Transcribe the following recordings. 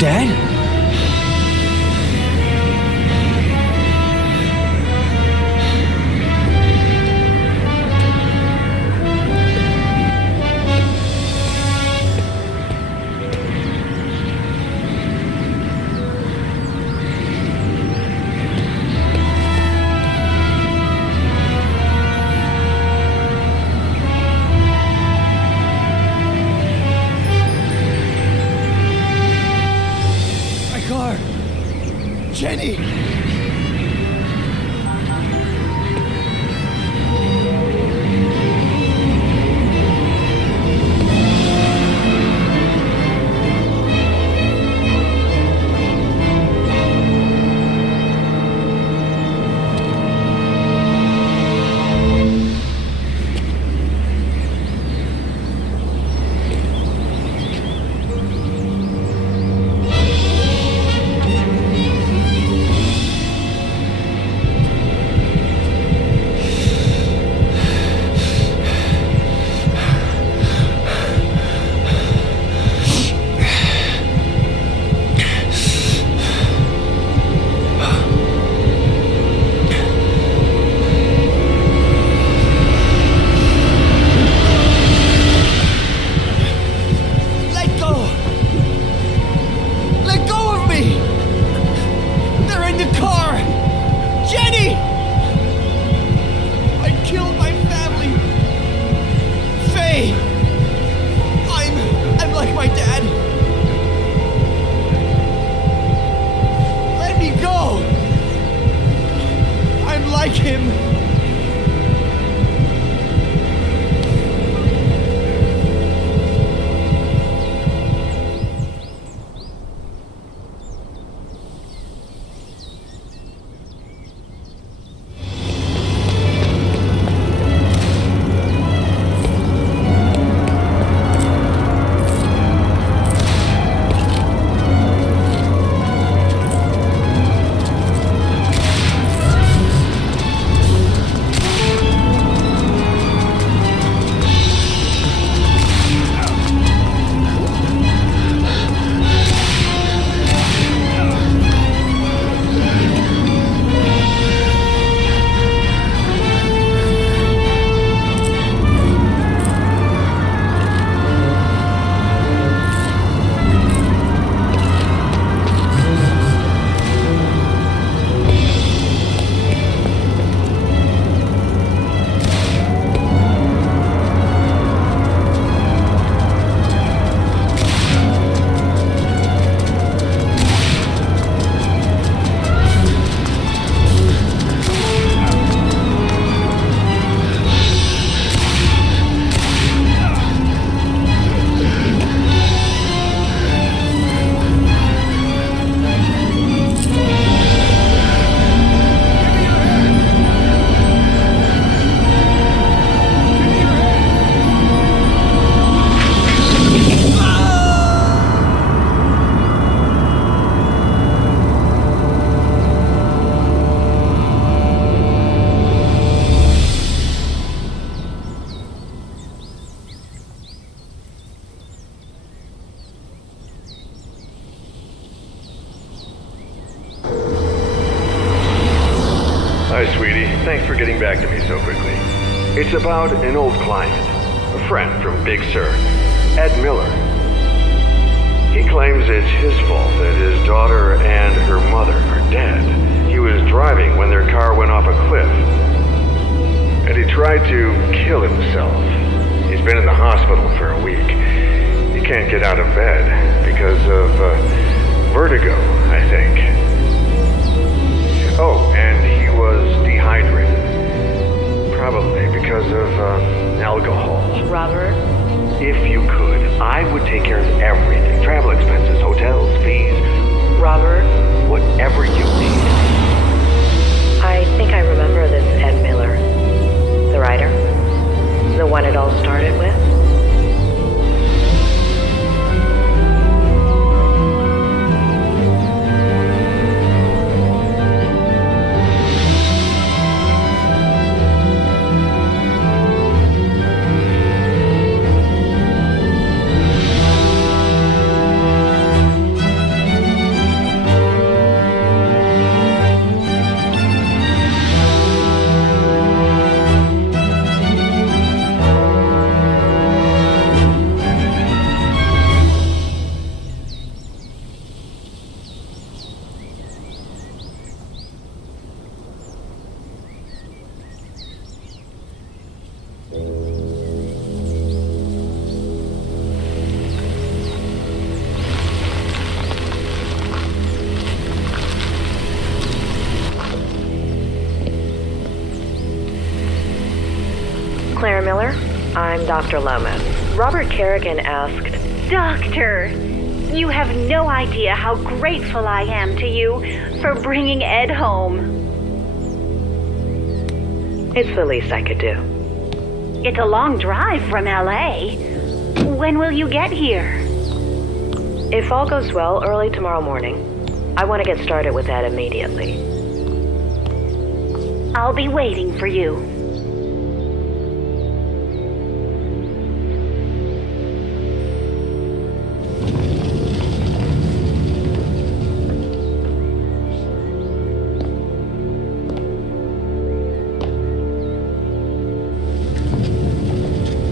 Dad? Jenny! Hi, sweetie. Thanks for getting back to me so quickly. It's about an old client, a friend from Big Sur, Ed Miller. He claims it's his fault that his daughter and her mother are dead. He was driving when their car went off a cliff, and he tried to kill himself. He's been in the hospital for a week. He can't get out of bed because of vertigo, I think. Oh, and he was dehydrated. Probably because of alcohol. Robert? If you could, I would take care of everything. Travel expenses, hotels, fees. Robert? Whatever you need. I think I remember this Ed Miller. The writer? The one it all started with? I'm Dr. Lomas. Robert Kerrigan asked... Doctor, you have no idea how grateful I am to you for bringing Ed home. It's the least I could do. It's a long drive from LA. When will you get here? If all goes well, early tomorrow morning. I want to get started with that immediately. I'll be waiting for you.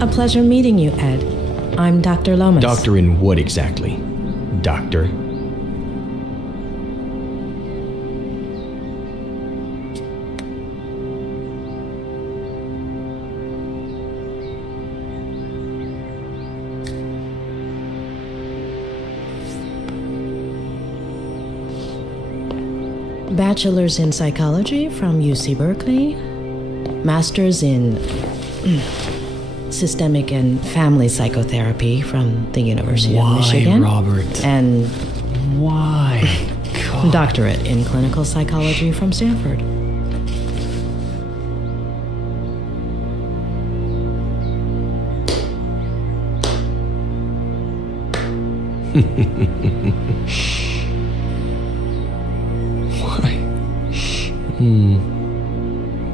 A pleasure meeting you, Ed. I'm Dr. Lomas. Doctor in what exactly? Doctor? Bachelor's in psychology from UC Berkeley. Master's in systemic and family psychotherapy from the University of Michigan. Why, Robert? And Why? God. doctorate in clinical psychology from Stanford.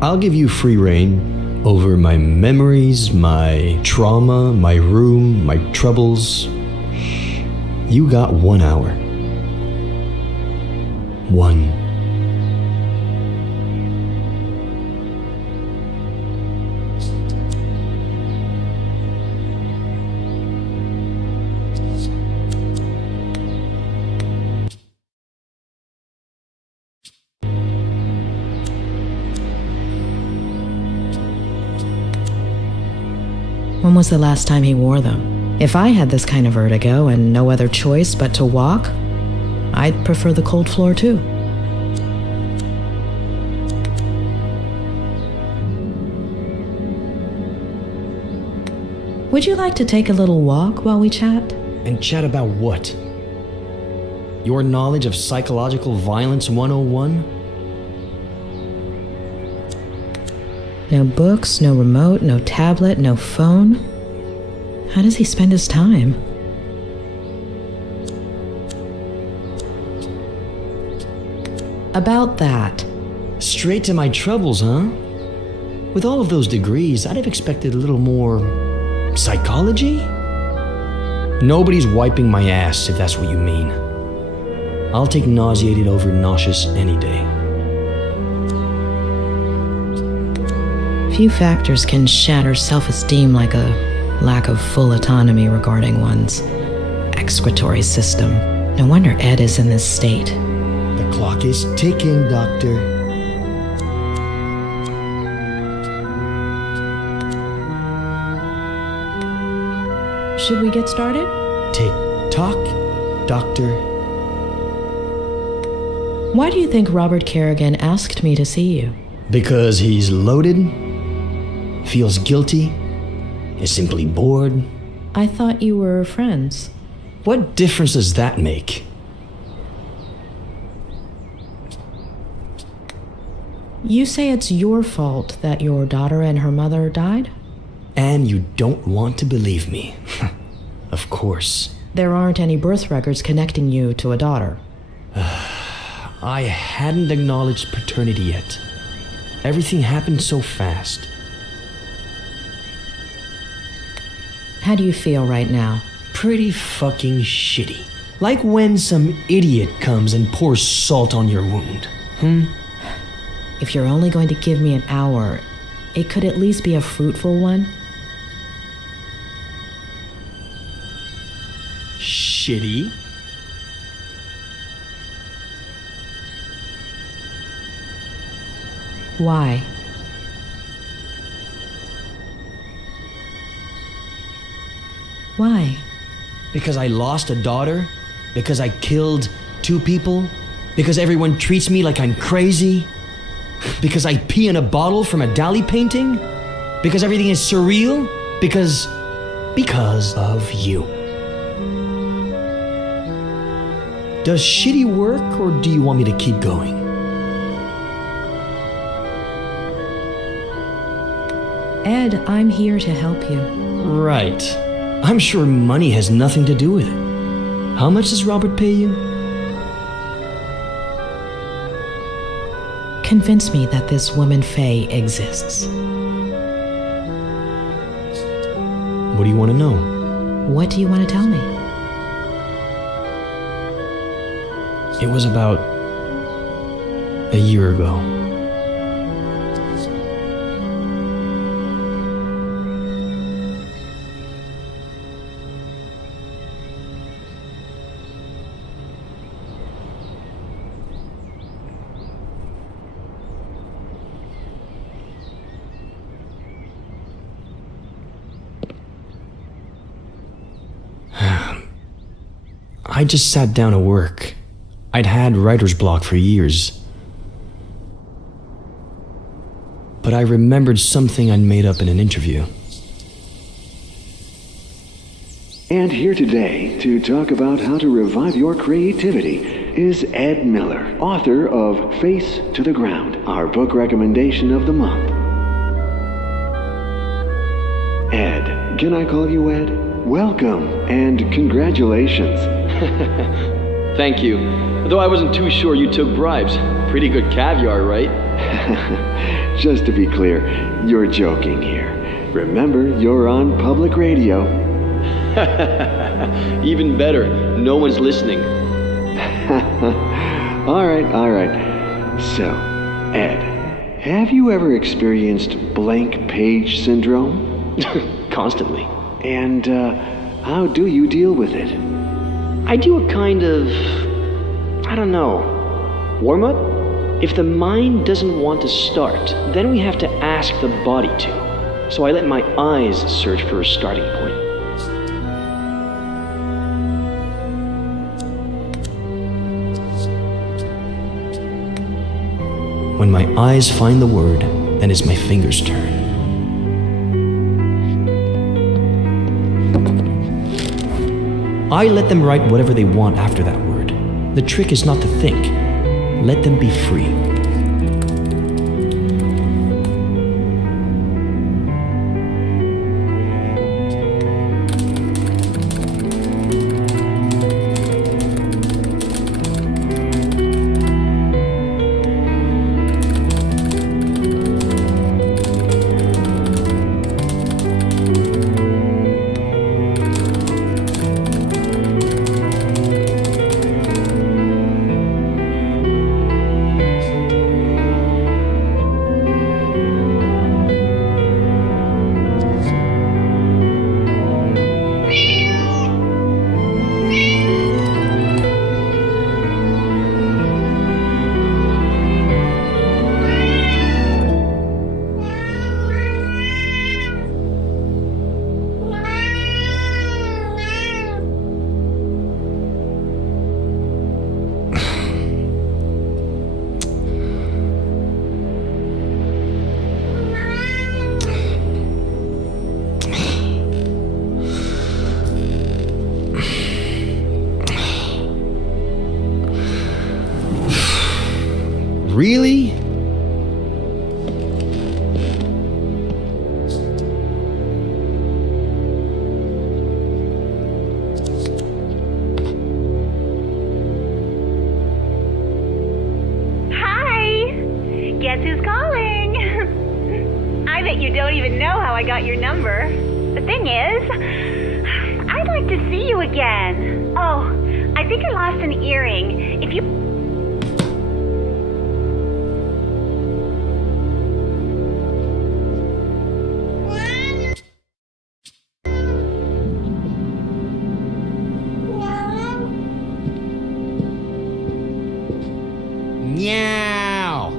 I'll give you free rein over my memories, my trauma, my room, my troubles. You got 1 hour. One. When was the last time he wore them? If I had this kind of vertigo and no other choice but to walk, I'd prefer the cold floor too. Would you like to take a little walk while we chat? And chat about what? Your knowledge of psychological violence 101? No books, no remote, no tablet, no phone. How does he spend his time? About that. Straight to my troubles, huh? With all of those degrees, I'd have expected a little more psychology? Nobody's wiping my ass, if that's what you mean. I'll take nauseated over nauseous any day. Few factors can shatter self-esteem like a lack of full autonomy regarding one's excretory system. No wonder Ed is in this state. The clock is ticking, Doctor. Should we get started? Tick-tock, Doctor. Why do you think Robert Kerrigan asked me to see you? Because he's loaded, feels guilty, is simply bored. I thought you were friends. What difference does that make? You say it's your fault that your daughter and her mother died? And you don't want to believe me. Of course. There aren't any birth records connecting you to a daughter. I hadn't acknowledged paternity yet. Everything happened so fast. How do you feel right now? Pretty fucking shitty. Like when some idiot comes and pours salt on your wound. If you're only going to give me an hour, it could at least be a fruitful one. Shitty? Why? Why? Because I lost a daughter? Because I killed 2 people? Because everyone treats me like I'm crazy? Because I pee in a bottle from a Dali painting? Because everything is surreal? Because of you. Does shitty work, or do you want me to keep going? Ed, I'm here to help you. Right. I'm sure money has nothing to do with it. How much does Robert pay you? Convince me that this woman Faye exists. What do you want to know? What do you want to tell me? It was about a year ago. I just sat down to work. I'd had writer's block for years. But I remembered something I'd made up in an interview. And here today to talk about how to revive your creativity is Ed Miller, author of Face to the Ground, our book recommendation of the month. Ed, can I call you Ed? Welcome and congratulations. Thank you. Though I wasn't too sure you took bribes. Pretty good caviar, right? Just to be clear, you're joking here. Remember, you're on public radio. Even better, no one's listening. All right. So, Ed, have you ever experienced blank page syndrome? Constantly. And how do you deal with it? I do a kind of, warm-up? If the mind doesn't want to start, then we have to ask the body to. So I let my eyes search for a starting point. When my eyes find the word, then it's my fingers' turn. I let them write whatever they want after that word. The trick is not to think. Let them be free. Really? Hi! Guess who's calling? I bet you don't even know how I got your number. The thing is, I'd like to see you again. Oh, I think I lost an earring. If you... Meow.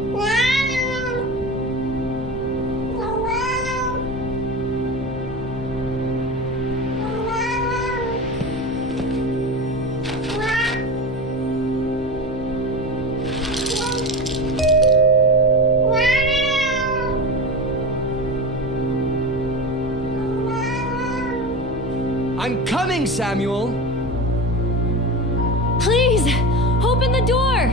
coming, Samuel! Please, open the door!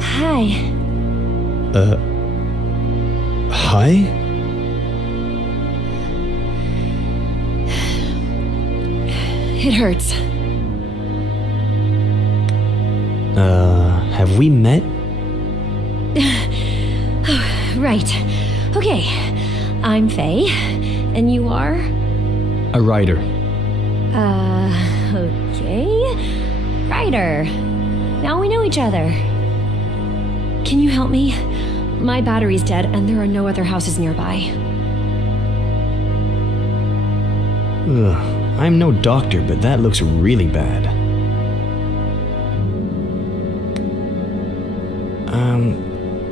Hi. Hi? It hurts. Have we met? Right. Okay. I'm Faye, and you are? A writer. Okay. Ryder. Now we know each other. Can you help me? My battery's dead, and there are no other houses nearby. Ugh, I'm no doctor, but that looks really bad.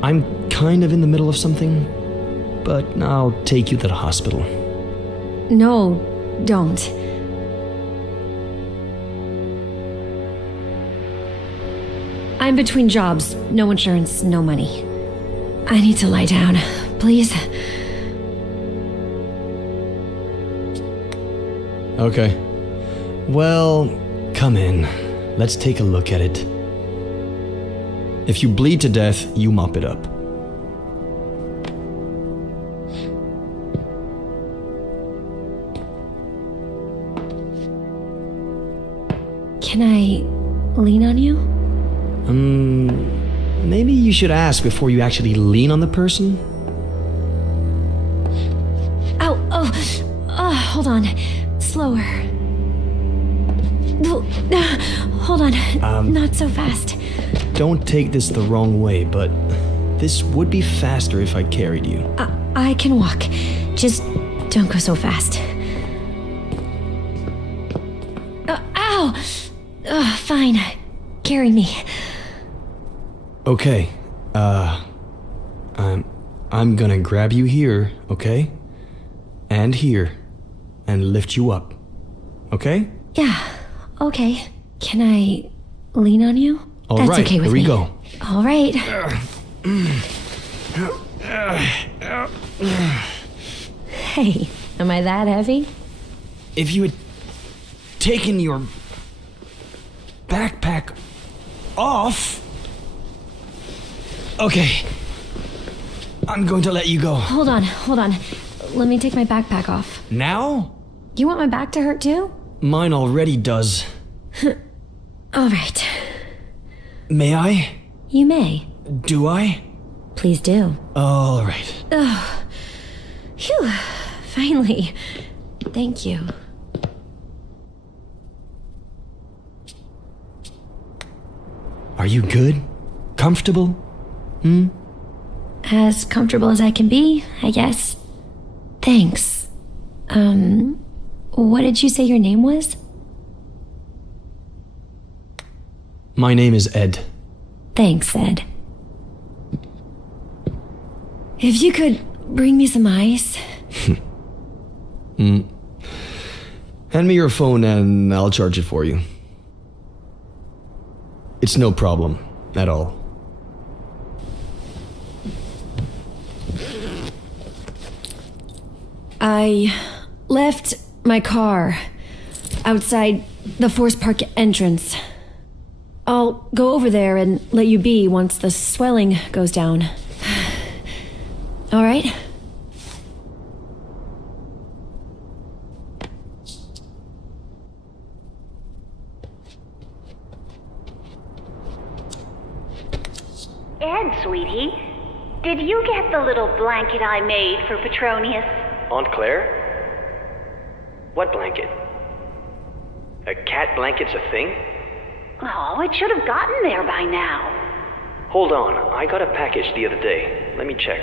I'm kind of in the middle of something, but I'll take you to the hospital. No, don't. I'm between jobs. No insurance, no money. I need to lie down, please. Okay. Well, come in. Let's take a look at it. If you bleed to death, you mop it up. Can I lean on you? Maybe you should ask before you actually lean on the person? Hold on. Slower. Hold on. Not so fast. Don't take this the wrong way, but this would be faster if I carried you. I can walk. Just don't go so fast. Ow! Fine. Carry me. Okay. I'm gonna grab you here, okay? And here. And lift you up. Okay? Yeah. Okay. Can I lean on you? All That's right, okay with here we me. go. All right. Hey, am I that heavy? If you had taken your backpack off... Okay. I'm going to let you go. Hold on. Let me take my backpack off. Now? You want my back to hurt too? Mine already does. All right. May I? You may. Do I? Please do. All right. Oh. Phew. Finally. Thank you. Are you good? Comfortable? As comfortable as I can be, I guess. Thanks. What did you say your name was? My name is Ed. Thanks, Ed. If you could bring me some ice. Hand me your phone and I'll charge it for you. It's no problem at all. I left my car outside the Forest Park entrance. I'll go over there and let you be once the swelling goes down. All right? Ed, sweetie, did you get the little blanket I made for Petronius? Aunt Claire? What blanket? A cat blanket's a thing? Oh, it should have gotten there by now. Hold on, I got a package the other day. Let me check.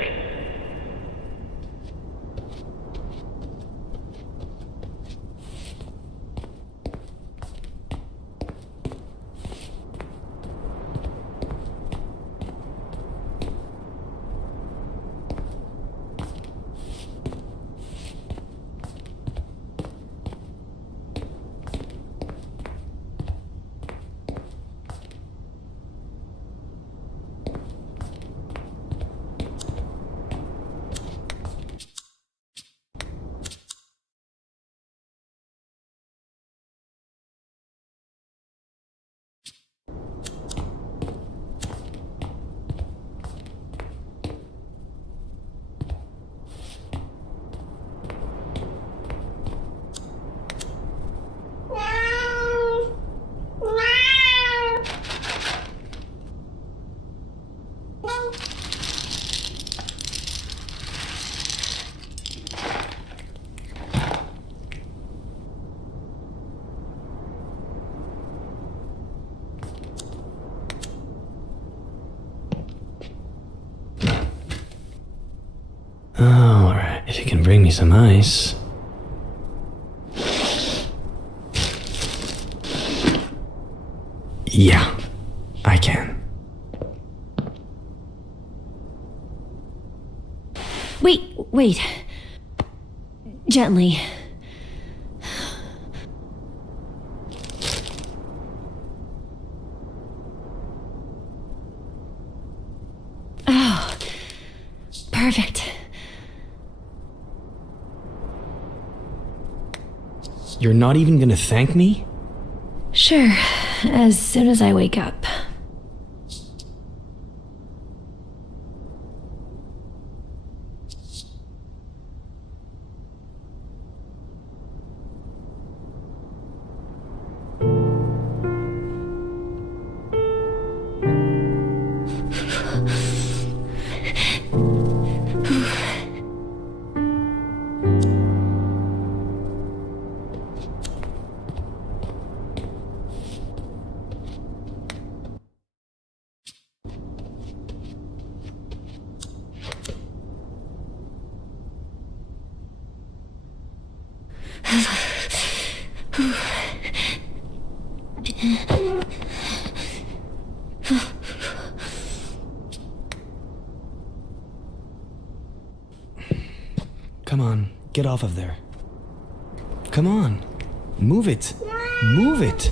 you can bring me some ice. Yeah, I can. Wait. Gently. Oh, perfect. You're not even gonna thank me? Sure, as soon as I wake up. Come on, get off of there. Come on, move it. Move it.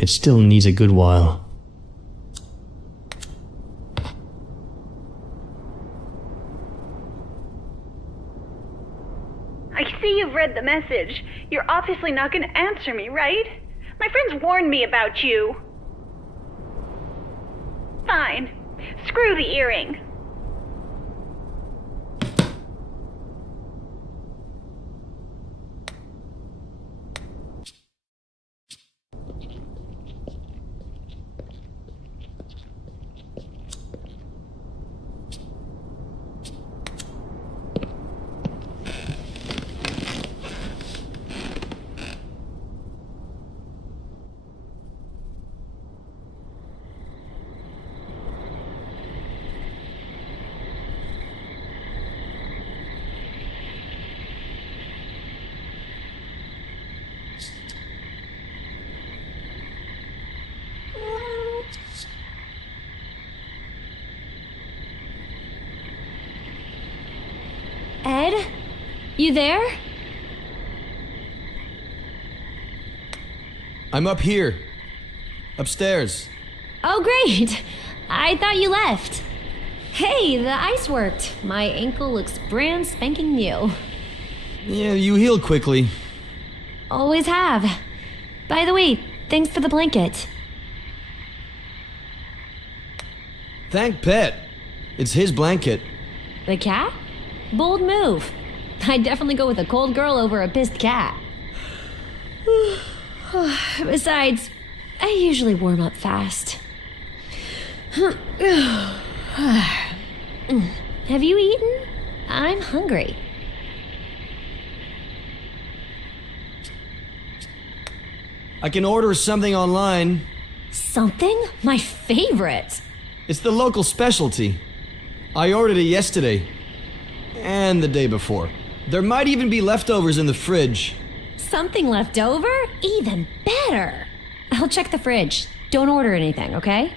It still needs a good while. I see you've read the message. You're obviously not going to answer me, right? My friends warned me about you. Fine. Screw the earring. Ed? You there? I'm up here. Upstairs. Oh, great. I thought you left. Hey, the ice worked. My ankle looks brand spanking new. Yeah, you healed quickly. Always have. By the way, thanks for the blanket. Thank Pet. It's his blanket. The cat? Bold move. I'd definitely go with a cold girl over a pissed cat. Besides, I usually warm up fast. Have you eaten? I'm hungry. I can order something online. Something? My favorite. It's the local specialty. I ordered it yesterday. And the day before. There might even be leftovers in the fridge. Something left over? Even better. I'll check the fridge. Don't order anything, okay?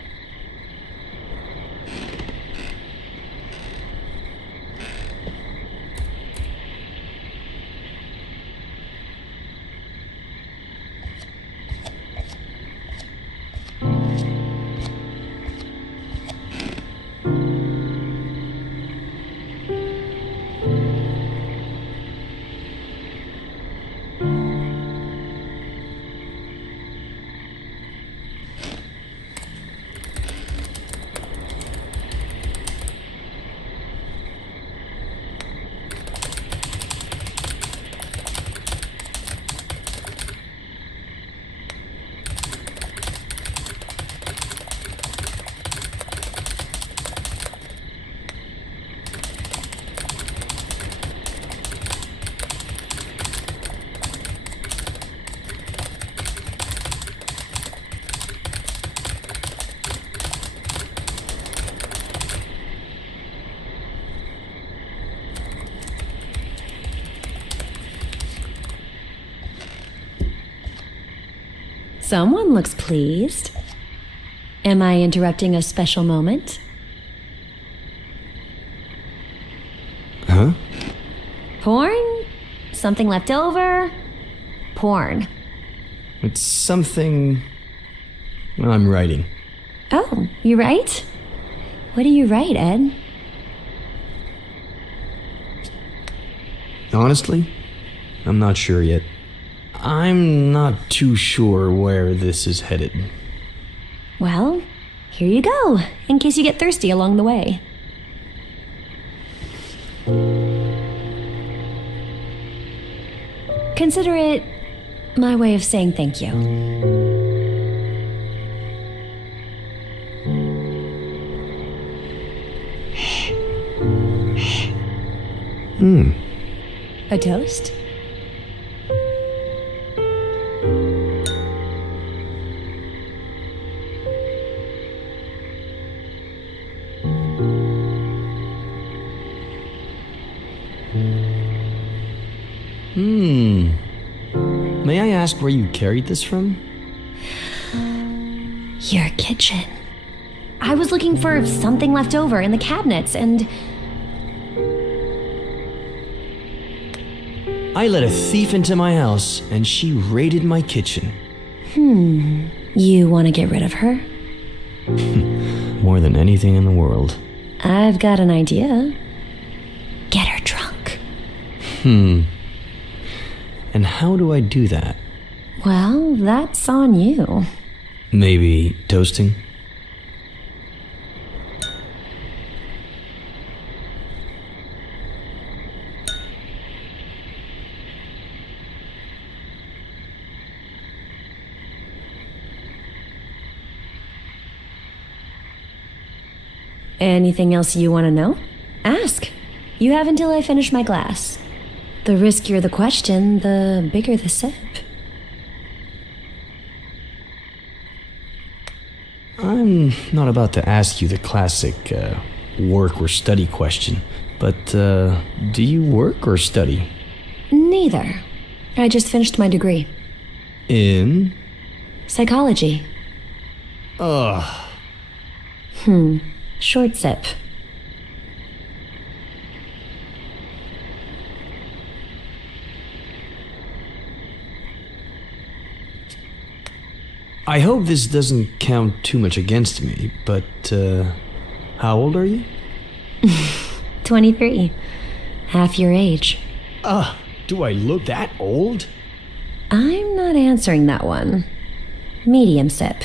Someone looks pleased. Am I interrupting a special moment? Huh? Porn? Something left over? Porn. It's something I'm writing. Oh, you write? What do you write, Ed? Honestly, I'm not sure yet. I'm not too sure where this is headed. Well, here you go, in case you get thirsty along the way. Consider it my way of saying thank you. A toast? May I ask where you carried this from? Your kitchen. I was looking for something left over in the cabinets, and I let a thief into my house, and she raided my kitchen. you want to get rid of her? More than anything in the world. I've got an idea. Get her drunk. And how do I do that? Well, that's on you. Maybe toasting? Anything else you want to know? Ask. You have until I finish my glass. The riskier the question, the bigger the sip. I'm not about to ask you the classic work or study question, but do you work or study? Neither. I just finished my degree. In? Psychology. Ugh. Short sip. I hope this doesn't count too much against me, but how old are you? 23. Half your age. Do I look that old? I'm not answering that one. Medium sip.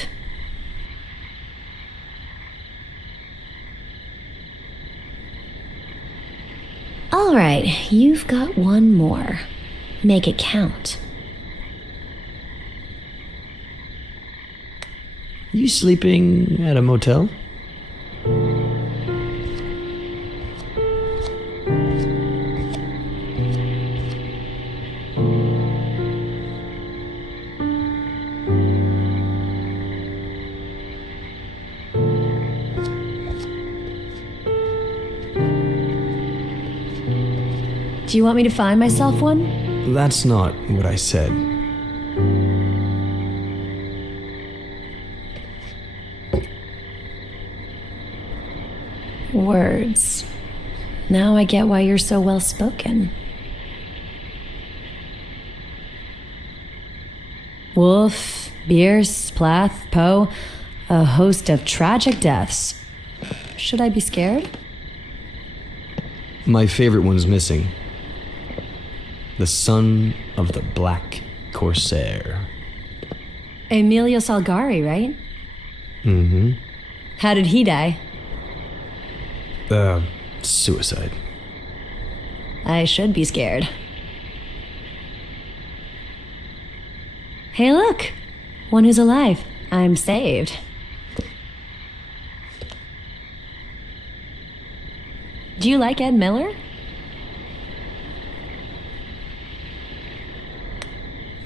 All right, you've got one more. Make it count. You sleeping at a motel? Do you want me to find myself one? That's not what I said. Words. Now I get why you're so well spoken. Wolf, Bierce, Plath, Poe, a host of tragic deaths. Should I be scared? My favorite one's missing. The son of the Black Corsair. Emilio Salgari, right? Mm-hmm. How did he die? Suicide. I should be scared. Hey, look! One who's alive. I'm saved. Do you like Ed Miller?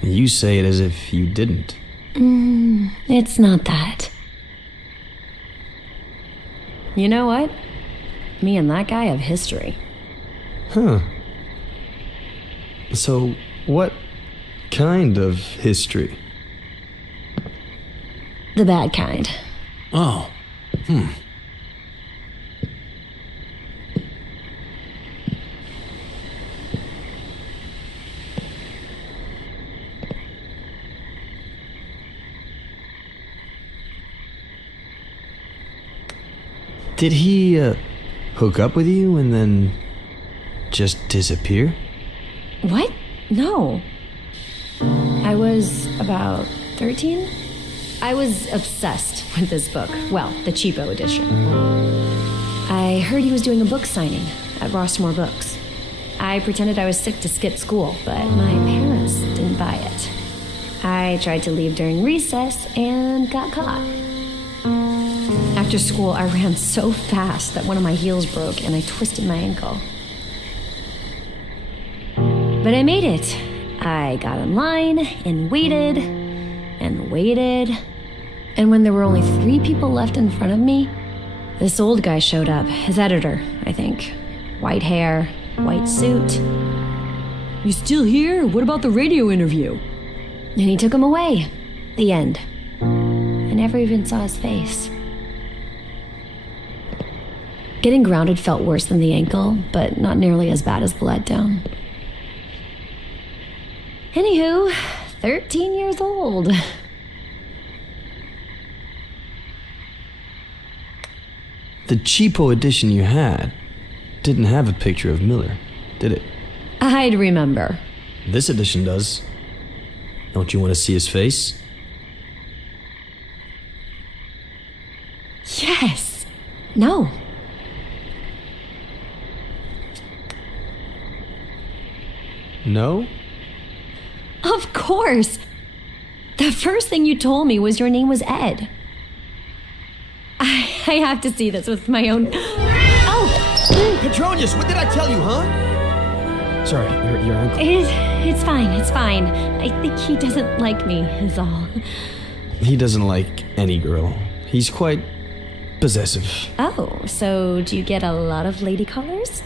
You say it as if you didn't. It's not that. You know what? Me and that guy have history. Huh. So, what kind of history? The bad kind. Oh. Did he, hook up with you and then just disappear? What? No. I was about 13? I was obsessed with this book. Well, the cheapo edition. I heard he was doing a book signing at Rossmore Books. I pretended I was sick to skip school, but my parents didn't buy it. I tried to leave during recess and got caught. After school, I ran so fast that one of my heels broke and I twisted my ankle. But I made it. I got in line and waited and waited. And when there were only 3 people left in front of me, this old guy showed up. His editor, I think. White hair, white suit. You still here? What about the radio interview? And he took him away. The end. I never even saw his face. Getting grounded felt worse than the ankle, but not nearly as bad as the letdown. Anywho, 13 years old. The cheapo edition you had didn't have a picture of Miller, did it? I'd remember. This edition does. Don't you want to see his face? Yes. No. No? Of course. The first thing you told me was your name was Ed. I have to see this with my own... Oh! Petronius, what did I tell you, huh? Sorry, your ankle. It's fine. I think he doesn't like me, is all. He doesn't like any girl. He's quite possessive. Oh, so do you get a lot of lady callers?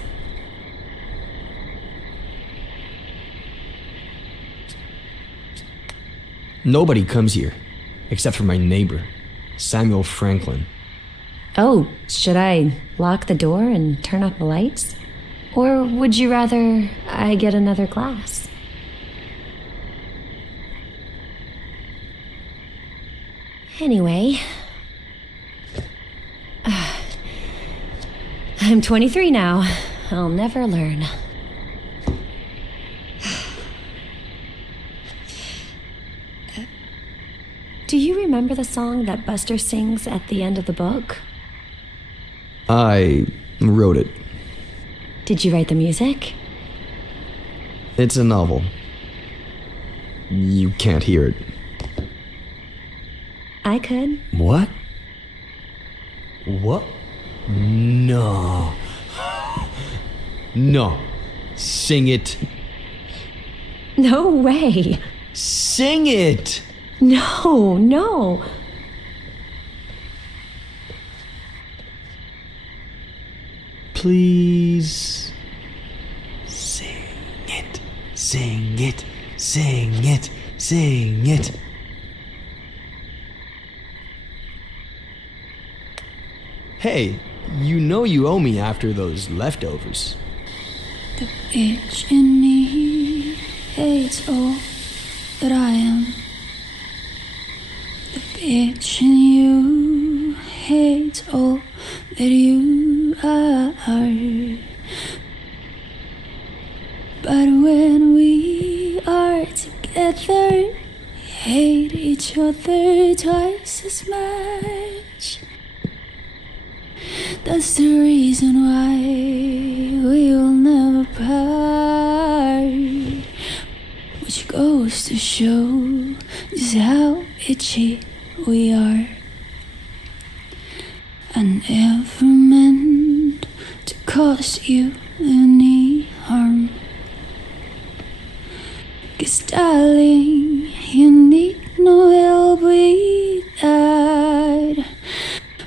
Nobody comes here, except for my neighbor, Samuel Franklin. Oh, should I lock the door and turn off the lights? Or would you rather I get another glass? Anyway, I'm 23 now. I'll never learn. Do you remember the song that Buster sings at the end of the book? I wrote it. Did you write the music? It's a novel. You can't hear it. I could. What? What? No. No. Sing it. No way. Sing it! No. Please. Sing it. Sing it. Sing it. Sing it. Hey, you know you owe me after those leftovers. The bitch in me hates all that I am. The bitch in you hates all that you are. But when we are together, we hate each other twice as much. That's the reason why we will never part, which goes to show just how itchy we are. I never meant to cause you any harm, 'cause darling, you need no help with that.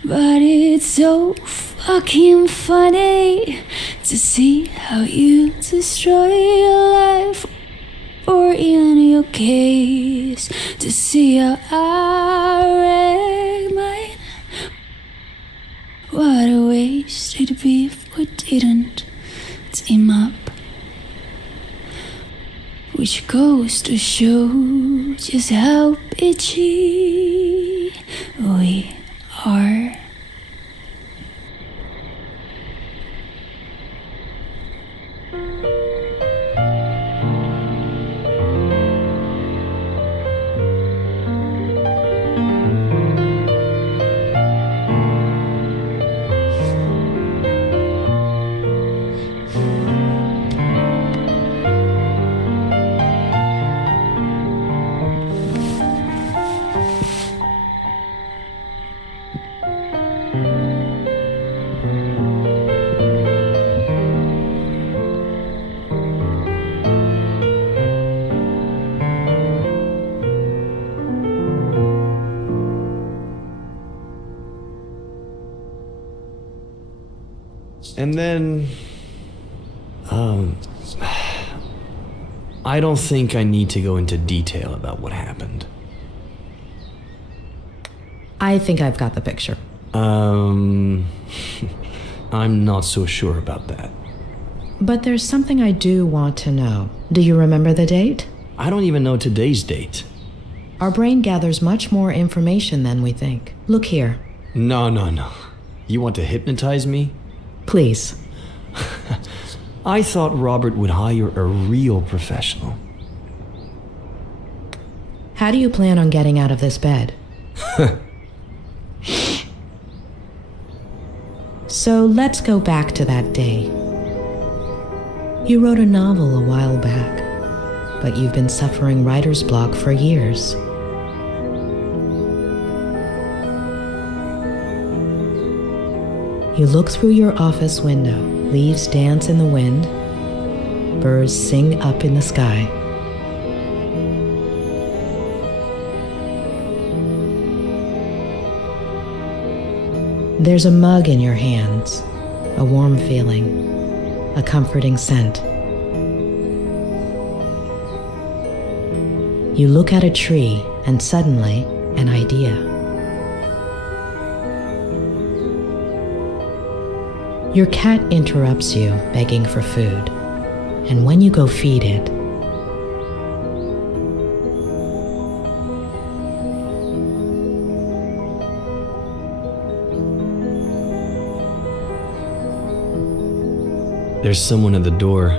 But it's so fucking funny to see how you destroy your life or in your case to see how I wreck mine. What a waste it'd be if we didn't team up. Which goes to show just how bitchy we are. And then, I don't think I need to go into detail about what happened. I think I've got the picture. I'm not so sure about that. But there's something I do want to know. Do you remember the date? I don't even know today's date. Our brain gathers much more information than we think. Look here. No. You want to hypnotize me? Please. I thought Robert would hire a real professional. How do you plan on getting out of this bed? So let's go back to that day. You wrote a novel a while back, but you've been suffering writer's block for years. You look through your office window. Leaves dance in the wind. Birds sing up in the sky. There's a mug in your hands, a warm feeling, a comforting scent. You look at a tree and suddenly an idea. Your cat interrupts you, begging for food, and when you go feed it, there's someone at the door.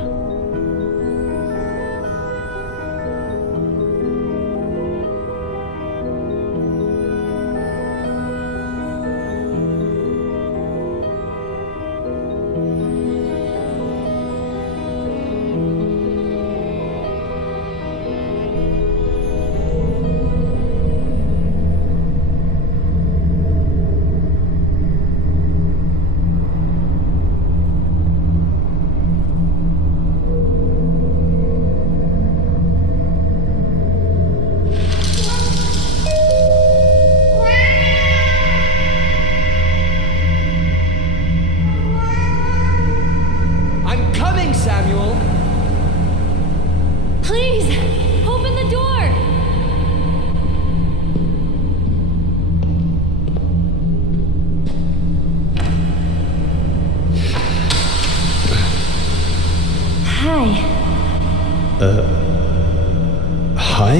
Hi?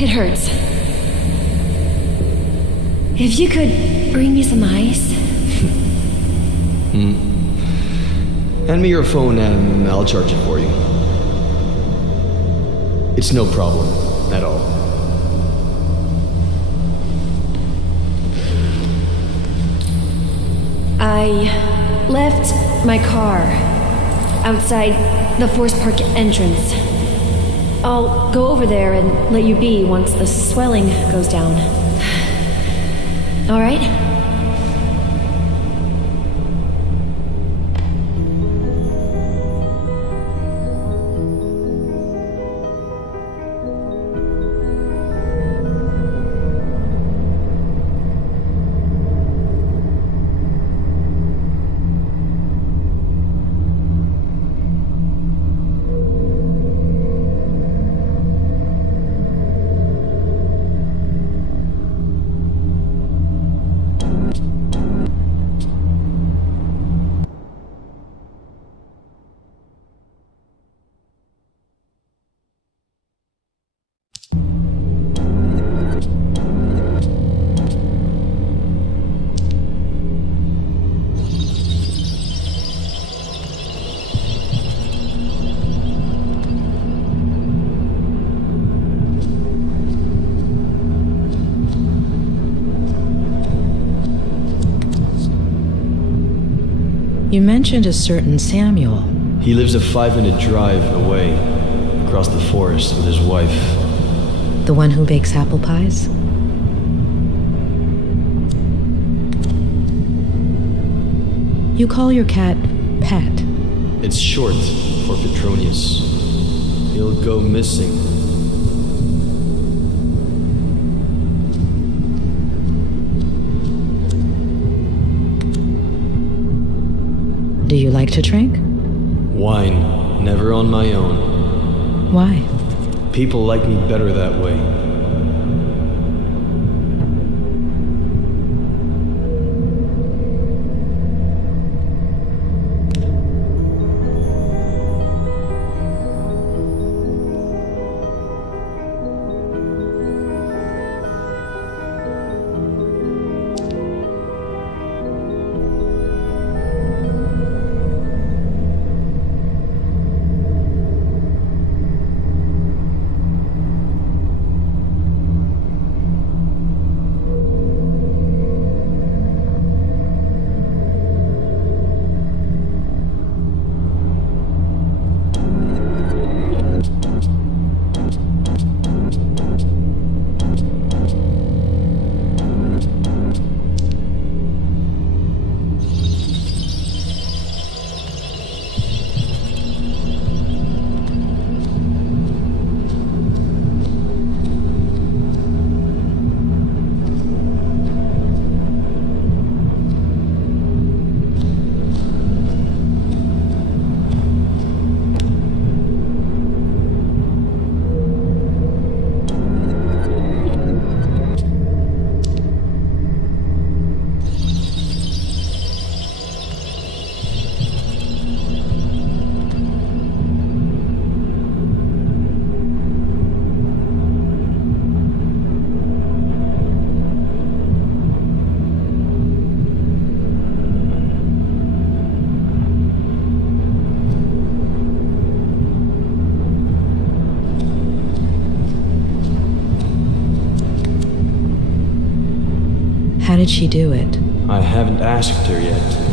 It hurts. If you could bring me some ice. Hand me your phone and I'll charge it for you. It's no problem at all. I left my car outside the Forest Park entrance. I'll go over there and let you be once the swelling goes down. All right? You mentioned a certain Samuel. He lives a 5-minute drive away, across the forest with his wife. The one who bakes apple pies? You call your cat Pet. It's short for Petronius. He'll go missing. Do you like to drink? Wine, never on my own. Why? People like me better that way. How did she do it? I haven't asked her yet.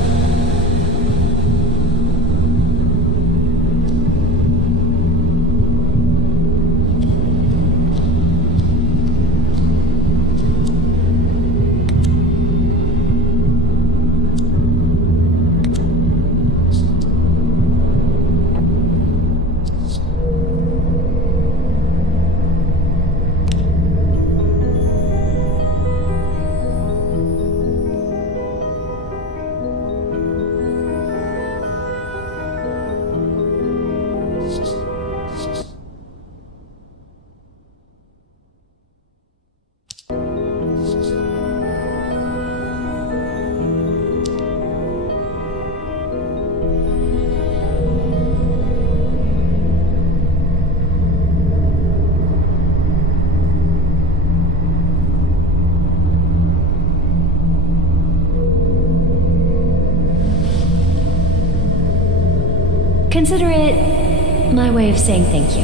Consider it my way of saying thank you.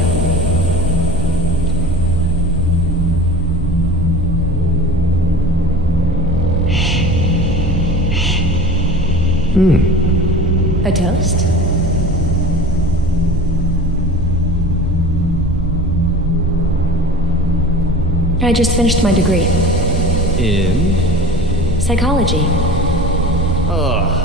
A toast? I just finished my degree. In? Psychology. Ugh.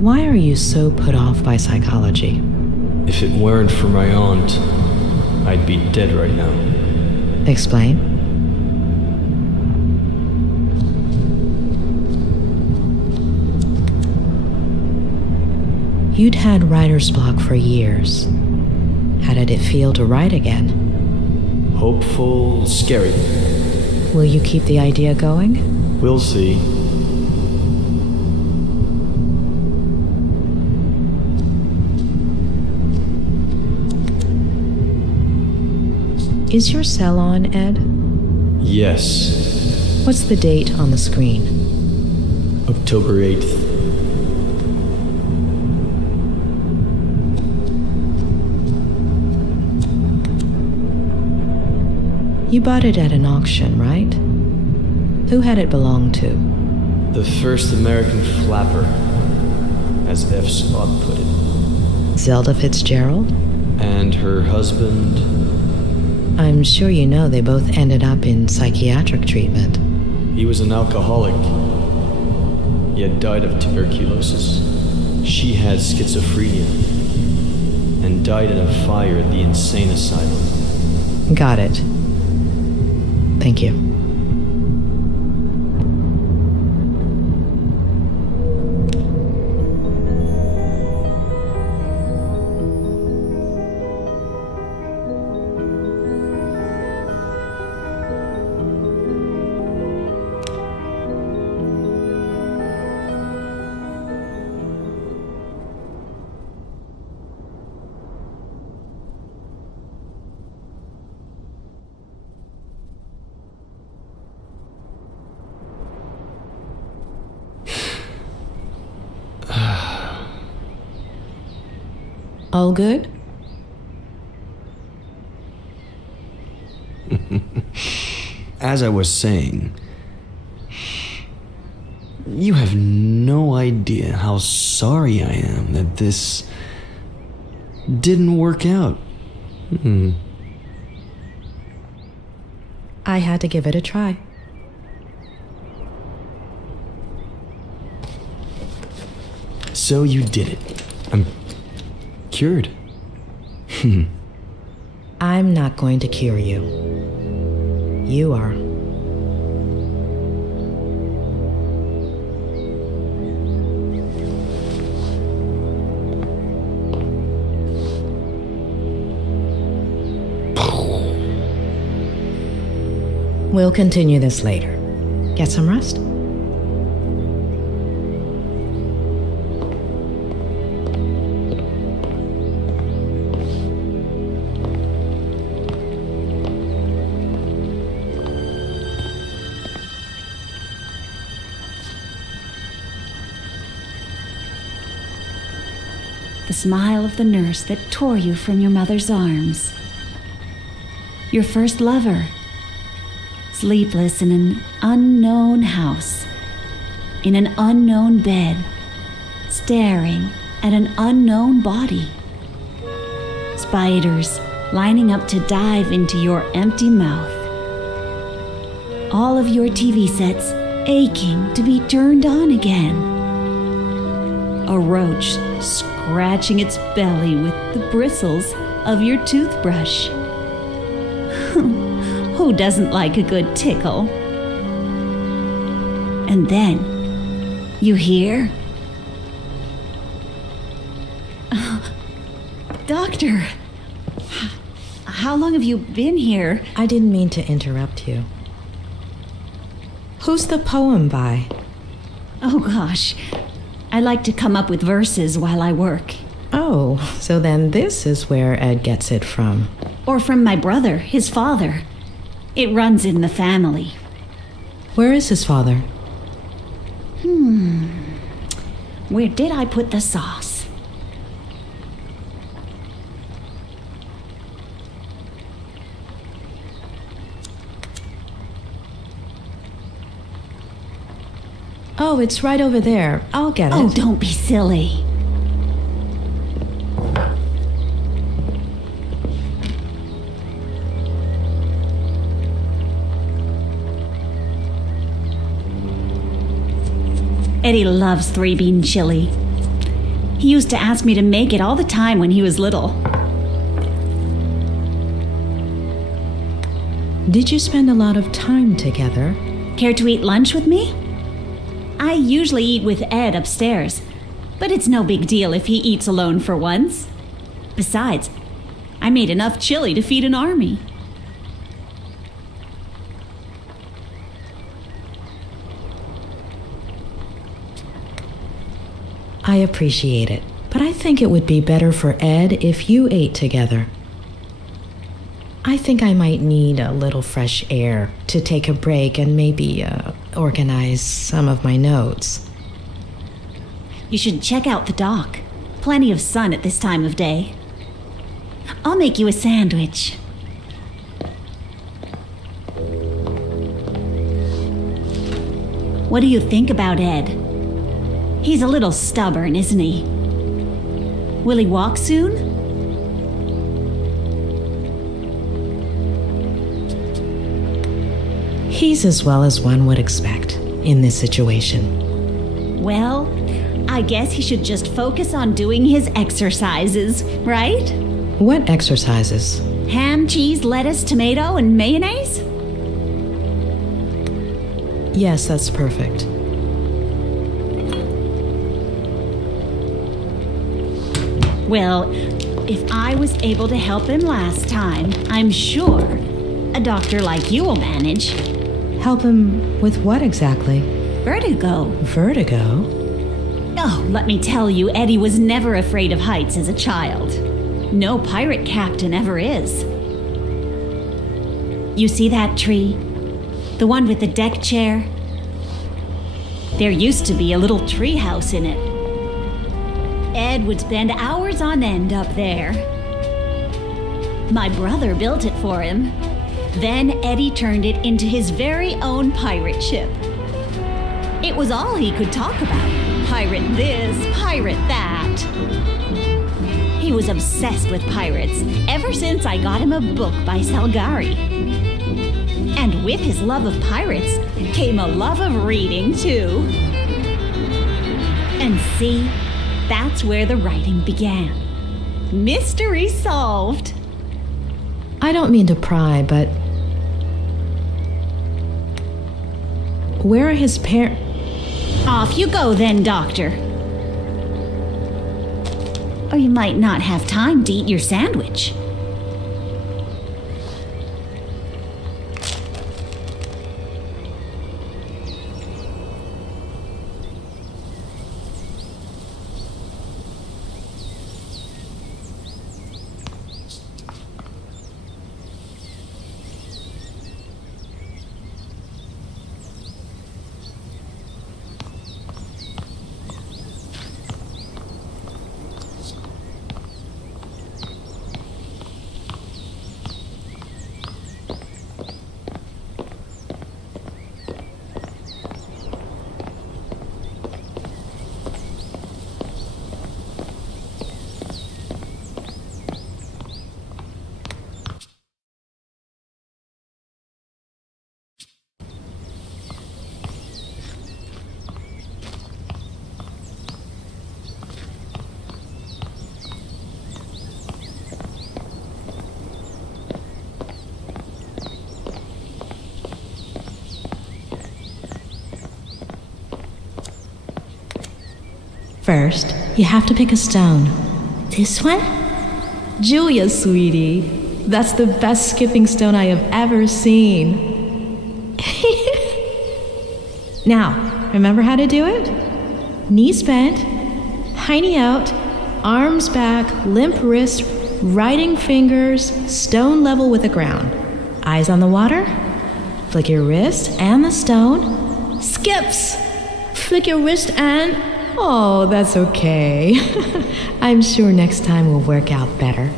Why are you so put off by psychology? If it weren't for my aunt, I'd be dead right now. Explain. You'd had writer's block for years. How did it feel to write again? Hopeful, scary. Will you keep the idea going? We'll see. Is your cell on, Ed? Yes. What's the date on the screen? October 8th. You bought it at an auction, right? Who had it belong to? The first American flapper, as F. Spot put it. Zelda Fitzgerald? And her husband... I'm sure you know they both ended up in psychiatric treatment. He was an alcoholic. He had died of tuberculosis. She had schizophrenia and died in a fire at the insane asylum. Got it. Thank you. All good? As I was saying, you have no idea how sorry I am that this didn't work out. I had to give it a try. So you did it. I'm cured. I'm not going to cure you. You are. We'll continue this later. Get some rest? The smile of the nurse that tore you from your mother's arms. Your first lover, sleepless in an unknown house, in an unknown bed, staring at an unknown body. Spiders lining up to dive into your empty mouth. All of your TV sets aching to be turned on again. A roach scratching its belly with the bristles of your toothbrush. Who doesn't like a good tickle? And then you hear, Doctor, how long have you been here? I didn't mean to interrupt you. Who's the poem by? Oh gosh, I like to come up with verses while I work. Oh, so then this is where Ed gets it from. Or from my brother, his father. It runs in the family. Where is his father? Where did I put the sauce? Oh, it's right over there. I'll get it. Oh, don't be silly. Eddie loves 3-bean chili. He used to ask me to make it all the time when he was little. Did you spend a lot of time together? Care to eat lunch with me? I usually eat with Ed upstairs, but it's no big deal if he eats alone for once. Besides, I made enough chili to feed an army. I appreciate it, but I think it would be better for Ed if you ate together. I think I might need a little fresh air to take a break and maybe organize some of my notes. You should check out the dock. Plenty of sun at this time of day. I'll make you a sandwich. What do you think about Ed? He's a little stubborn, isn't he? Will he walk soon? He's as well as one would expect in this situation. Well, I guess he should just focus on doing his exercises, right? What exercises? Ham, cheese, lettuce, tomato, and mayonnaise? Yes, that's perfect. Well, if I was able to help him last time, I'm sure a doctor like you will manage. Help him with what exactly? Vertigo. Vertigo? Oh, let me tell you, Eddie was never afraid of heights as a child. No pirate captain ever is. You see that tree? The one with the deck chair? There used to be a little tree house in it. Ed would spend hours on end up there. My brother built it for him. Then Eddie turned it into his very own pirate ship. It was all he could talk about. Pirate this, pirate that. He was obsessed with pirates ever since I got him a book by Salgari. And with his love of pirates came a love of reading, too. And see, that's where the writing began. Mystery solved. I don't mean to pry, but where are his parents? Off you go then, Doctor. Or you might not have time to eat your sandwich. First, you have to pick a stone. This one? Julia, sweetie. That's the best skipping stone I have ever seen. Now, remember how to do it? Knees bent, hiney out, arms back, limp wrist, writing fingers, stone level with the ground. Eyes on the water. Flick your wrist and the stone. Skips! Flick your wrist and... Oh, that's okay. I'm sure next time will work out better.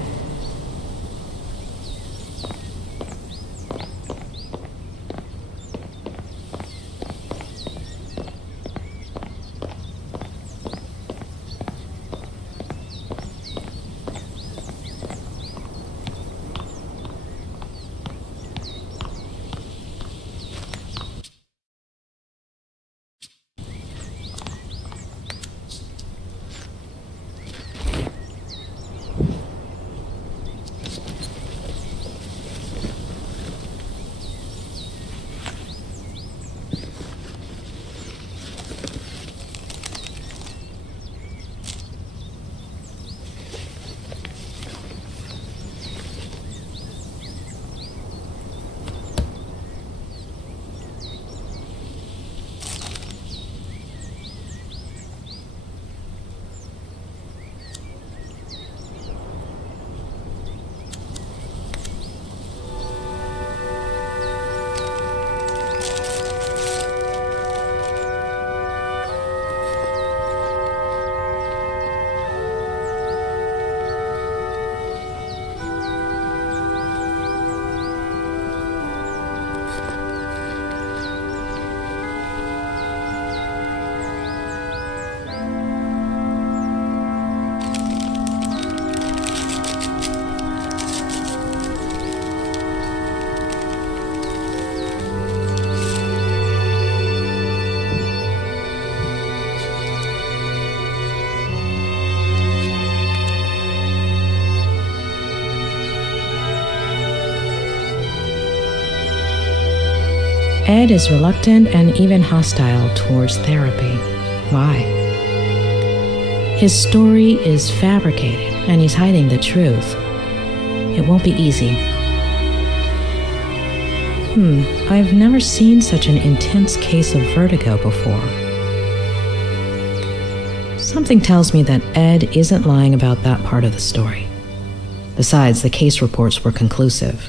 Ed is reluctant and even hostile towards therapy. Why? His story is fabricated, and he's hiding the truth. It won't be easy. I've never seen such an intense case of vertigo before. Something tells me that Ed isn't lying about that part of the story. Besides, the case reports were conclusive.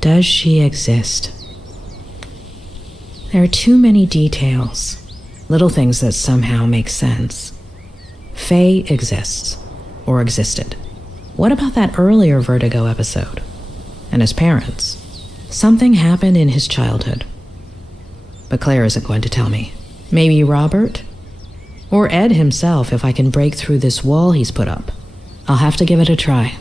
Does she exist? There are too many details, little things that somehow make sense. Faye exists, or existed. What about that earlier Vertigo episode? And his parents? Something happened in his childhood. But Claire isn't going to tell me. Maybe Robert? Or Ed himself, if I can break through this wall he's put up. I'll have to give it a try.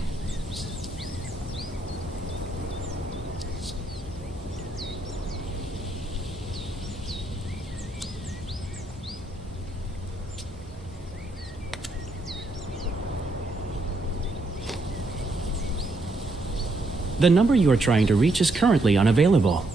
The number you are trying to reach is currently unavailable.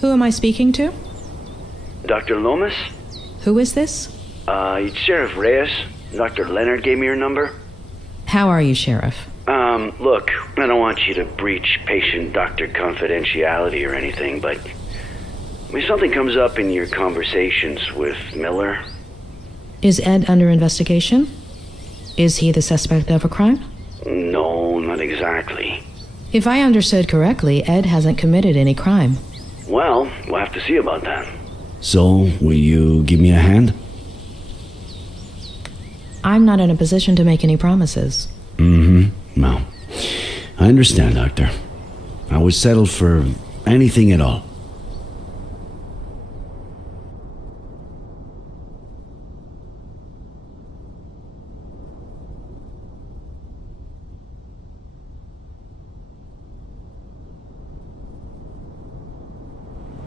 Who am I speaking to? Dr. Lomas? Who is this? It's Sheriff Reyes. Dr. Leonard gave me your number. How are you, Sheriff? Look, I don't want you to breach patient-doctor confidentiality or anything, but when something comes up in your conversations with Miller... Is Ed under investigation? Is he the suspect of a crime? No, not exactly. If I understood correctly, Ed hasn't committed any crime. Well, we'll have to see about that. So, will you give me a hand? I'm not in a position to make any promises. Well, I understand, Doctor. I would settle for anything at all.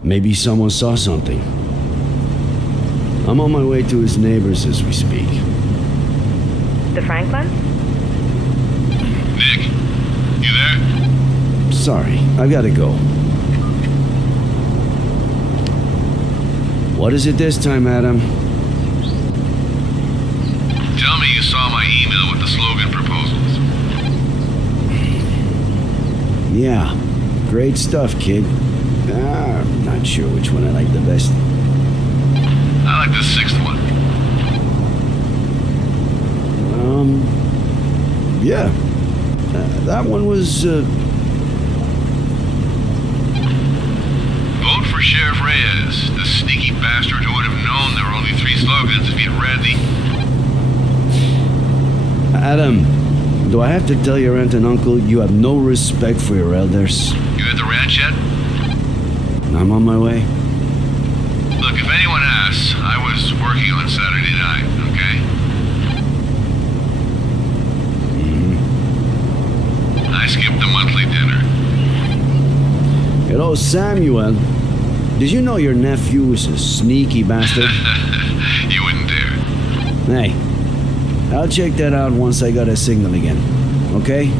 Maybe someone saw something. I'm on my way to his neighbors as we speak. The Franklin? Nick, you there? Sorry, I gotta go. What is it this time, Adam? Tell me you saw my email with the slogan proposals. Yeah, great stuff, kid. I'm not sure which one I like the best. I like the sixth one. Yeah. That one was, Vote for Sheriff Reyes, the sneaky bastard who would have known there were only 3 slogans if he'd read the... Adam, do I have to tell your aunt and uncle you have no respect for your elders? You at the ranch yet? I'm on my way. Look, if anyone asks, I was working on Saturday night, okay? I skipped the monthly dinner. Hello, Samuel. Did you know your nephew is a sneaky bastard? You wouldn't dare. Hey, I'll check that out once I got a signal again, okay?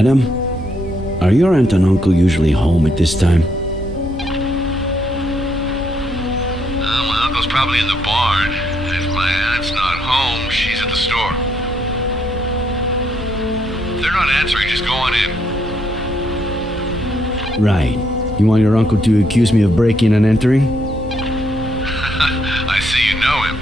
Adam, are your aunt and uncle usually home at this time? My uncle's probably in the barn. If my aunt's not home, she's at the store. If they're not answering, just go on in. Right. You want your uncle to accuse me of breaking and entering? I see you know him.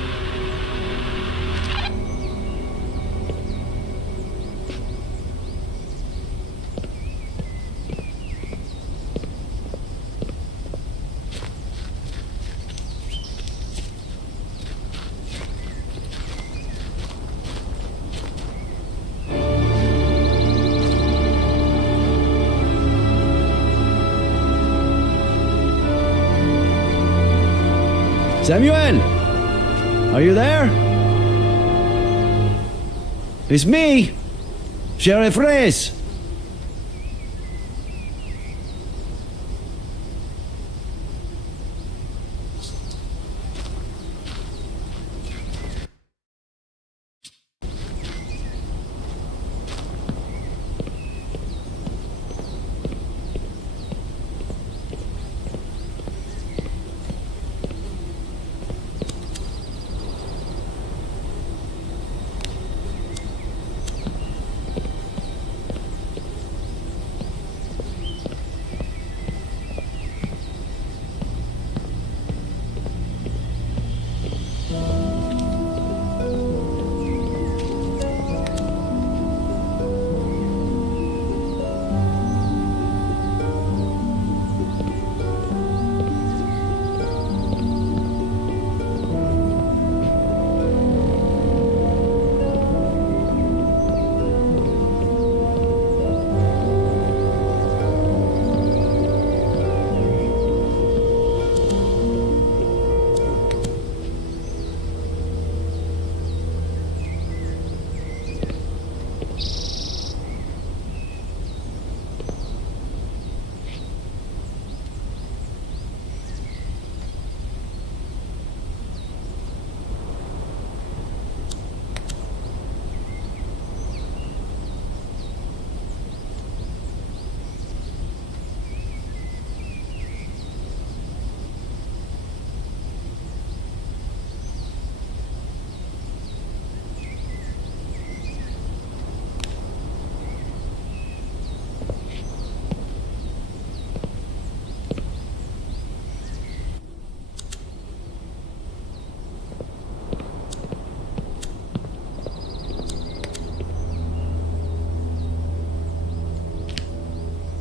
Samuel! Are you there? It's me, Sheriff Reyes.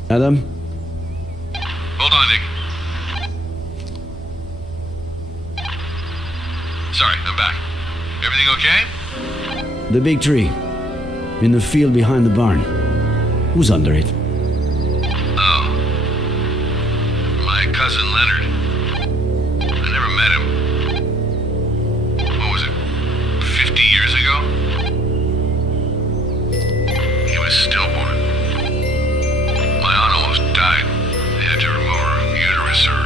Adam? Hold on, Nick. Sorry, I'm back. Everything okay? The big tree. In the field behind the barn. Who's under it? Oh. My cousin Leonard. I never met him. What was it? 50 years ago? He was stillborn. My aunt almost died. They had to remove her uterus or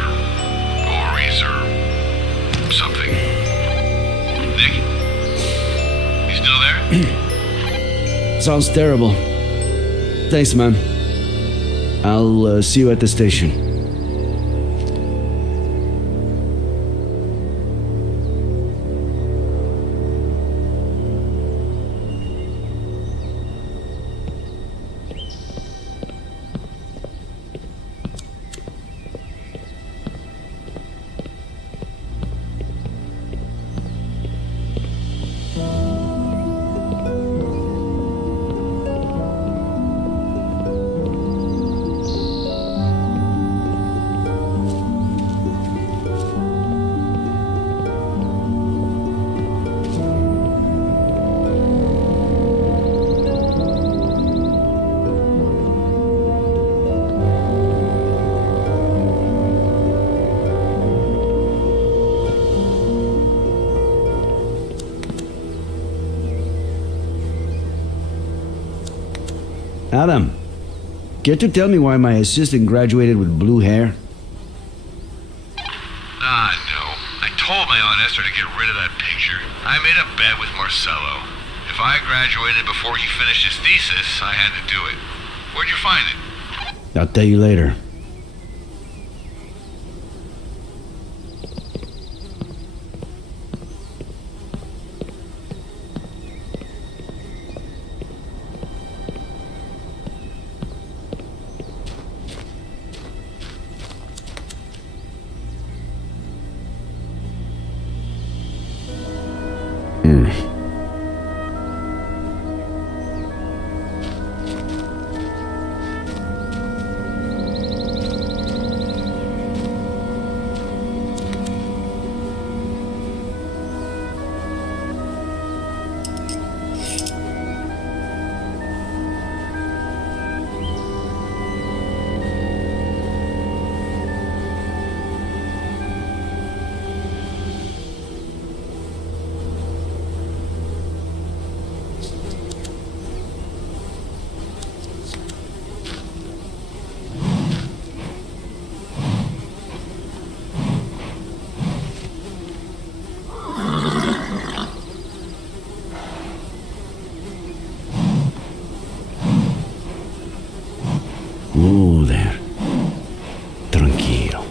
ovaries or something. Nick? You still there? Sounds terrible. Thanks, man. I'll see you at the station. Adam, care to tell me why my assistant graduated with blue hair? No. I told my Aunt Esther to get rid of that picture. I made a bet with Marcello. If I graduated before he finished his thesis, I had to do it. Where'd you find it? I'll tell you later. There. Tranquilo.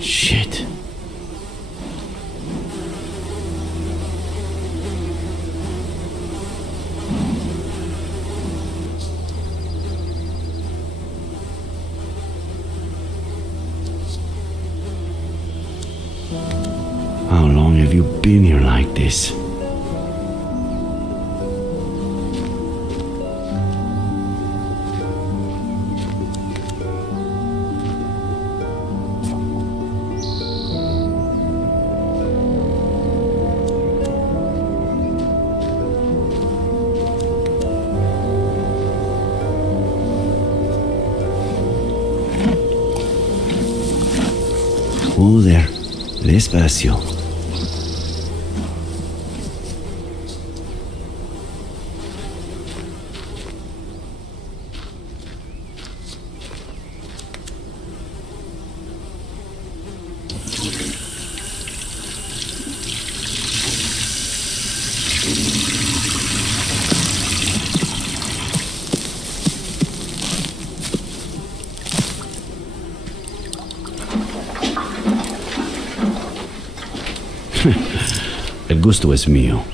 Shit. How long have you been here like this? Oh, there. Despacio. El gusto es mío.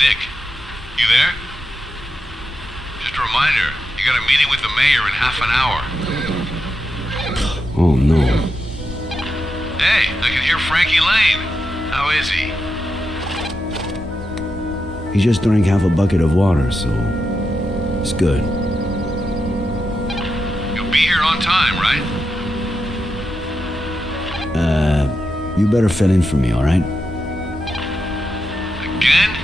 Nick, you there? Just a reminder, you got a meeting with the mayor in half an hour. Oh, no. Hey, I can hear Frankie Lane. How is he? He just drank half a bucket of water, so it's good. You'll be here on time, right? You better fill in for me, all right? Again?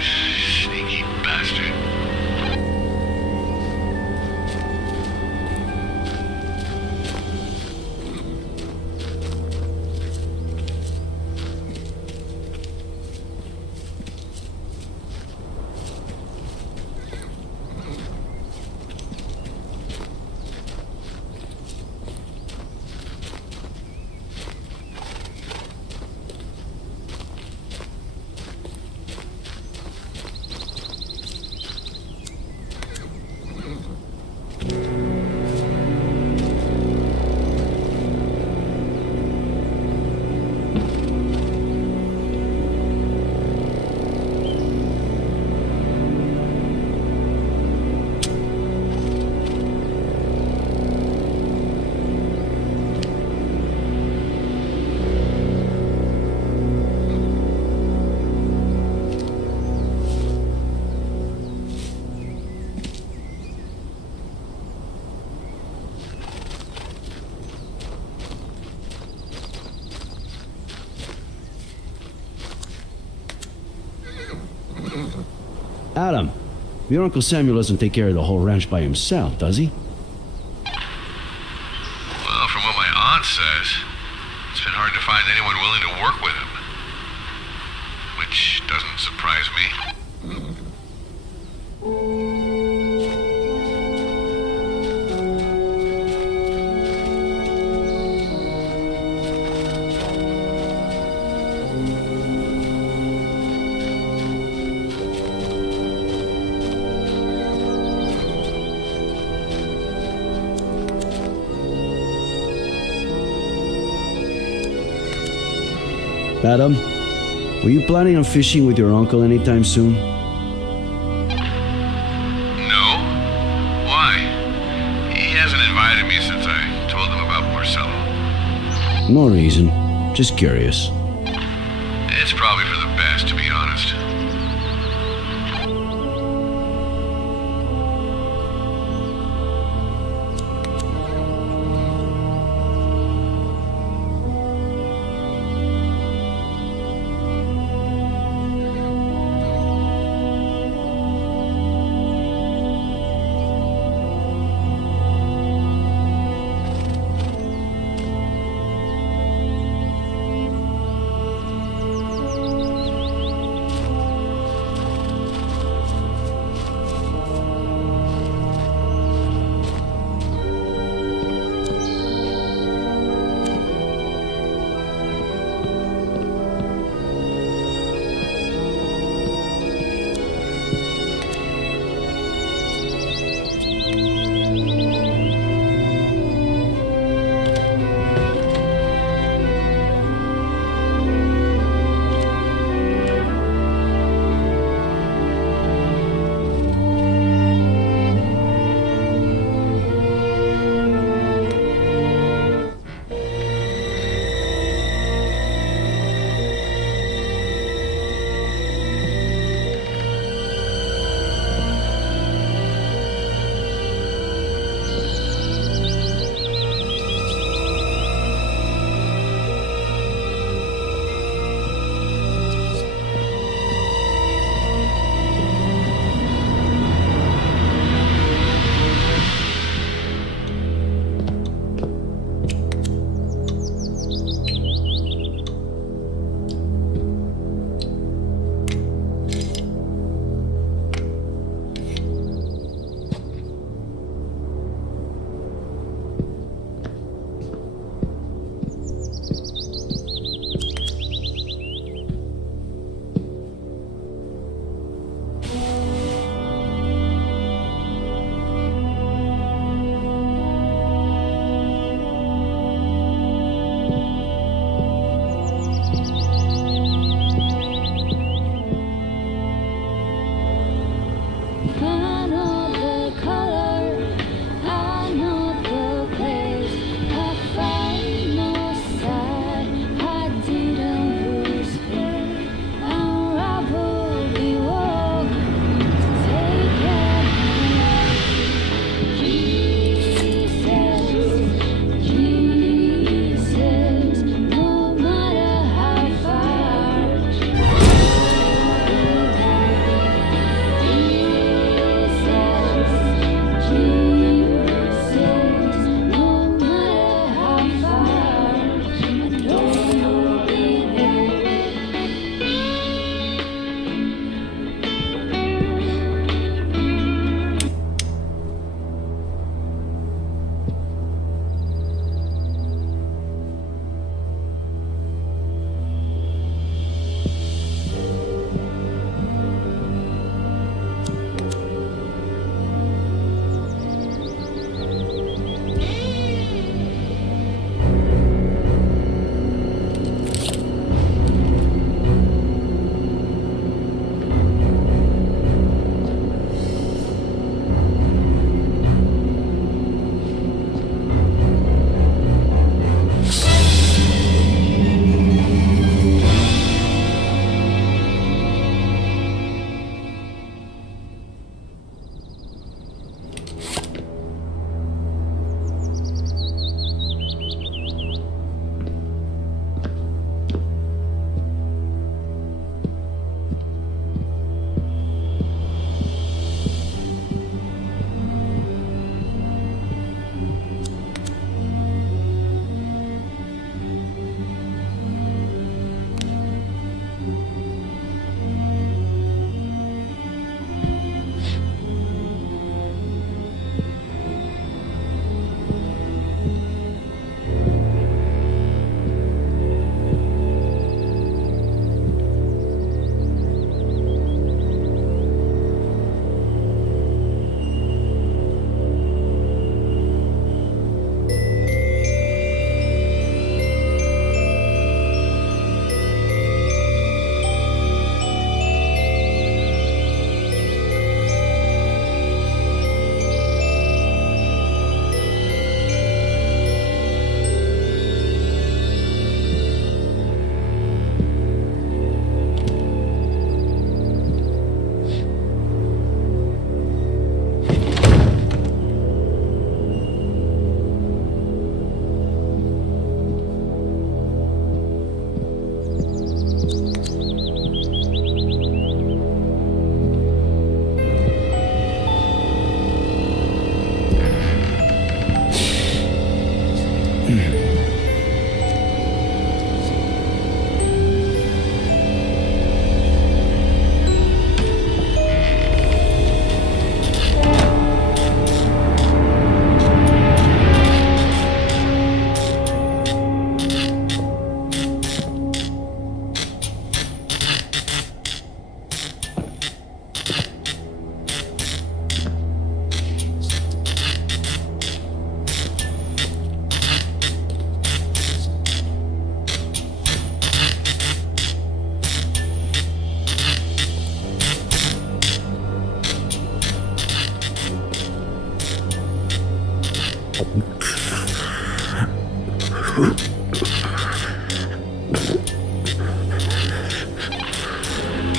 Sneaky bastard. Adam, your Uncle Samuel doesn't take care of the whole ranch by himself, does he? John says it's been hard to find anyone willing to work with him. Which doesn't surprise me. Adam, were you planning on fishing with your uncle anytime soon? No? Why? He hasn't invited me since I told him about Marcelo. No reason. Just curious. It's probably for the best, to be honest.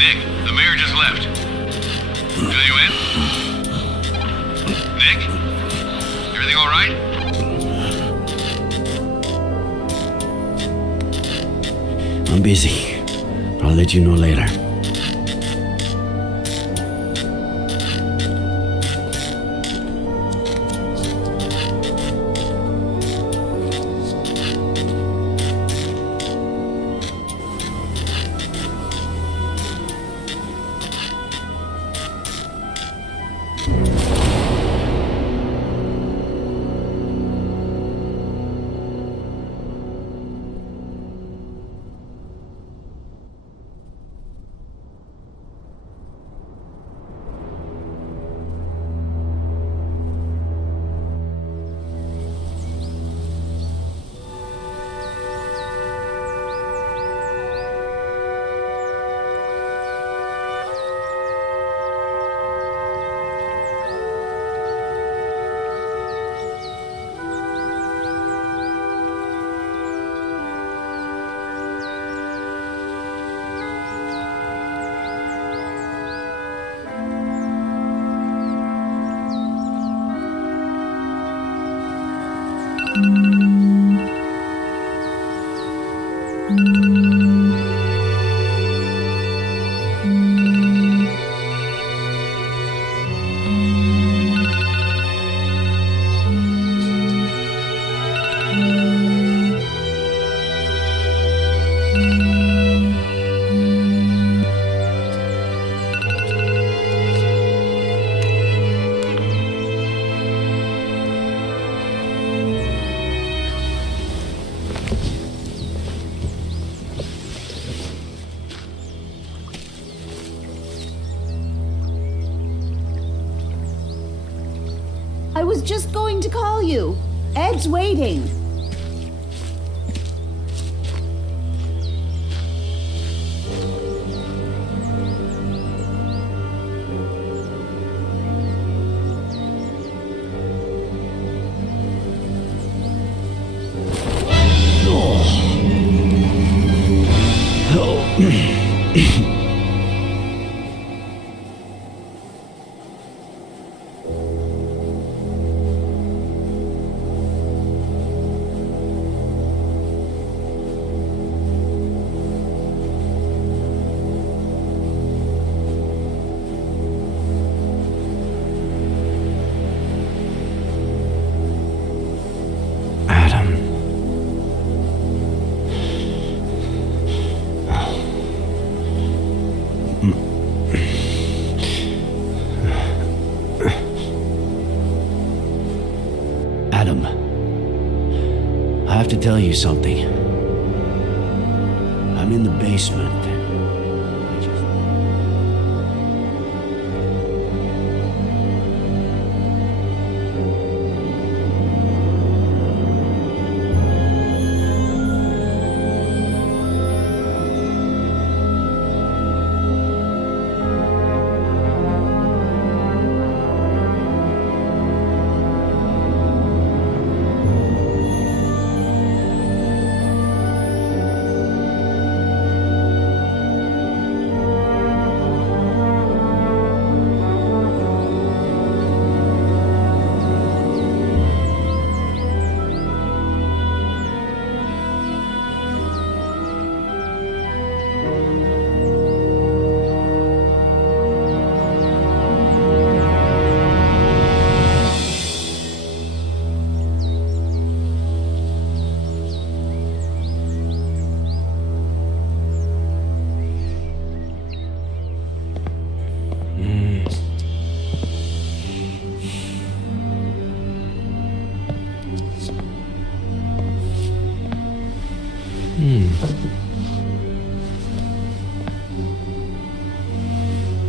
Nick, the mayor just left. Fill you in? Nick? Everything all right? I'm busy. I'll let you know later. I was just going to call you. Ed's waiting. Adam, I have to tell you something. I'm in the basement.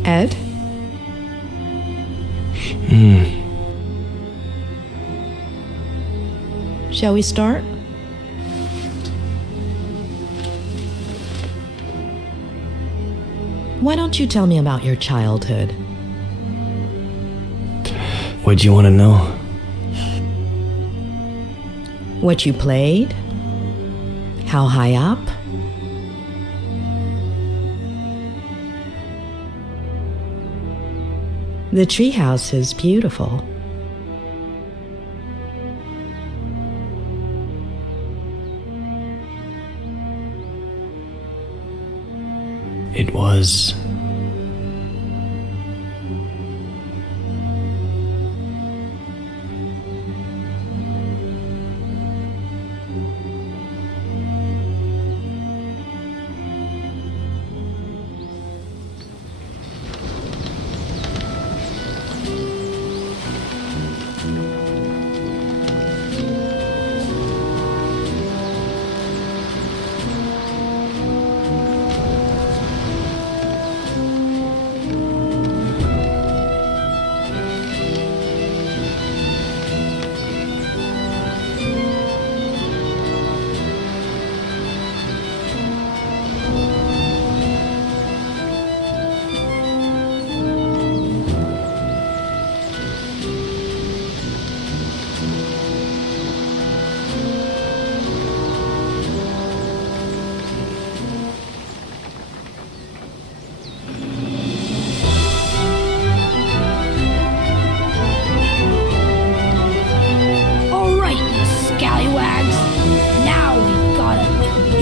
Ed? Shall we start? Why don't you tell me about your childhood? What'd you want to know? What you played? How high up? The treehouse is beautiful. It was.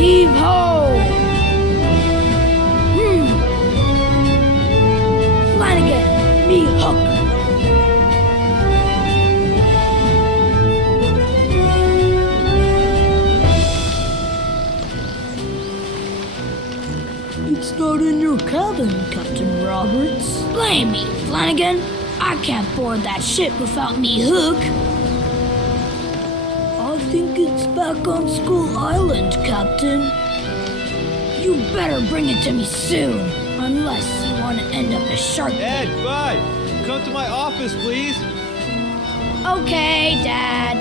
Heave ho! Flanagan, me hook. It's not in your cabin, Captain Roberts. Blame me, Flanagan. I can't board that ship without me hook. I think it's back on Skull Island, Captain. You better bring it to me soon, unless you want to end up a shark. Ed, Bud, come to my office, please. Okay, Dad.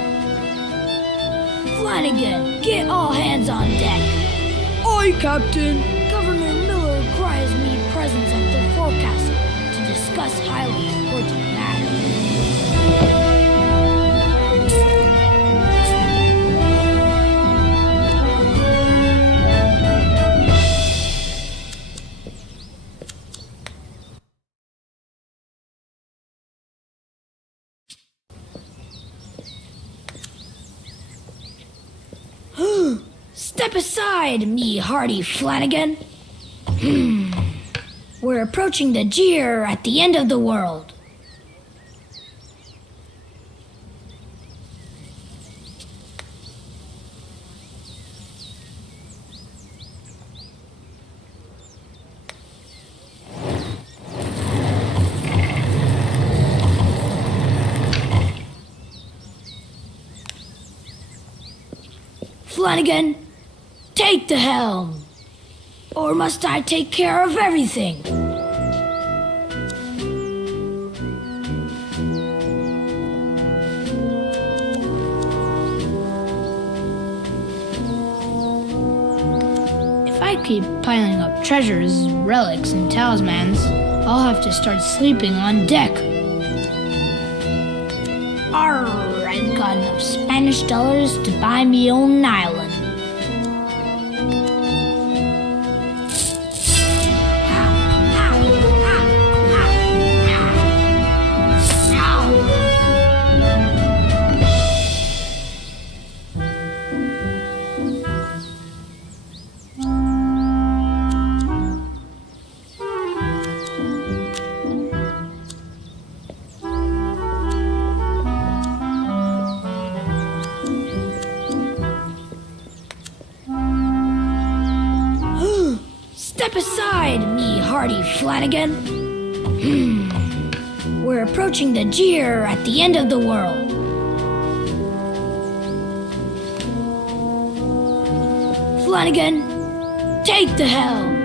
Flanagan, get all hands on deck. Aye, Captain. Governor Miller requires me present at the forecastle to discuss highly important matters. Step aside, me hearty Flanagan. We're approaching the jeer at the end of the world. Flanagan, take the helm. Or must I take care of everything? If I keep piling up treasures, relics, and talismans, I'll have to start sleeping on deck. Arr, I've got enough Spanish dollars to buy me own island. Step aside, me hearty Flanagan. We're approaching the jeer at the end of the world. Flanagan. Take the helm.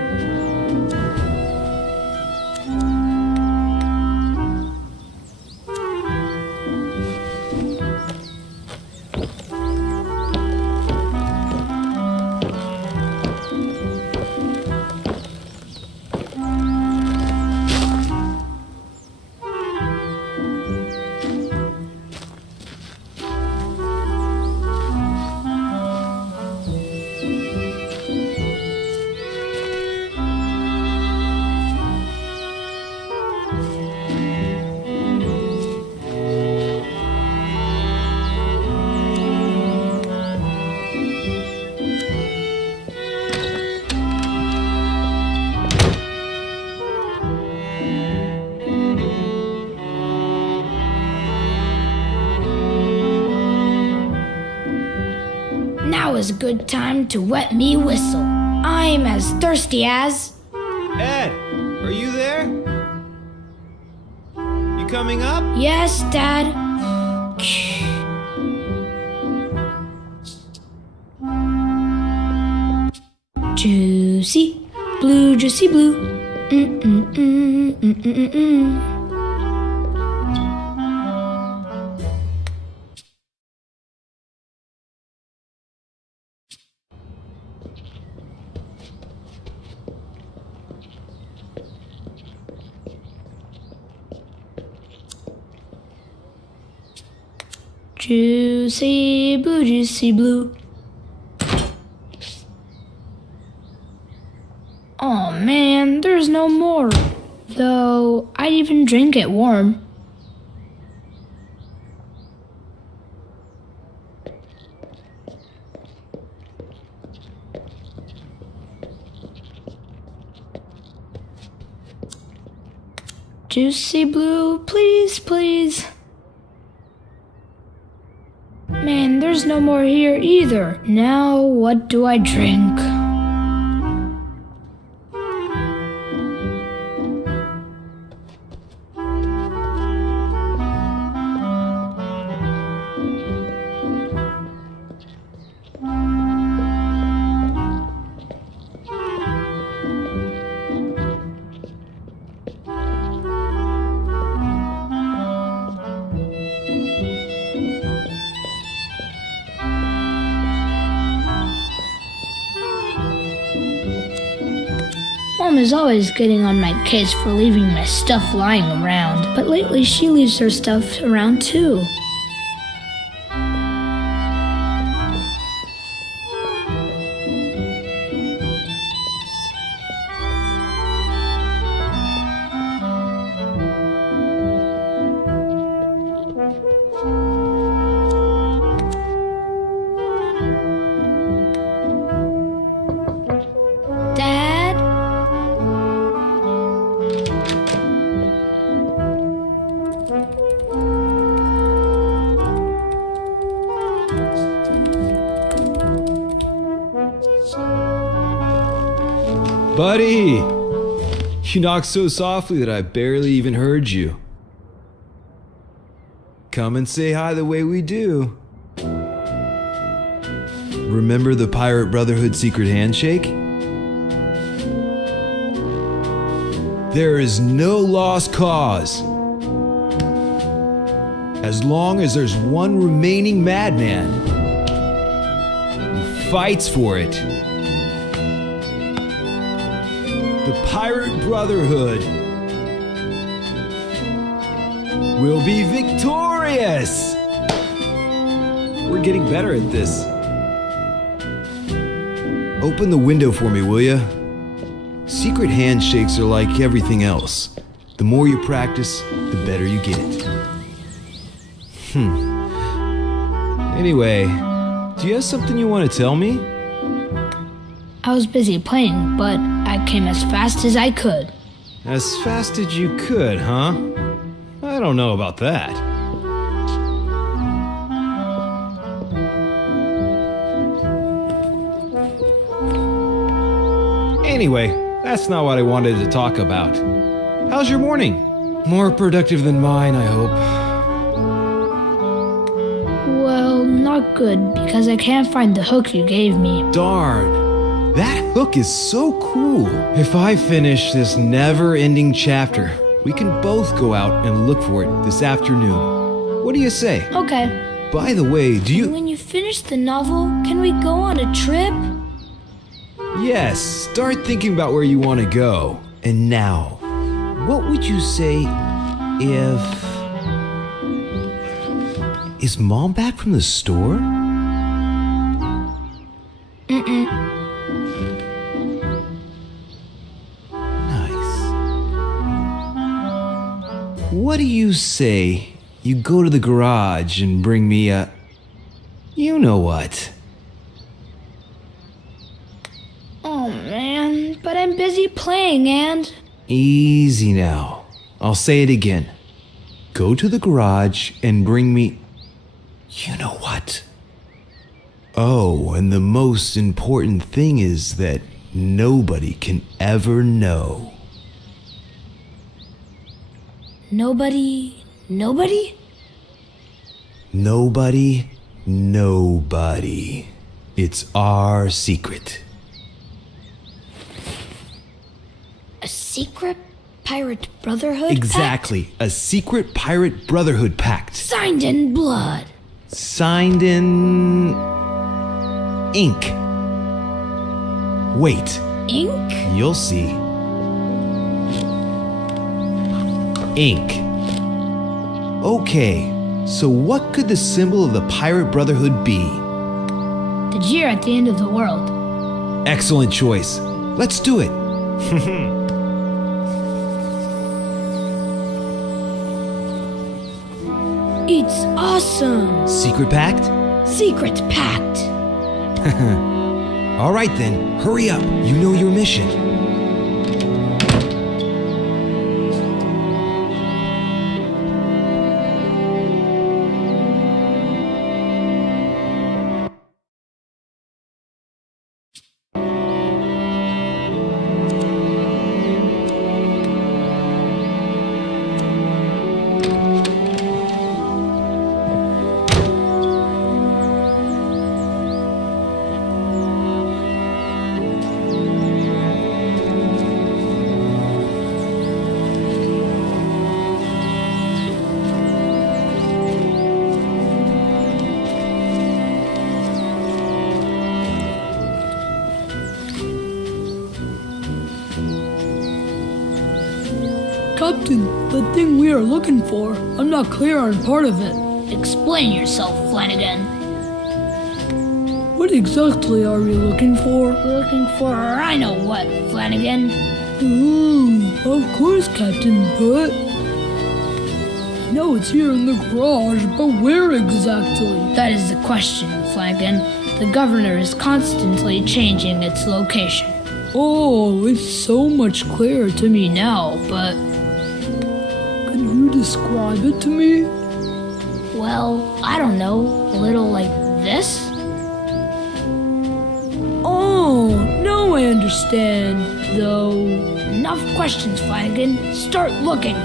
Now is a good time to wet me whistle. I'm as thirsty as... Ed, are you there? You coming up? Yes, Dad. Juicy blue, juicy blue. Juicy blue, juicy blue. Oh man, there's no more. Though I'd even drink it warm. Juicy blue, please, please. Man, there's no more here either. Now, what do I drink? Mom is always getting on my case for leaving my stuff lying around, but lately she leaves her stuff around too. Buddy! You knocked so softly that I barely even heard you. Come and say hi the way we do. Remember the Pirate Brotherhood secret handshake? There is no lost cause. As long as there's one remaining madman who fights for it. The Pirate Brotherhood will be victorious! We're getting better at this. Open the window for me, will ya? Secret handshakes are like everything else. The more you practice, the better you get it. Anyway, do you have something you want to tell me? I was busy playing, but I came as fast as I could. As fast as you could, huh? I don't know about that. Anyway, that's not what I wanted to talk about. How's your morning? More productive than mine, I hope. Well, not good, because I can't find the hook you gave me. Darn. That hook is so cool. If I finish this never-ending chapter, we can both go out and look for it this afternoon. What do you say? Okay. By the way, do you... When you finish the novel, can we go on a trip? Yes, start thinking about where you want to go. And now, what would you say if... Is Mom back from the store? Mm-mm. What do you say you go to the garage and bring me a... You know what? Oh man, but I'm busy playing and... Easy now. I'll say it again. Go to the garage and bring me... You know what? Oh, and the most important thing is that nobody can ever know. Nobody... Nobody? Nobody. It's our secret. A secret pirate brotherhood Exactly. A secret pirate brotherhood pact. Signed in blood. Signed in... ink. Wait. Ink? You'll see. Ink. Okay, so what could the symbol of the Pirate Brotherhood be? The jeer at the end of the world. Excellent choice. Let's do it. It's awesome. Secret pact? Secret pact. All right then, hurry up. You know your mission. Captain, the thing we are looking for, I'm not clear on part of it. Explain yourself, Flanagan. What exactly are we looking for? Looking for I know what, Flanagan. Of course, Captain, but... I know it's here in the garage, but where exactly? That is the question, Flanagan. The governor is constantly changing its location. Oh, it's so much clearer to me now, but... Can you describe it to me? Well, I don't know. A little like this? Oh, now I understand, though. Enough questions, Flanagan. Start looking.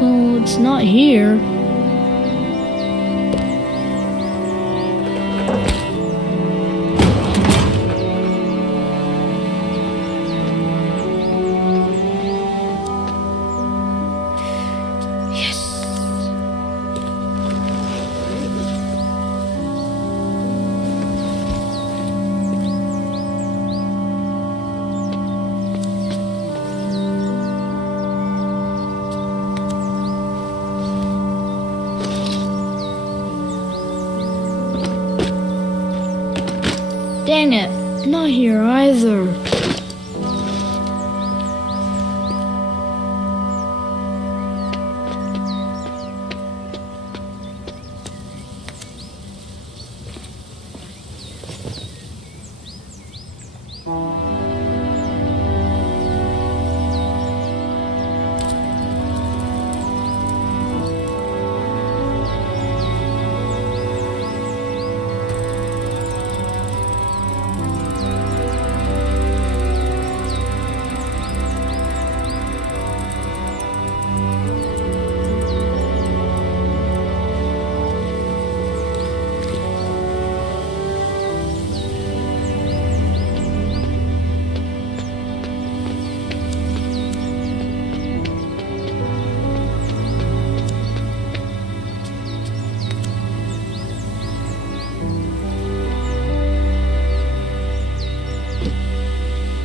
Well, it's not here. Dang it, not here either.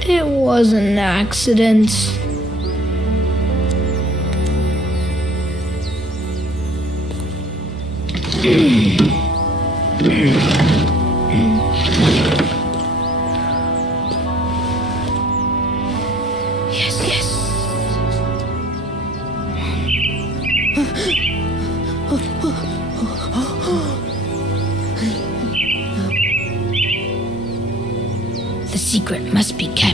It was an accident. Yes, yes. The secret must be kept.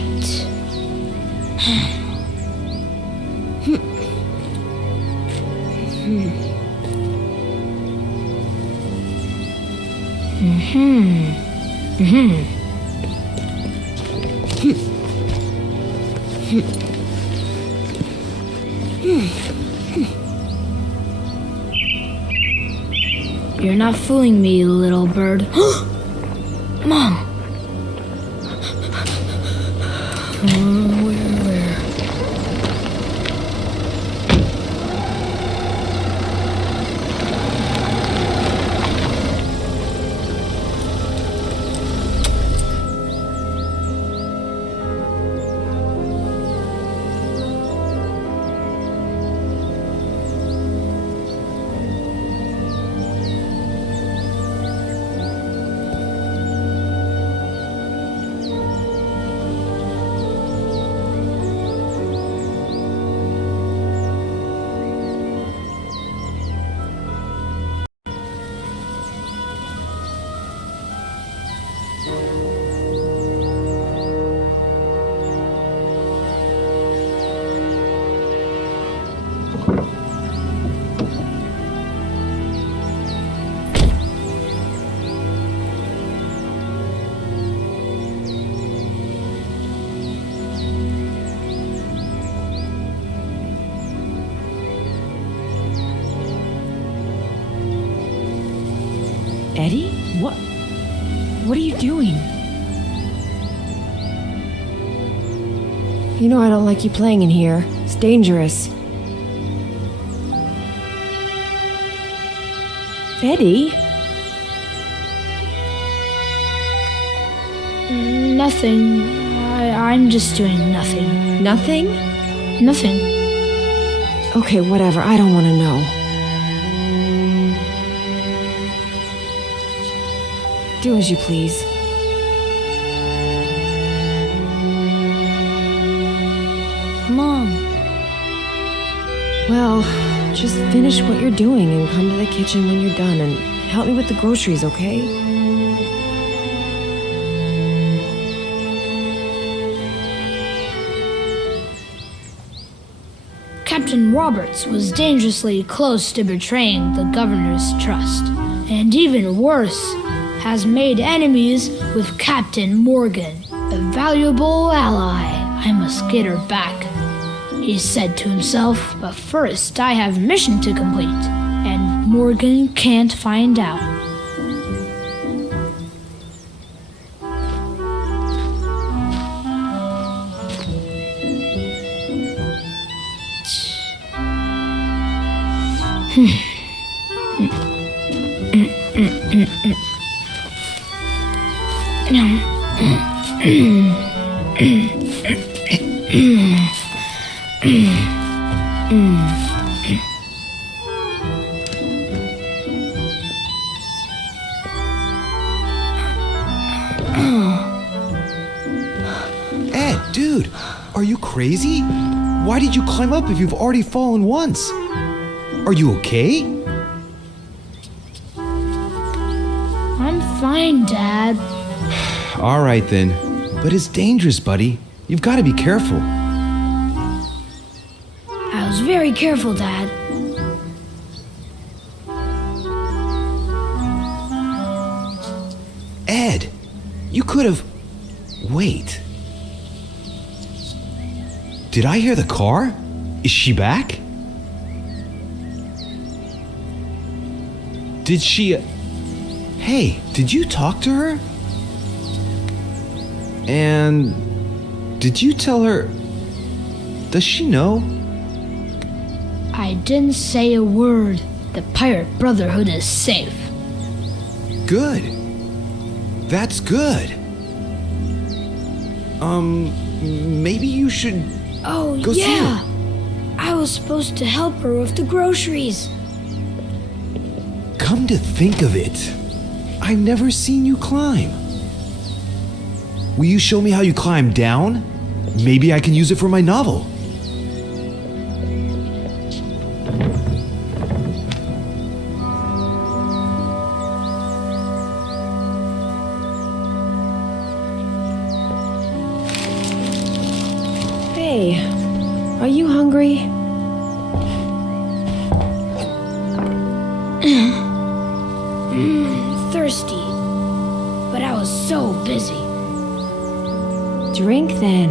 You're not fooling me, little bird. Mom! Where? Eddie? What are you doing? You know I don't like you playing in here. It's dangerous. Eddie? Nothing. I'm just doing nothing. Nothing? Nothing. Okay, whatever. I don't want to know. Do as you please. Mom. Well, just finish what you're doing and come to the kitchen when you're done and help me with the groceries, okay? Captain Roberts was dangerously close to betraying the governor's trust, and even worse, has made enemies with Captain Morgan, a valuable ally. I must get her back, he said to himself, but first I have a mission to complete, and Morgan can't find out. Are you crazy? Why did you climb up if you've already fallen once? Are you okay? I'm fine, Dad. All right then. But it's dangerous, buddy. You've got to be careful. I was very careful, Dad. Ed, you could have... Wait. Did I hear the car? Is she back? Did she... Hey, did you talk to her? And... Did you tell her... Does she know? I didn't say a word. The Pirate Brotherhood is safe. Good. That's good. Maybe you should... Oh, go see yeah. her. I was supposed to help her with the groceries. Come to think of it, I've never seen you climb. Will you show me how you climb down? Maybe I can use it for my novel. Hey, are you hungry? Thirsty. But I was so busy. Drink then.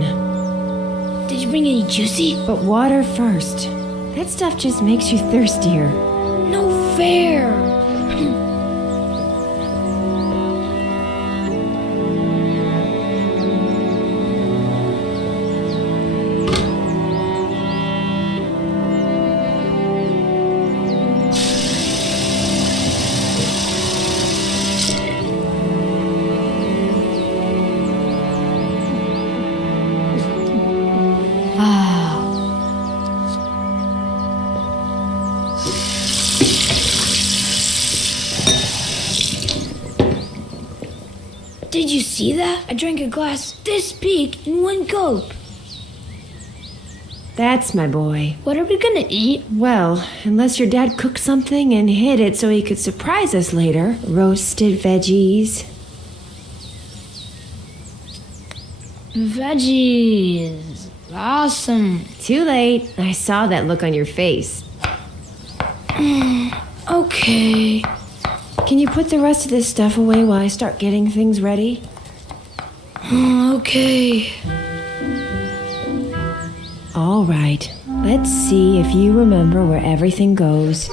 Did you bring any juicy? But water first. That stuff just makes you thirstier. No fair. Did you see that? I drank a glass this big in one gulp. That's my boy. What are we gonna eat? Well, unless your dad cooked something and hid it so he could surprise us later. Roasted veggies. Veggies. Awesome. Too late. I saw that look on your face. Okay. Can you put the rest of this stuff away while I start getting things ready? Okay. All right. Let's see if you remember where everything goes.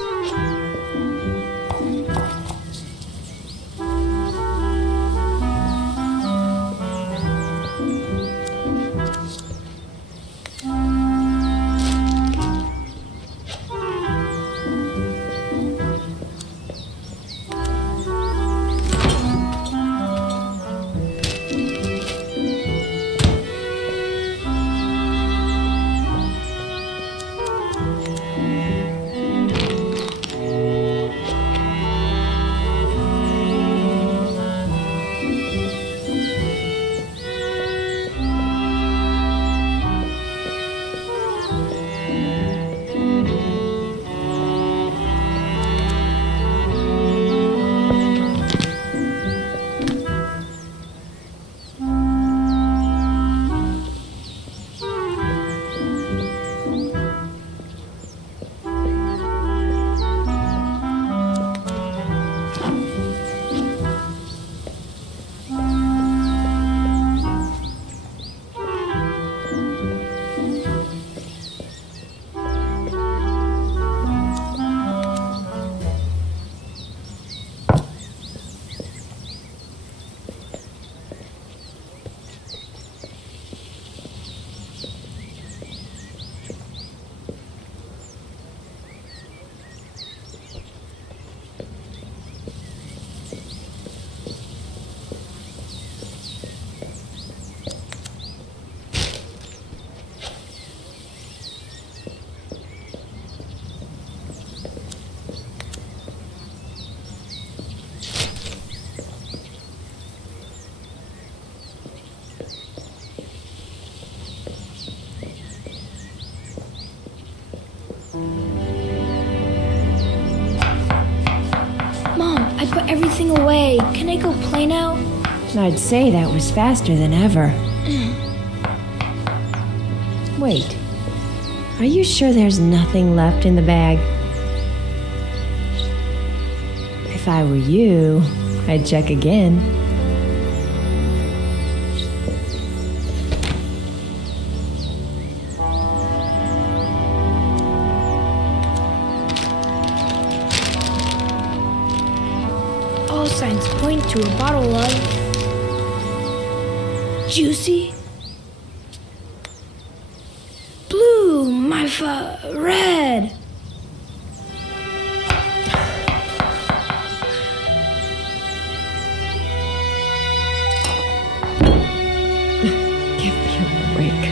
Mom, I put everything away. Can I go play now? I'd say that was faster than ever. Wait. Are you sure there's nothing left in the bag? If I were you, I'd check again. All signs point to a bottle of juicy blue, red. Give me a break.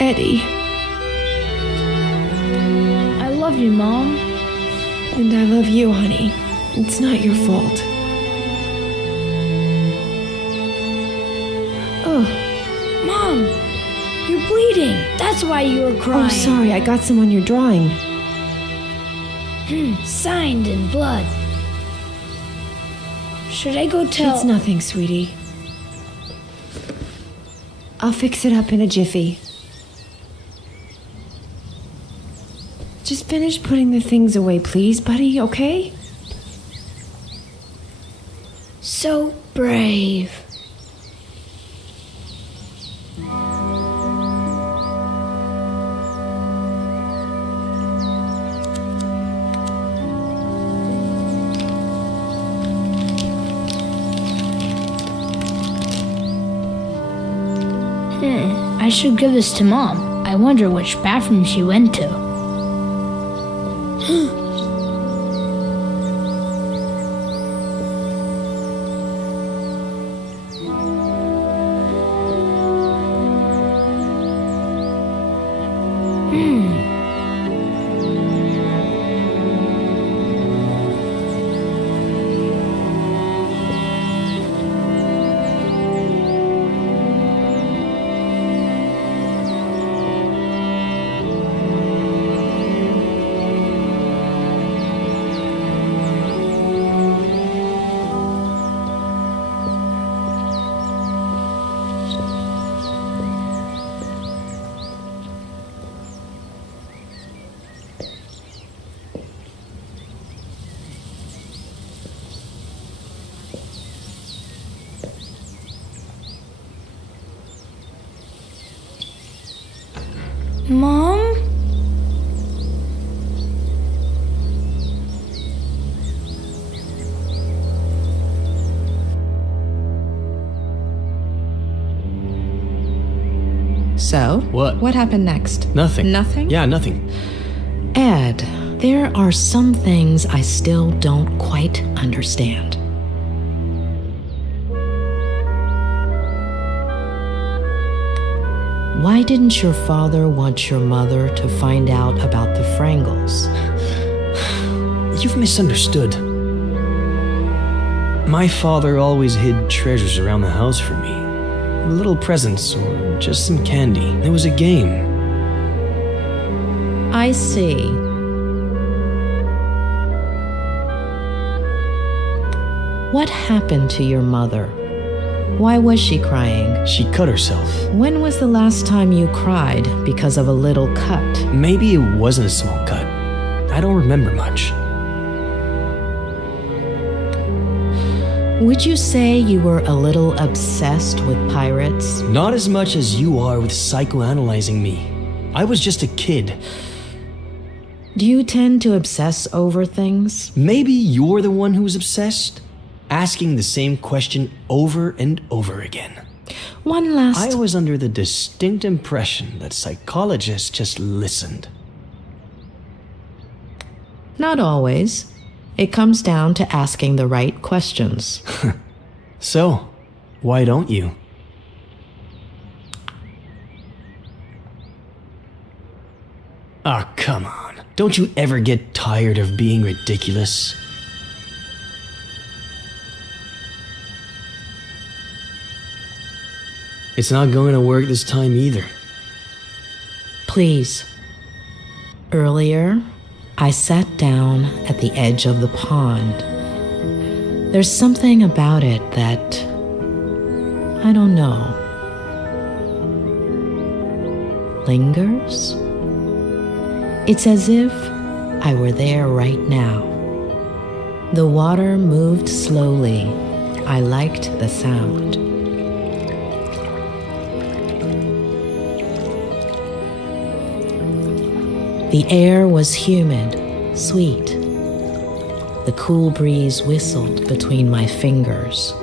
Eddie. I love you, Mom. And I love you, honey. It's not your fault. Oh. Mom, you're bleeding. That's why you were crying. Oh, sorry. I got some on your drawing. Signed in blood. Should I go tell... It's nothing, sweetie. I'll fix it up in a jiffy. Just finish putting the things away, please, buddy, okay? So brave. I should give this to Mom. I wonder which bathroom she went to. Mom? So? What happened next? Nothing. Nothing? Yeah, nothing. Ed, there are some things I still don't quite understand. Why didn't your father want your mother to find out about the Frangles? You've misunderstood. My father always hid treasures around the house for me. Little presents or just some candy. It was a game. I see. What happened to your mother? Why was she crying? She cut herself. When was the last time you cried because of a little cut? Maybe it wasn't a small cut. I don't remember much. Would you say you were a little obsessed with pirates? Not as much as you are with psychoanalyzing me. I was just a kid. Do you tend to obsess over things? Maybe you're the one who's obsessed, asking the same question over and over again. One last... I was under the distinct impression that psychologists just listened. Not always. It comes down to asking the right questions. So, why don't you? Ah, come on. Don't you ever get tired of being ridiculous? It's not going to work this time either. Please. Earlier, I sat down at the edge of the pond. There's something about it that... I don't know. Lingers? It's as if I were there right now. The water moved slowly. I liked the sound. The air was humid, sweet. The cool breeze whistled between my fingers.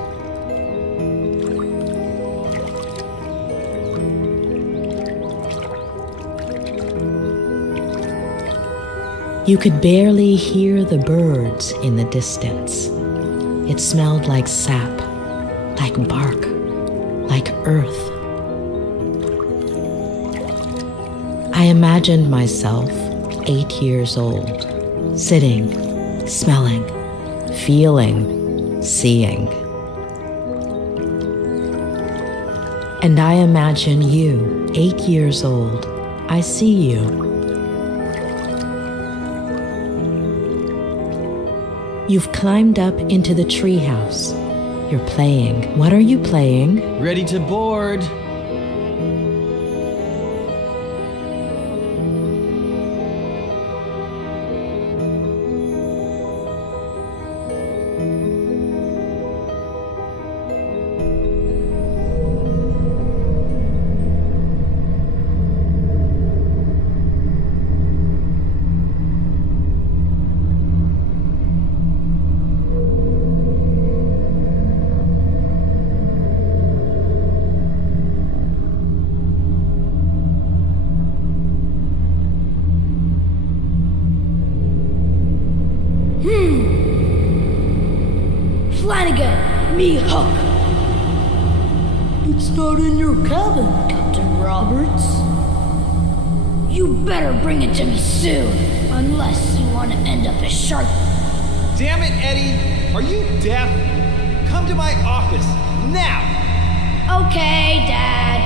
You could barely hear the birds in the distance. It smelled like sap, like bark, like earth. I imagined myself 8 years old, sitting, smelling, feeling, seeing. And I imagine you, 8 years old. I see you. You've climbed up into the treehouse. You're playing. What are you playing? Ready to board. Flanagan, me Hook. It's not in your cabin, Captain Roberts. You better bring it to me soon, unless you want to end up as shark. Damn it, Eddie! Are you deaf? Come to my office, now! Okay, Dad.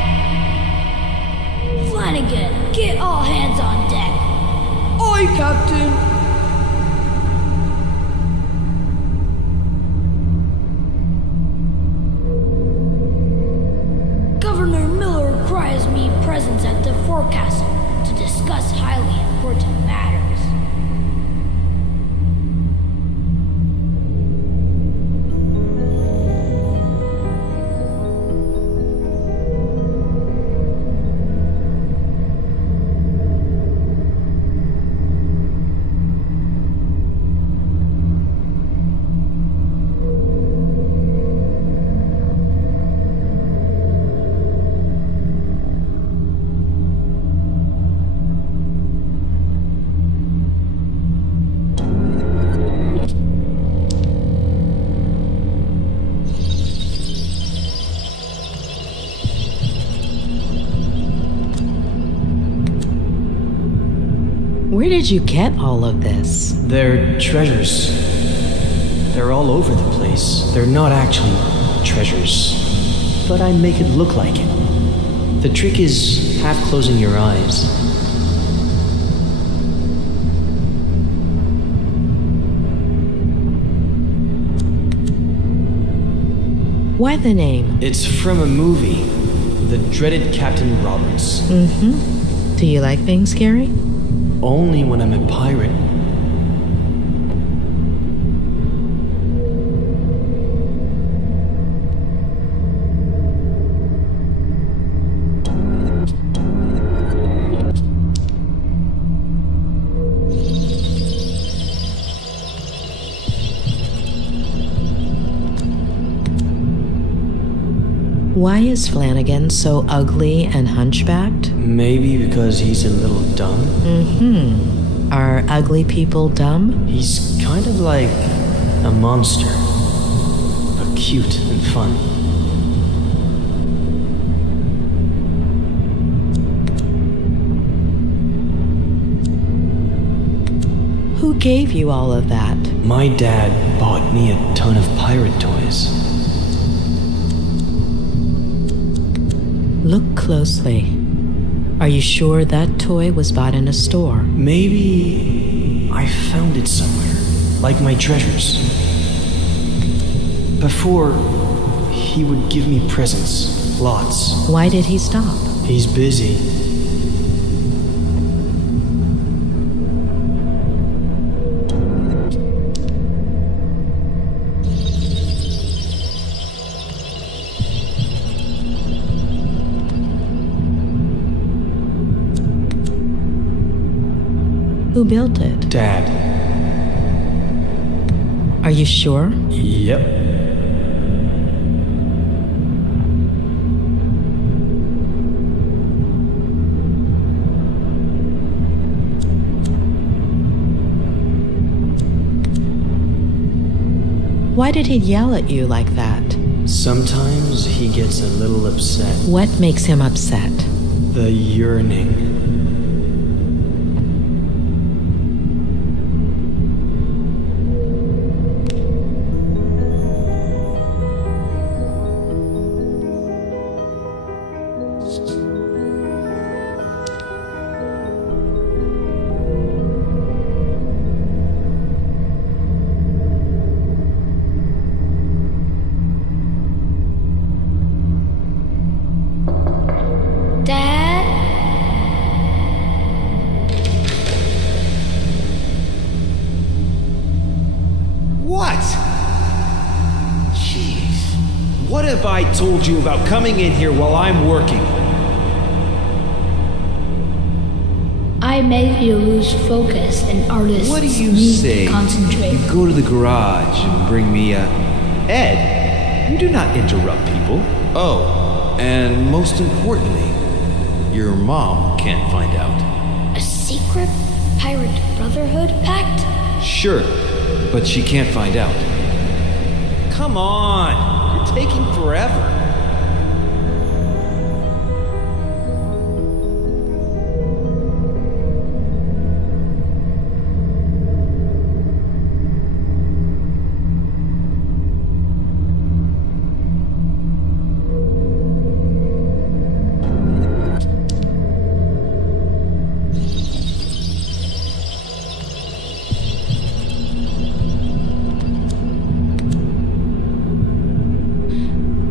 Flanagan, get all hands on deck. Aye, Captain. Governor Miller requires me presence at the forecastle to discuss highly important matters. Where did you get all of this? They're treasures. They're all over the place. They're not actually treasures, but I make it look like it. The trick is half closing your eyes. Why the name? It's from a movie, The Dreaded Captain Roberts. Mm-hmm. Do you like being scary? Only when I'm a pirate. Why is Flanagan so ugly and hunchbacked? Maybe because he's a little dumb? Mm-hmm. Are ugly people dumb? He's kind of like a monster. But cute and fun. gave you all of that? My dad bought me a ton of pirate toys. Look closely. Are you sure that toy was bought in a store? Maybe I found it somewhere, like my treasures. Before, he would give me presents, lots. Why did he stop? He's busy. Who built it? Dad. Are you sure? Yep. Why did he yell at you like that? Sometimes he gets a little upset. What makes him upset? The yearning. What? Jeez. What have I told you about coming in here while I'm working? I make you lose focus, and artists What do you need say? to concentrate. You go to the garage and bring me a... Ed, you do not interrupt people. Oh, and most importantly, your mom can't find out. A secret pirate brotherhood pact? Sure, but she can't find out. Come on, you're taking forever.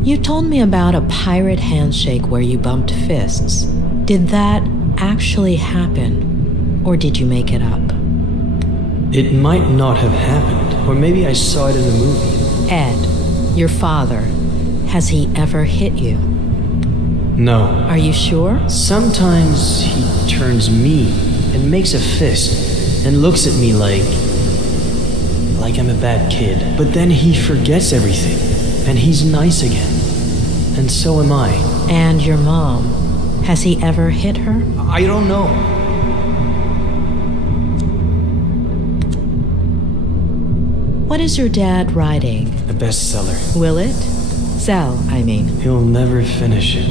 You told me about a pirate handshake where you bumped fists. Did that actually happen? Or did you make it up? It might not have happened, or maybe I saw it in a movie. Ed, your father, has he ever hit you? No. Are you sure? Sometimes he turns mean and makes a fist and looks at me like I'm a bad kid. But then he forgets everything and he's nice again. And so am I. And your mom, has he ever hit her? I don't know. What is your dad writing? A bestseller. Will it? Sell, I mean. He'll never finish it.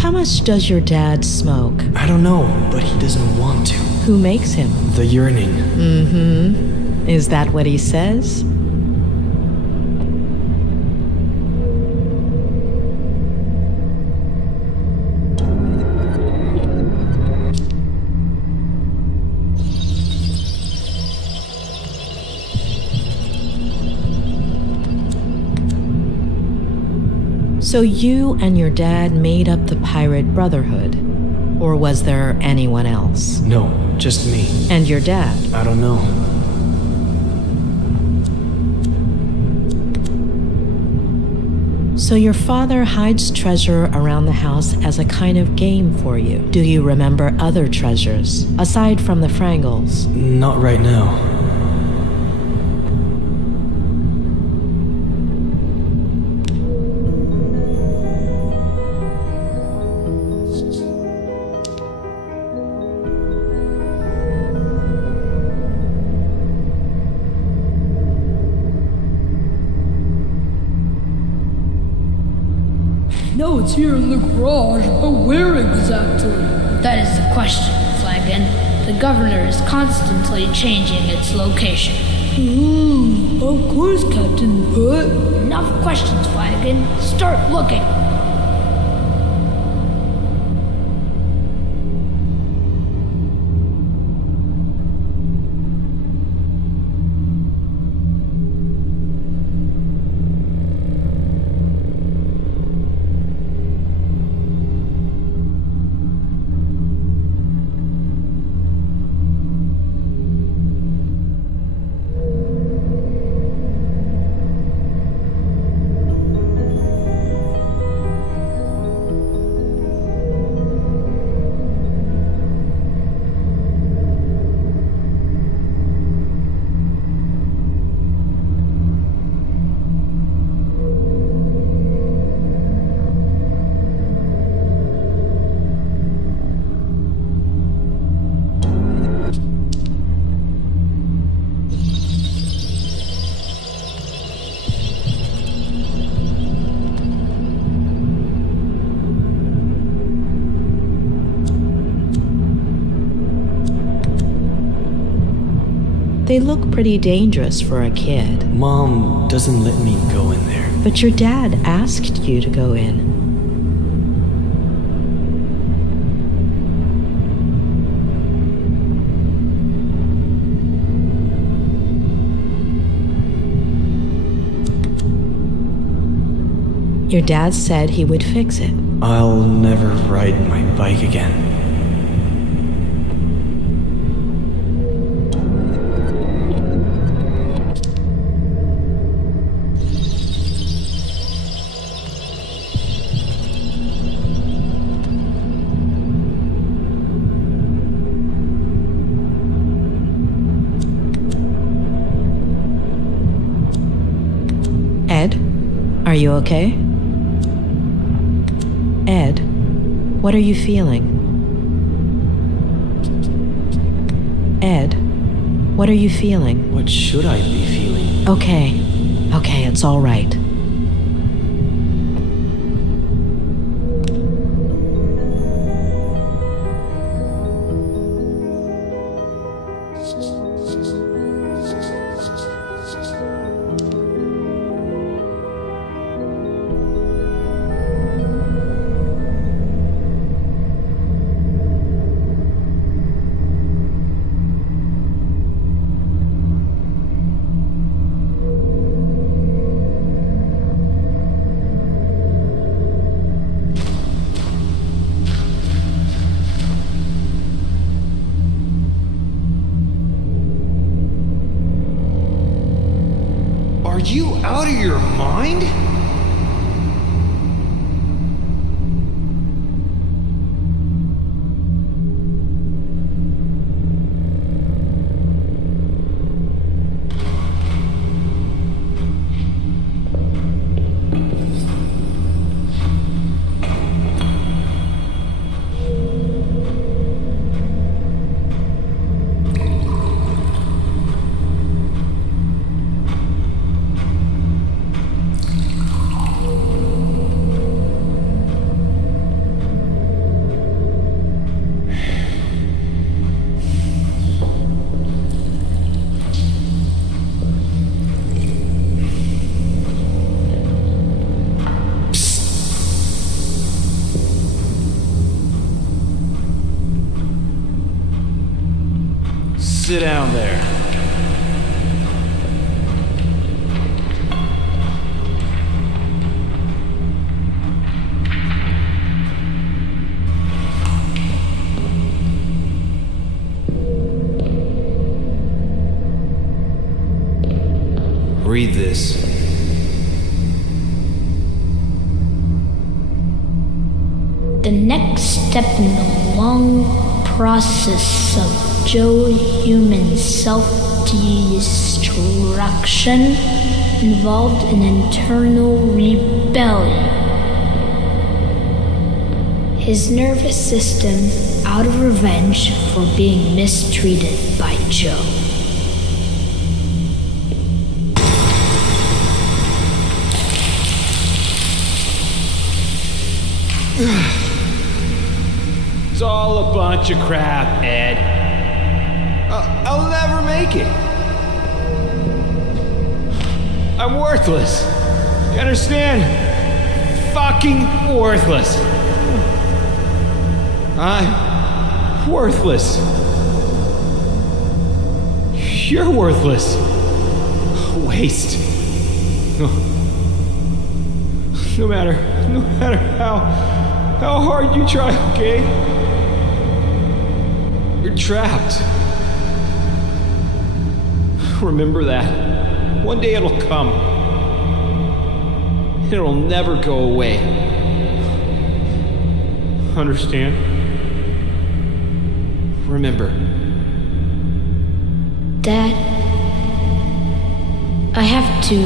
How much does your dad smoke? I don't know, but he doesn't want to. Who makes him? The yearning. Mm-hmm. Is that what he says? So you and your dad made up the Pirate Brotherhood? Or was there anyone else? No, just me. And your dad? I don't know. So your father hides treasure around the house as a kind of game for you. Do you remember other treasures, aside from the Frangles? Not right now. know it's here in the garage, but where exactly? That is the question, Flagon. The governor is constantly changing its location. Of course, Captain, but... Enough questions, Flagon. Start looking. They look pretty dangerous for a kid. Mom doesn't let me go in there. But your dad asked you to go in. Your dad said he would fix it. I'll never ride my bike again. Ed, are you okay? Ed, what are you feeling? Ed, what are you feeling? What should I be feeling? Okay, it's all right. Are you out of your mind? Sit down there. Read this. The next step in the long process of Joe human self-destruction involved an internal rebellion. His nervous system out of revenge for being mistreated by Joe. It's all a bunch of crap, Ed. I'll never make it. I'm worthless. You understand? Fucking worthless. I'm worthless. You're worthless. Waste. No matter how hard you try, okay? You're trapped. Remember that. One day it'll come. It'll never go away. Understand? Remember. Dad, I have to.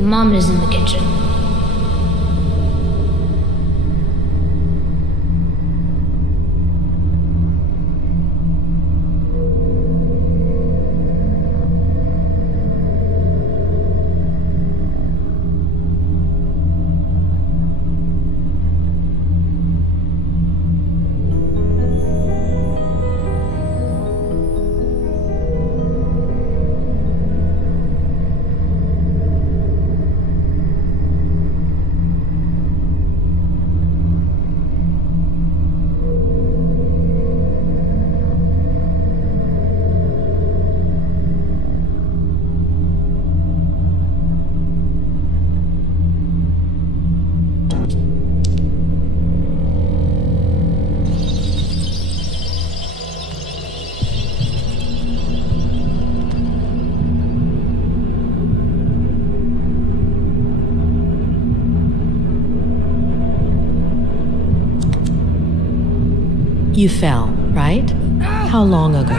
Mom is in the kitchen. You fell, right? How long ago?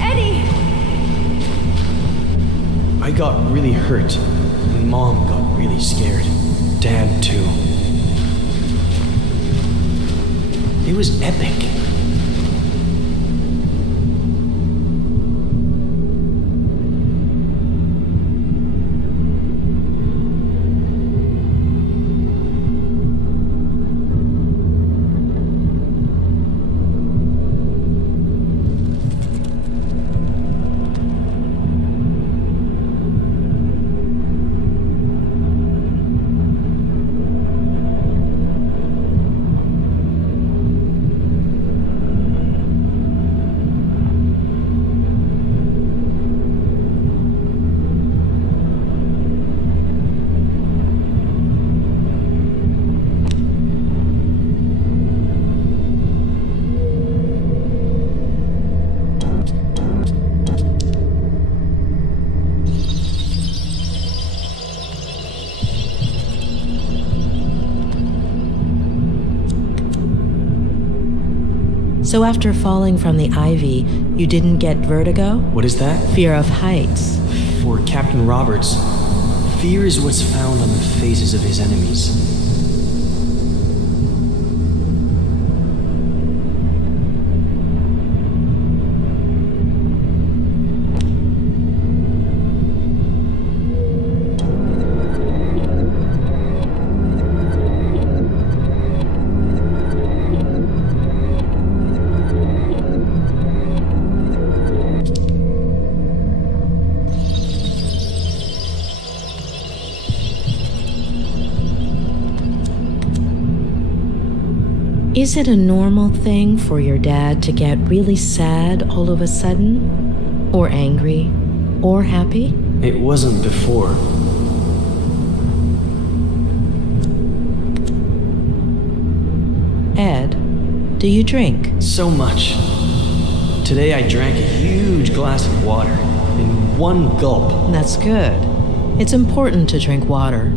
Eddie! I got really hurt. And Mom got really scared. Dad, too. It was epic. So after falling from the ivy, you didn't get vertigo? What is that? Fear of heights. For Captain Roberts, fear is what's found on the faces of his enemies. Is it a normal thing for your dad to get really sad all of a sudden? Or angry? Or happy? It wasn't before. Ed, do you drink? So much. Today I drank a huge glass of water in one gulp. That's good. It's important to drink water.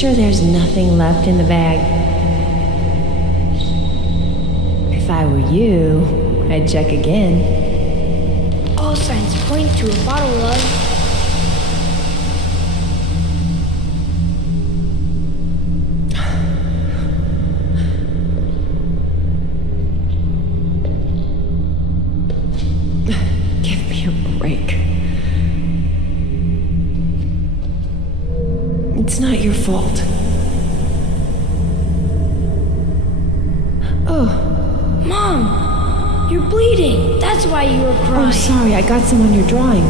sure there's nothing left in the bag? If I were you, I'd check again. All signs point to a bottle of... Give me a break. It's not your fault. Oh. Mom! You're bleeding! That's why you were crying. Oh, sorry, I got some on your drawing.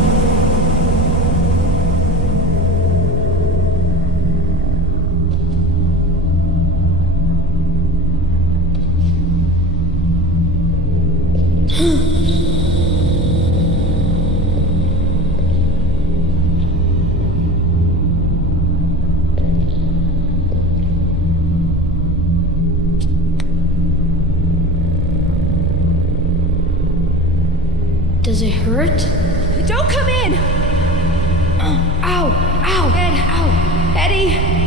Does it hurt? Don't come in! Ow! Ow! Ed! Ow! Eddie!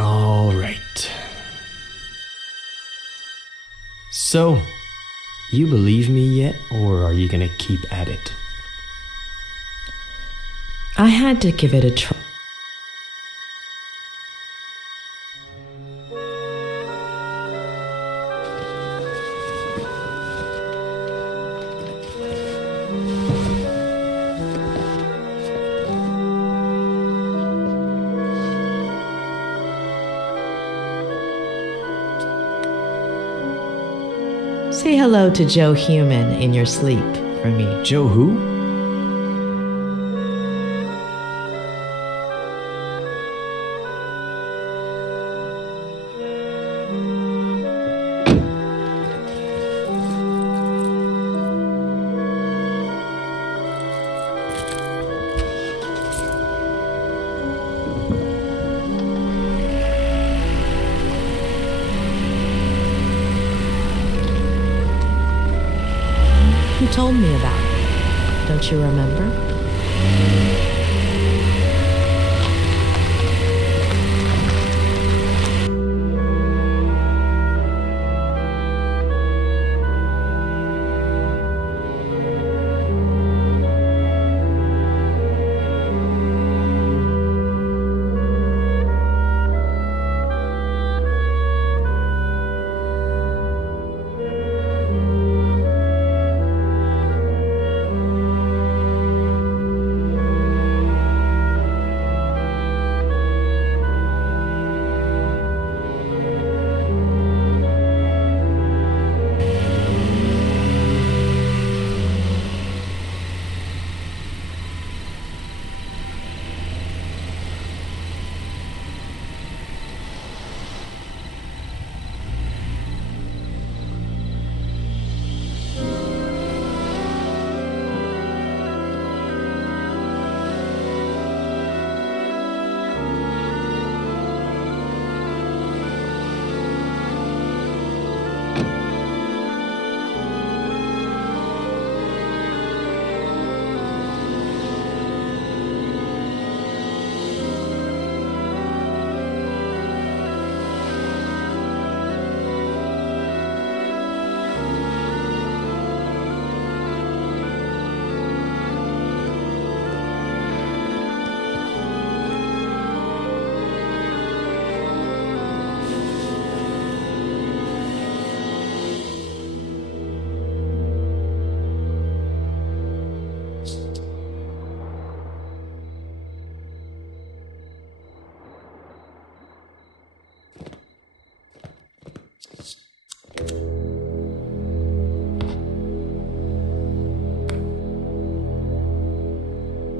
All right. So, you believe me yet, or are you gonna keep at it? I had to give it a try. Say hello to Joe Human in your sleep for me. Joe who? You told me about it. Don't you remember?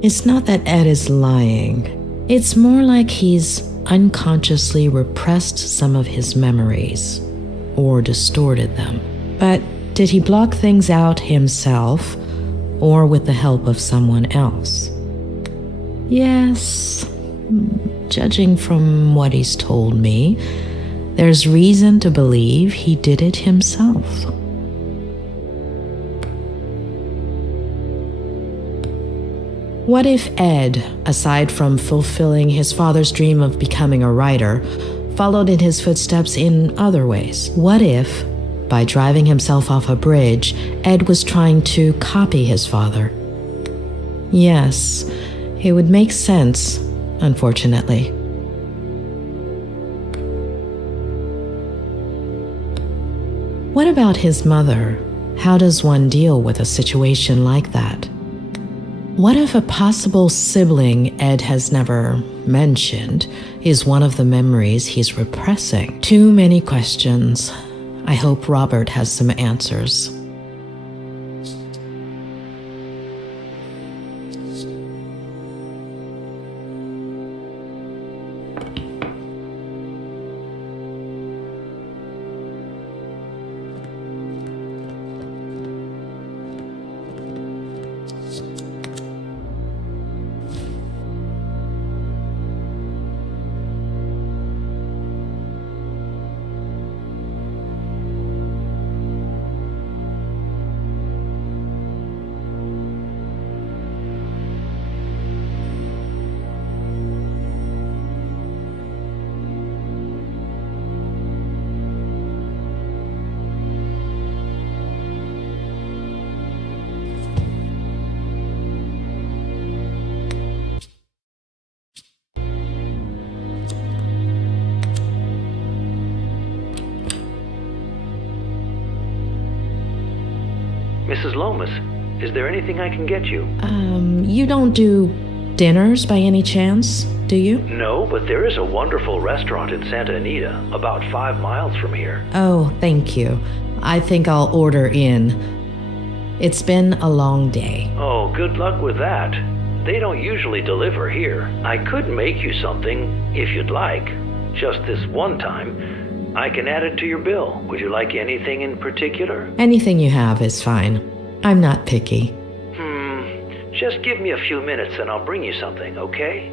It's not that Ed is lying. It's more like he's unconsciously repressed some of his memories, or distorted them. But did he block things out himself, or with the help of someone else? Yes, judging from what he's told me, there's reason to believe he did it himself. What if Ed, aside from fulfilling his father's dream of becoming a writer, followed in his footsteps in other ways? What if, by driving himself off a bridge, Ed was trying to copy his father? Yes, it would make sense, unfortunately. What about his mother? How does one deal with a situation like that? What if a possible sibling Ed has never mentioned is one of the memories he's repressing? Too many questions. I hope Robert has some answers. Mrs. Lomas, is there anything I can get you? You don't do dinners by any chance, do you? No, but there is a wonderful restaurant in Santa Anita, about 5 miles from here. Oh, thank you. I think I'll order in. It's been a long day. Oh, good luck with that. They don't usually deliver here. I could make you something, if you'd like. Just this one time. I can add it to your bill. Would you like anything in particular? Anything you have is fine. I'm not picky. Just give me a few minutes and I'll bring you something, okay?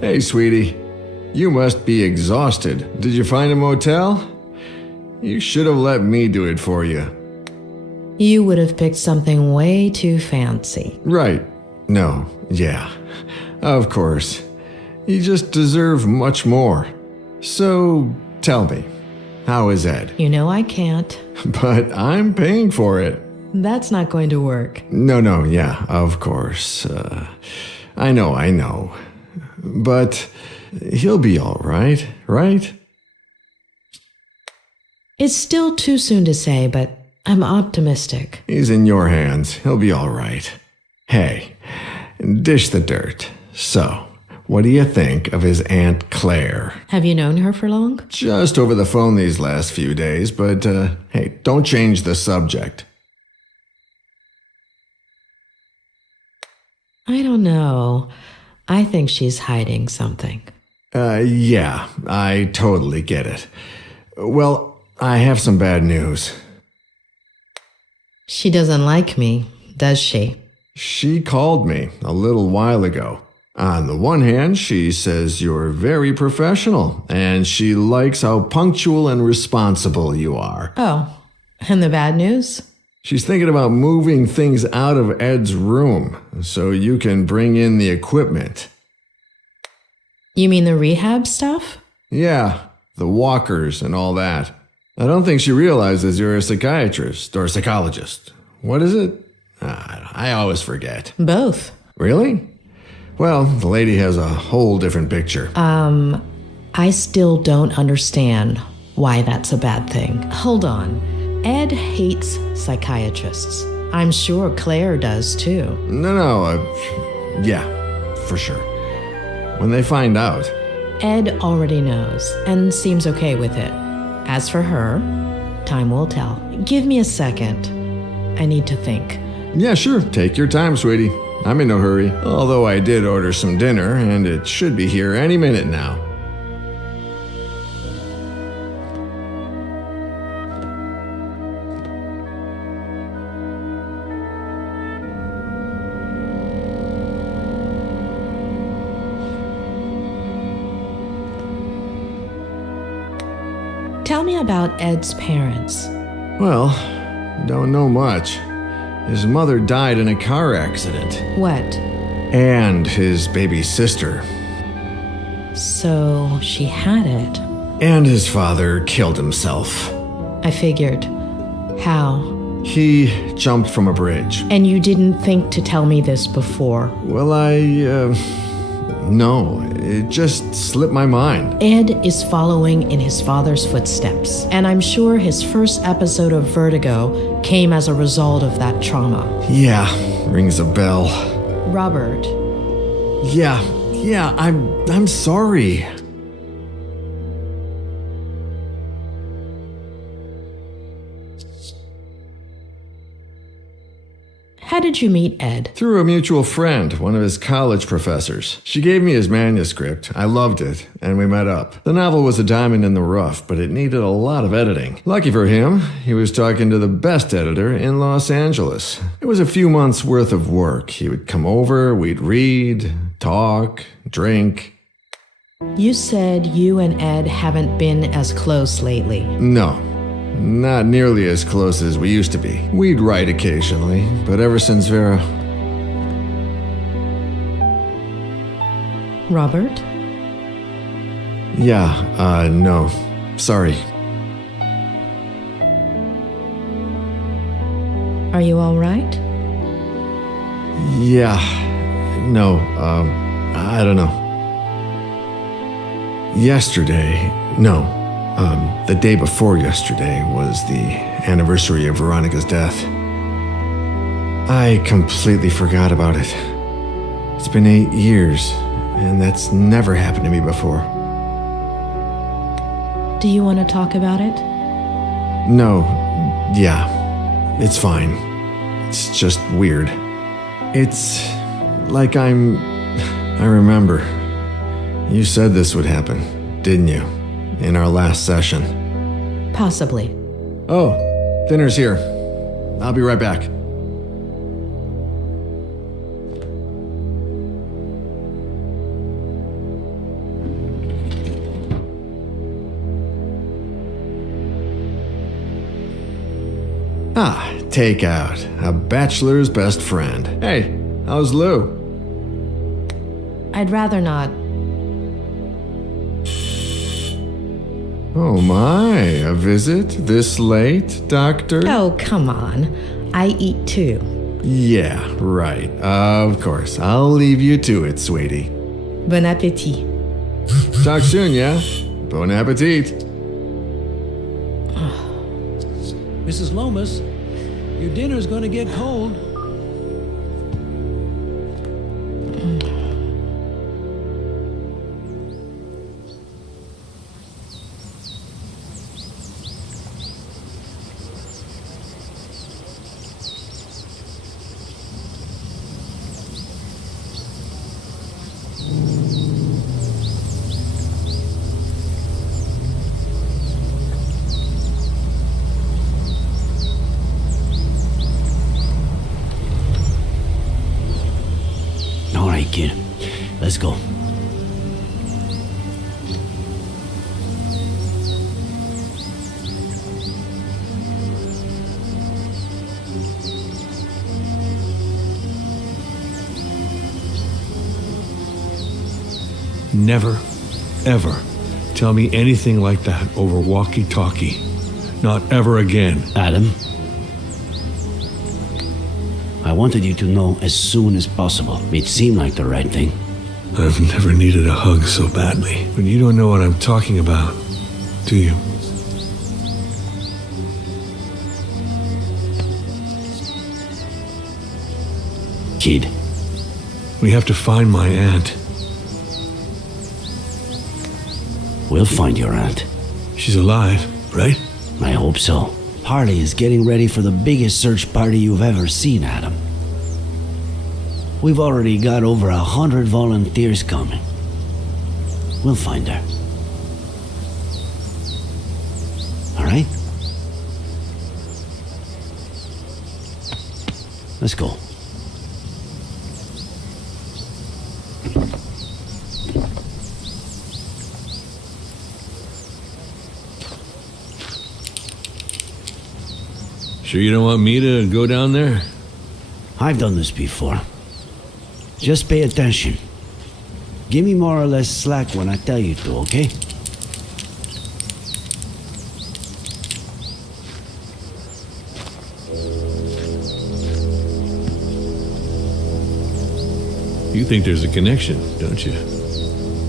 Hey, sweetie. You must be exhausted. Did you find a motel? You should have let me do it for you. You would have picked something way too fancy. Right. No. Yeah. Of course. You just deserve much more. So, tell me, how is Ed? You know I can't. But I'm paying for it. That's not going to work. No, yeah, of course. I know. But he'll be all right, right? It's still too soon to say, but I'm optimistic. He's in your hands. He'll be all right. Hey, dish the dirt. So, what do you think of his Aunt Claire? Have you known her for long? Just over the phone these last few days, but hey, don't change the subject. I don't know. I think she's hiding something. Yeah, I totally get it. Well, I have some bad news. She doesn't like me, does she? She called me a little while ago. On the one hand, she says you're very professional, and she likes how punctual and responsible you are. Oh, and the bad news? She's thinking about moving things out of Ed's room so you can bring in the equipment. You mean the rehab stuff? Yeah, the walkers and all that. I don't think she realizes you're a psychiatrist or psychologist. What is it? I always forget. Both. Really? Well, the lady has a whole different picture. I still don't understand why that's a bad thing. Hold on. Ed hates psychiatrists. I'm sure Claire does too. No, yeah, for sure. When they find out. Ed already knows and seems okay with it. As for her, time will tell. Give me a second. I need to think. Yeah, sure. Take your time, sweetie. I'm in no hurry. Although I did order some dinner, and it should be here any minute now. Tell me about Ed's parents. Well, don't know much. His mother died in a car accident. What? And his baby sister. So she had it. And his father killed himself. I figured. How? He jumped from a bridge. And you didn't think to tell me this before? Well, no, it just slipped my mind. Ed is following in his father's footsteps, and I'm sure his first episode of Vertigo came as a result of that trauma. Yeah, rings a bell. Robert. Yeah, I'm sorry. How did you meet Ed? Through a mutual friend, one of his college professors. She gave me his manuscript. I loved it, and we met up. The novel was a diamond in the rough, but it needed a lot of editing. Lucky for him, he was talking to the best editor in Los Angeles. It was a few months' worth of work. He would come over, we'd read, talk, drink. You said you and Ed haven't been as close lately. No. Not nearly as close as we used to be. We'd write occasionally, but ever since Vera... Robert? Yeah, no. Sorry. Are you all right? Yeah. No, I don't know. Yesterday... No. The day before yesterday was the anniversary of Veronica's death. I completely forgot about it. It's been 8 years, and that's never happened to me before. Do you want to talk about it? No, yeah, it's fine. It's just weird. It's like I remember. You said this would happen, didn't you? In our last session. Possibly. Oh, dinner's here. I'll be right back. Ah, takeout. A bachelor's best friend. Hey, how's Lou? I'd rather not. Oh my, a visit this late, Doctor? Oh, come on. I eat too. Yeah, right. Of course. I'll leave you to it, sweetie. Bon appétit. Talk soon, yeah? Bon appetit. Mrs. Lomas, your dinner's gonna get cold. All right, kid. Let's go. Never, ever tell me anything like that over walkie-talkie. Not ever again. Adam, I wanted you to know as soon as possible. It seemed like the right thing. I've never needed a hug so badly. But you don't know what I'm talking about, do you? kid. We have to find my aunt. We'll find your aunt. She's alive, right? I hope so. Harley is getting ready for the biggest search party you've ever seen, Adam. We've already got over 100 volunteers coming. We'll find her. All right? Let's go. Sure you don't want me to go down there? I've done this before. Just pay attention. Give me more or less slack when I tell you to, okay? You think there's a connection, don't you?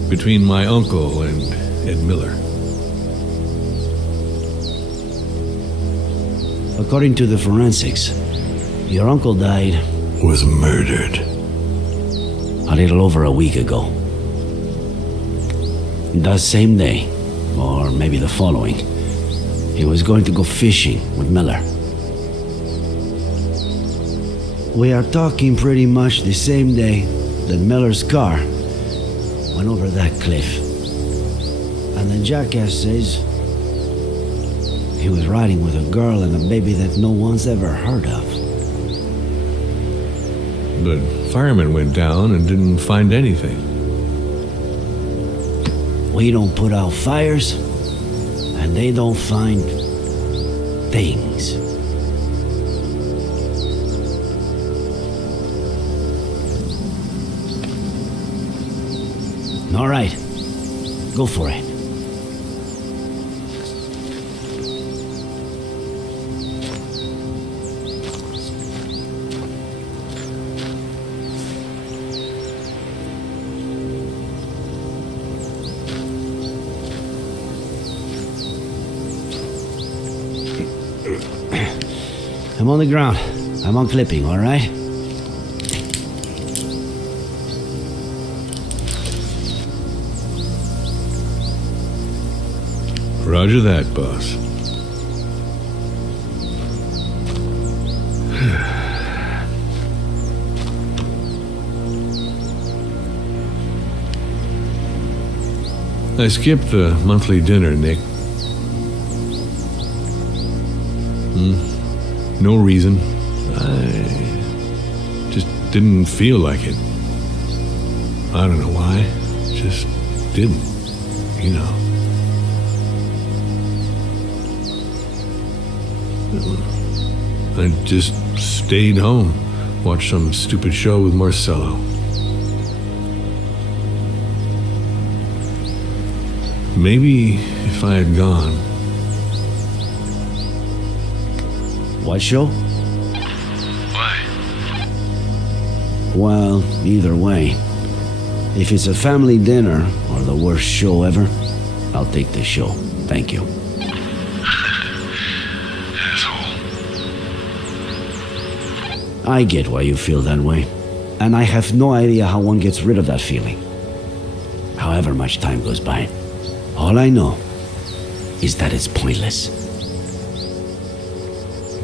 Between my uncle and Ed Miller. According to the forensics, your uncle died... Was murdered. A little over a week ago. That same day, or maybe the following, he was going to go fishing with Miller. We are talking pretty much the same day that Miller's car went over that cliff. And the jackass says he was riding with a girl and a baby that no one's ever heard of. But firemen went down and didn't find anything. We don't put out fires, and they don't find things. All right, go for it. I'm on the ground. I'm unclipping, all right? Roger that, boss. I skipped the monthly dinner, Nick. No reason. I just didn't feel like it. I don't know why. Just didn't, you know. I just stayed home, watched some stupid show with Marcello. Maybe if I had gone. What show? Why? Well, either way. If it's a family dinner or the worst show ever, I'll take the show. Thank you. I get why you feel that way. And I have no idea how one gets rid of that feeling. However much time goes by. All I know is that it's pointless.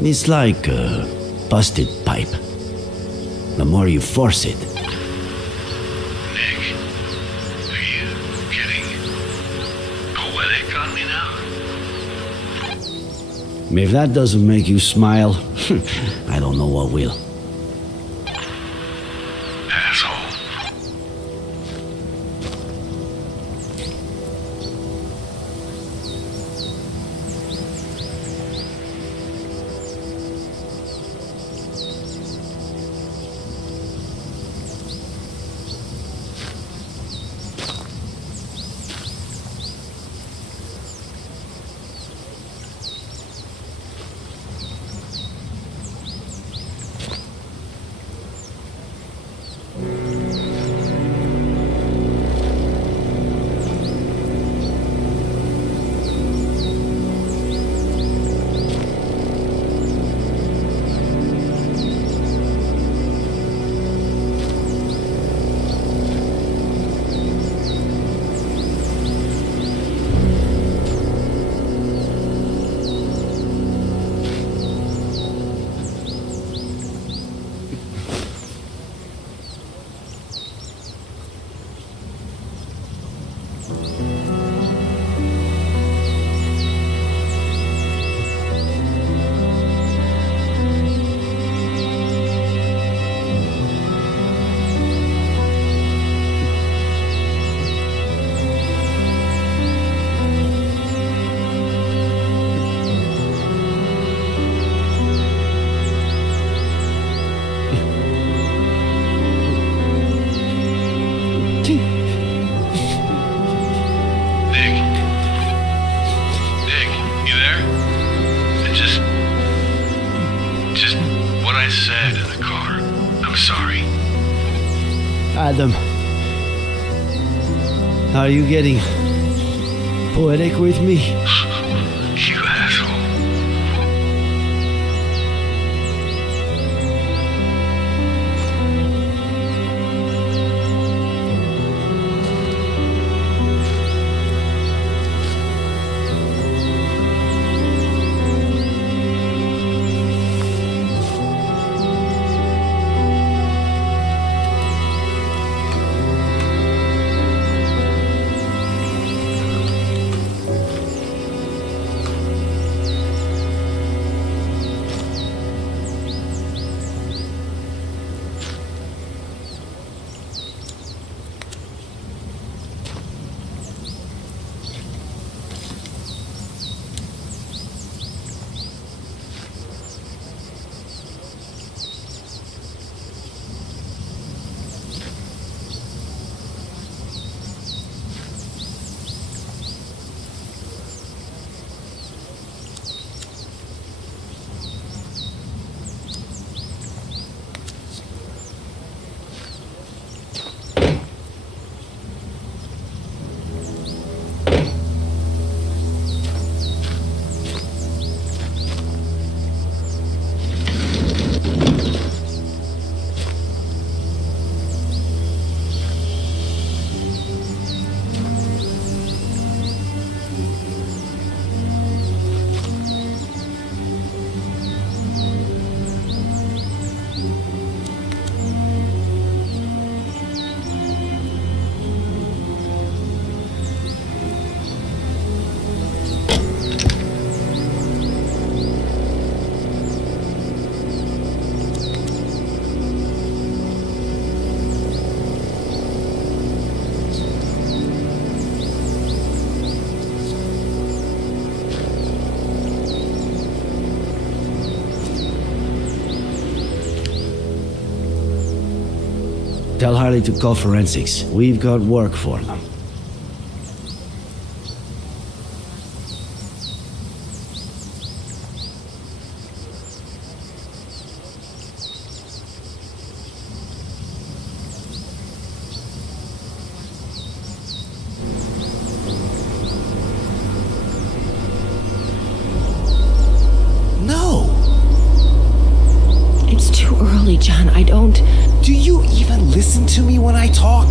It's like a busted pipe. The more you force it. Nick, are you getting poetic on me now? If that doesn't make you smile, I don't know what will. fathom. Are you getting poetic with me? You asshole. Tell Harley to call forensics. We've got work for them. No! It's too early, John. I don't... Do you even listen to me when I talk?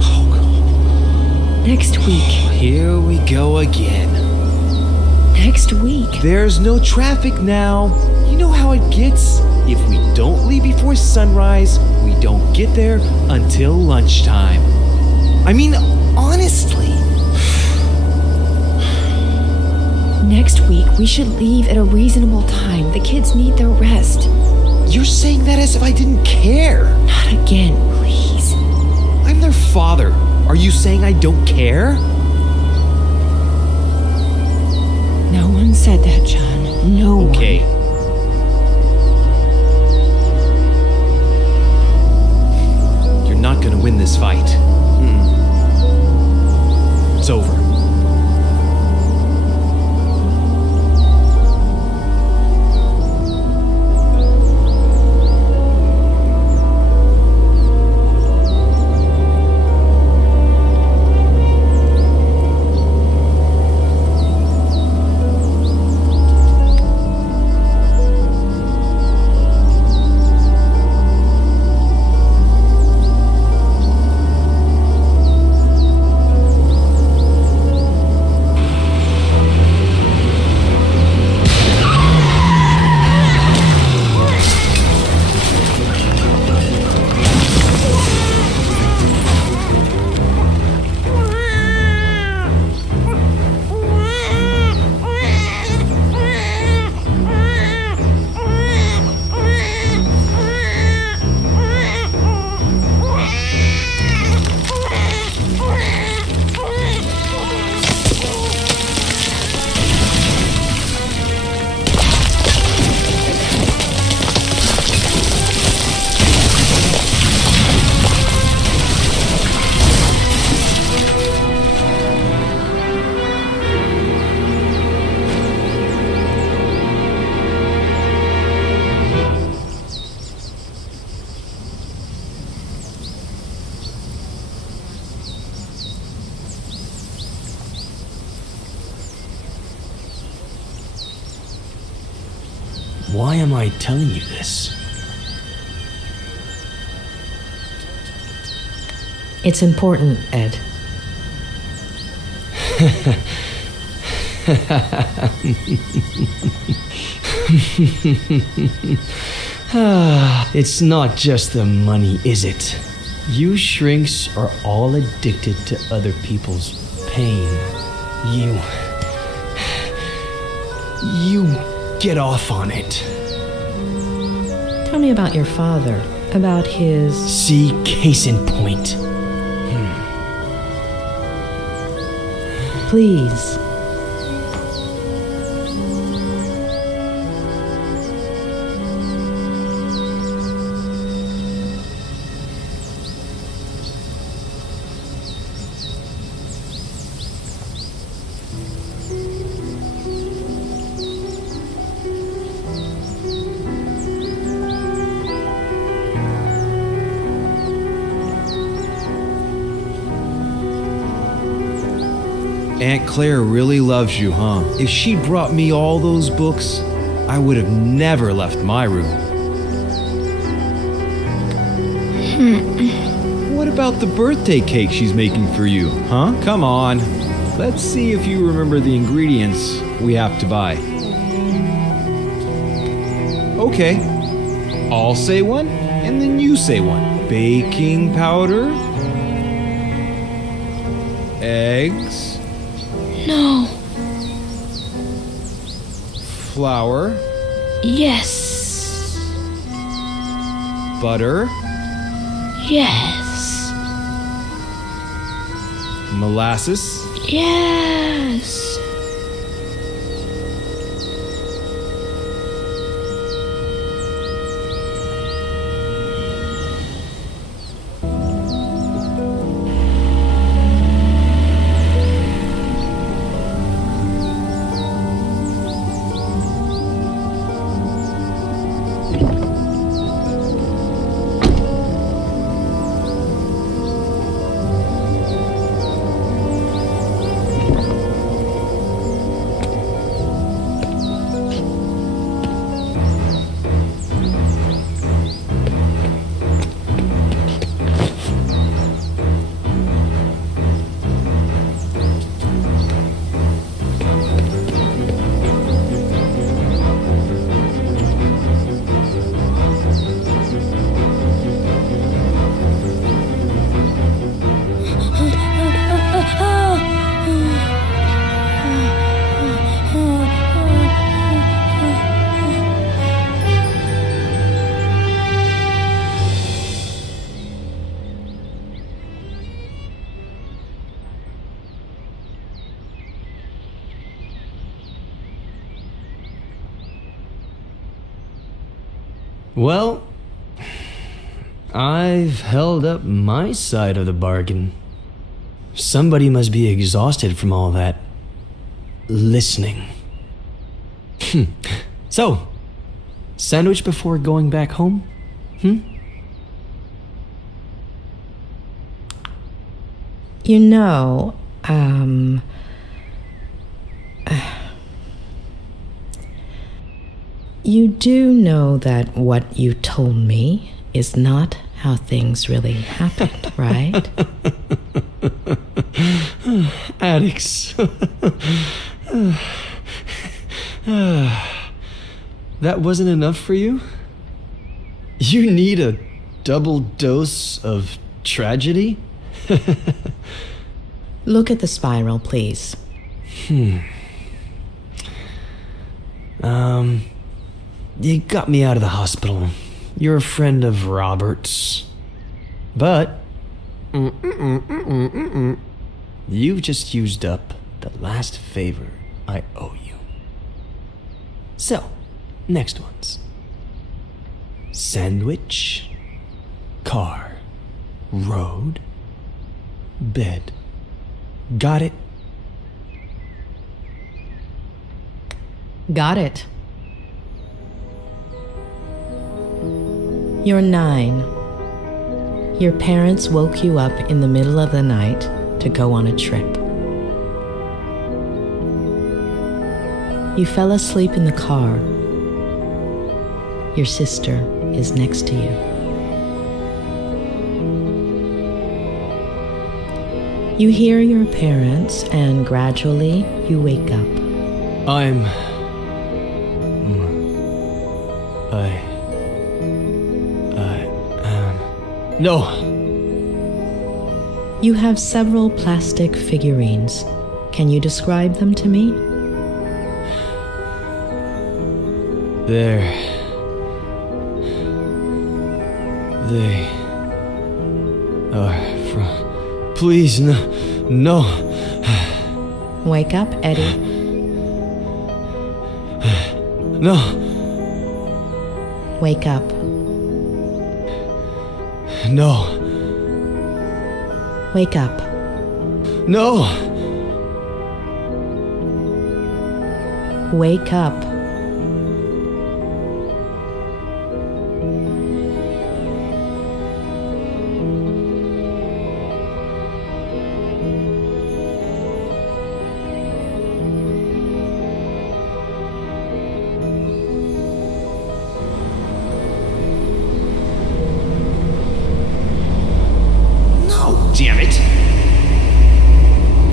Oh, God. Next week. Here we go again. Next week. There's no traffic now. You know how it gets. If we don't leave before sunrise, we don't get there until lunchtime. I mean, honestly. Next week, we should leave at a reasonable time. The kids need their rest. You're saying that as if I didn't care. Not again, please. I'm their father. Are you saying I don't care? No one said that, John. No one. Okay. You're not gonna win this fight. It's over. Why am I telling you this? It's important, Ed. It's not just the money, is it? You shrinks are all addicted to other people's pain. You get off on it. Tell me about your father, about his... See, case in point. Please. Aunt Claire really loves you, huh? If she brought me all those books, I would have never left my room. What about the birthday cake she's making for you, huh? Come on. Let's see if you remember the ingredients we have to buy. Okay. I'll say one, and then you say one. Baking powder. Eggs. No. Flour. Yes. Butter. Yes. Molasses. Yes. Well, I've held up my side of the bargain. Somebody must be exhausted from all that listening. So, sandwich before going back home? You know, you do know that what you told me is not how things really happened, right? Addicts. That wasn't enough for you? You need a double dose of tragedy? Look at the spiral, please. You got me out of the hospital. You're a friend of Robert's. But you've just used up the last favor I owe you. So, next ones. Sandwich, car, road, bed. Got it? Got it. You're 9. Your parents woke you up in the middle of the night to go on a trip. You fell asleep in the car. Your sister is next to you. You hear your parents, and gradually you wake up. No. You have several plastic figurines. Can you describe them to me? They are from... Please, no. Wake up, Eddie. No. Wake up. No. Wake up. No. Wake up. Damn it!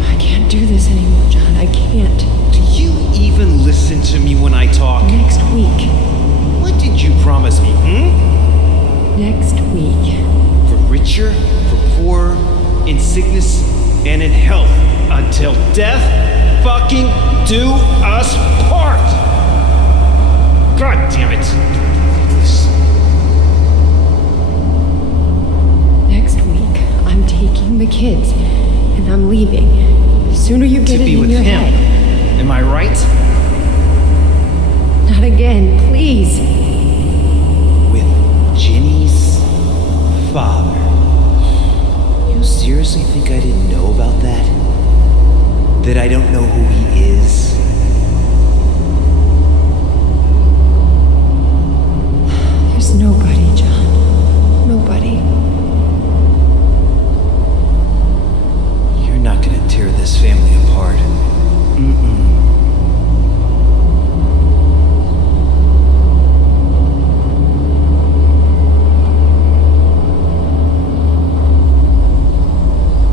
I can't do this anymore, John. I can't. Do you even listen to me when I talk? Next week. What did you promise me, Next week. For richer, for poorer, in sickness and in health, until death fucking do us part! God damn it! Next week, I'm taking the kids, and I'm leaving. The sooner you get To it be in with your him. head. Am I right? Not again, please. With Ginny's father. You seriously think I didn't know about that? That I don't know who he is? There's nobody, John. Nobody. You're not gonna tear this family apart.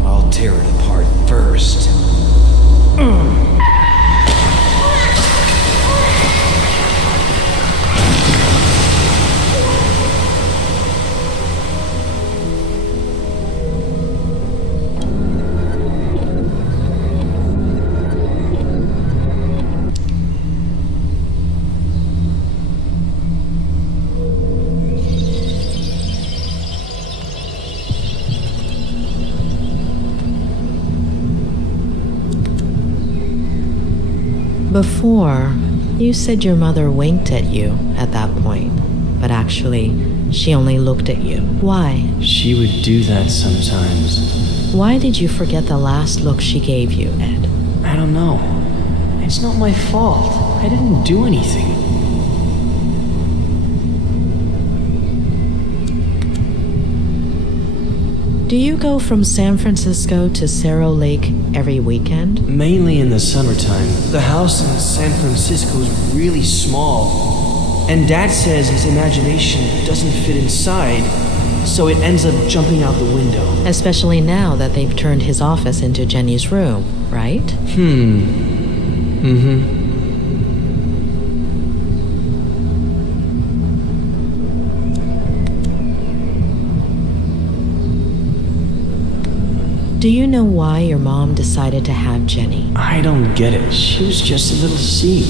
I'll tear it apart first. Before, you said your mother winked at you at that point, but actually, she only looked at you. Why? She would do that sometimes. Why did you forget the last look she gave you, Ed? I don't know. It's not my fault. I didn't do anything. Do you go from San Francisco to Cerro Lake every weekend? Mainly in the summertime. The house in San Francisco is really small. And Dad says his imagination doesn't fit inside, so it ends up jumping out the window. Especially now that they've turned his office into Jenny's room, right? Do you know why your mom decided to have Jenny? I don't get it. She was just a little seed.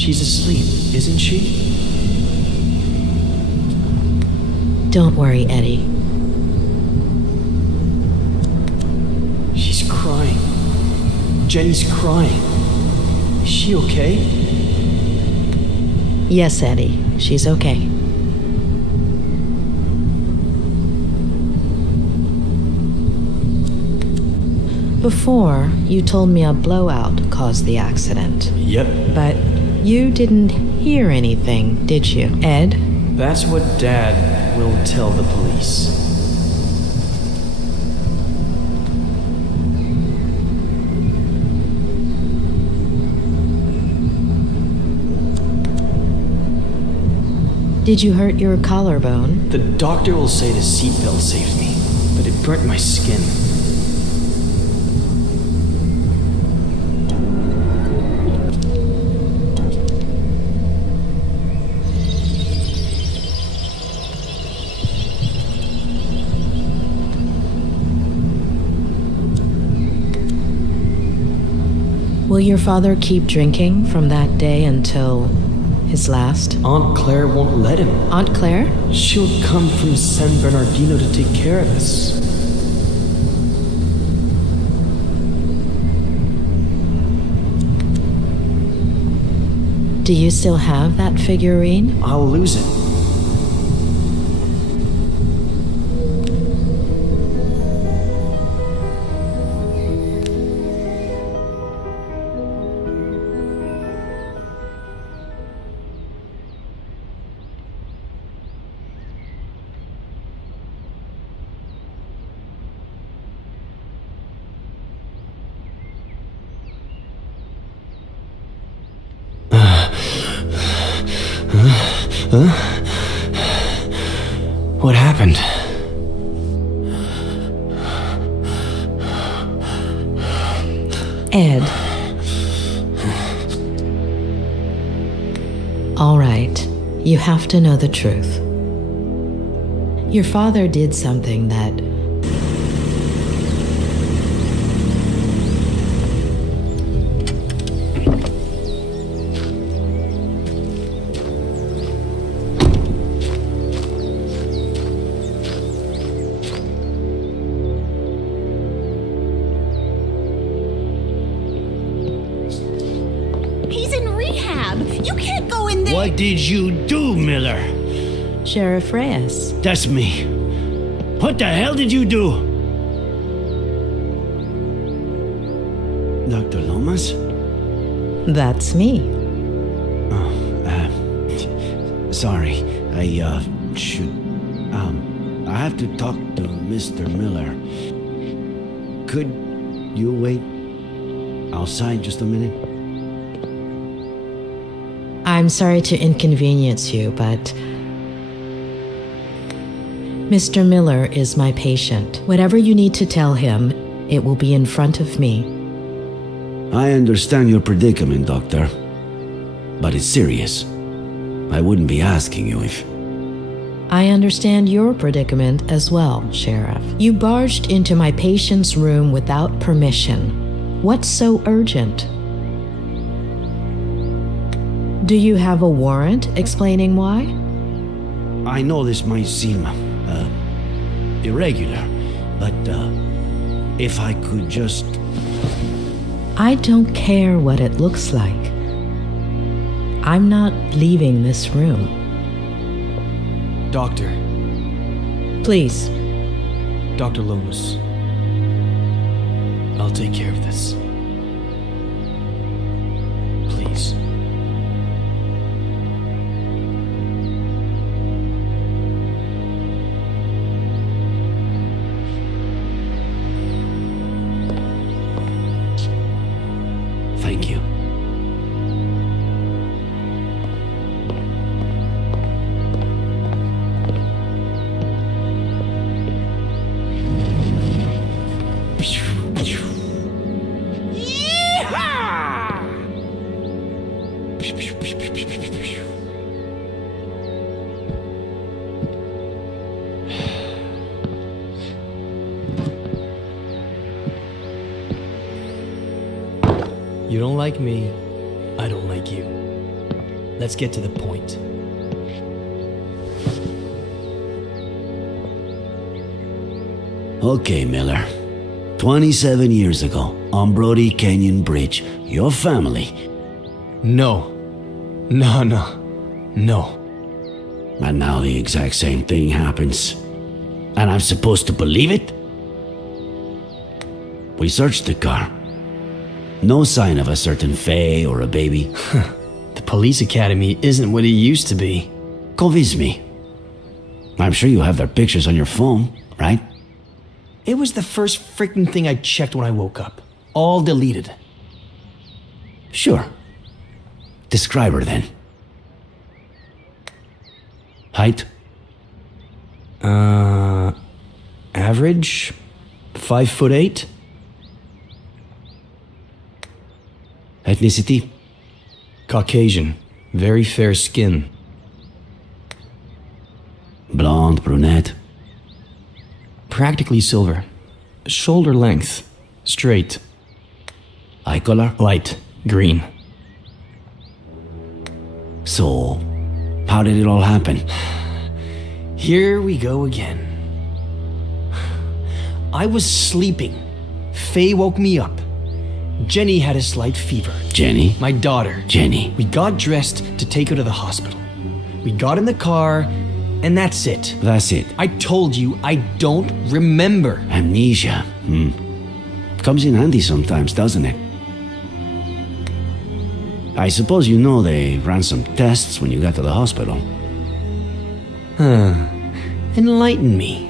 She's asleep, isn't she? Don't worry, Eddie. She's crying. Jenny's crying. Is she okay? Yes, Eddie. She's okay. Before, you told me a blowout caused the accident. Yep. But you didn't hear anything, did you, Ed? That's what Dad will tell the police. Did you hurt your collarbone? The doctor will say the seatbelt saved me, but it burnt my skin. Will your father keep drinking from that day until his last? Aunt Claire won't let him. Aunt Claire? She'll come from San Bernardino to take care of us. Do you still have that figurine? I'll lose it. What happened? Ed. All right. You have to know the truth. Your father did something that What did you do, Miller? Sheriff Reyes. That's me. What the hell did you do? Dr. Lomas? That's me. Sorry. I have to talk to Mr. Miller. Could you wait outside just a minute? I'm sorry to inconvenience you, but Mr. Miller is my patient. Whatever you need to tell him, it will be in front of me. I understand your predicament, Doctor. But it's serious. I wouldn't be asking you if... I understand your predicament as well, Sheriff. You barged into my patient's room without permission. What's so urgent? Do you have a warrant explaining why? I know this might seem irregular, but if I could just... I don't care what it looks like. I'm not leaving this room. Doctor. Please. Dr. Lomas. I'll take care of this. Please. Thank you. You don't like me, I don't like you. let's get to the point. Okay, Miller. 27 years ago, on Brody Canyon Bridge, your family... No. And now the exact same thing happens. And I'm supposed to believe it? We searched the car. No sign of a certain Faye or a baby. The police academy isn't what it used to be. Convince me. I'm sure you have their pictures on your phone, right? It was the first freaking thing I checked when I woke up. All deleted. Sure. Describe her then. Height? Average? 5'8". Ethnicity? Caucasian. Very fair skin. Blonde, brunette? Practically silver. Shoulder length. Straight. Eye color? Light. Green. So, how did it all happen? Here we go again. I was sleeping. Faye woke me up. Jenny had a slight fever. Jenny? My daughter. Jenny. We got dressed to take her to the hospital. We got in the car, and that's it. That's it. I told you, I don't remember. Amnesia. Comes in handy sometimes, doesn't it? I suppose you know they ran some tests when you got to the hospital. Enlighten me.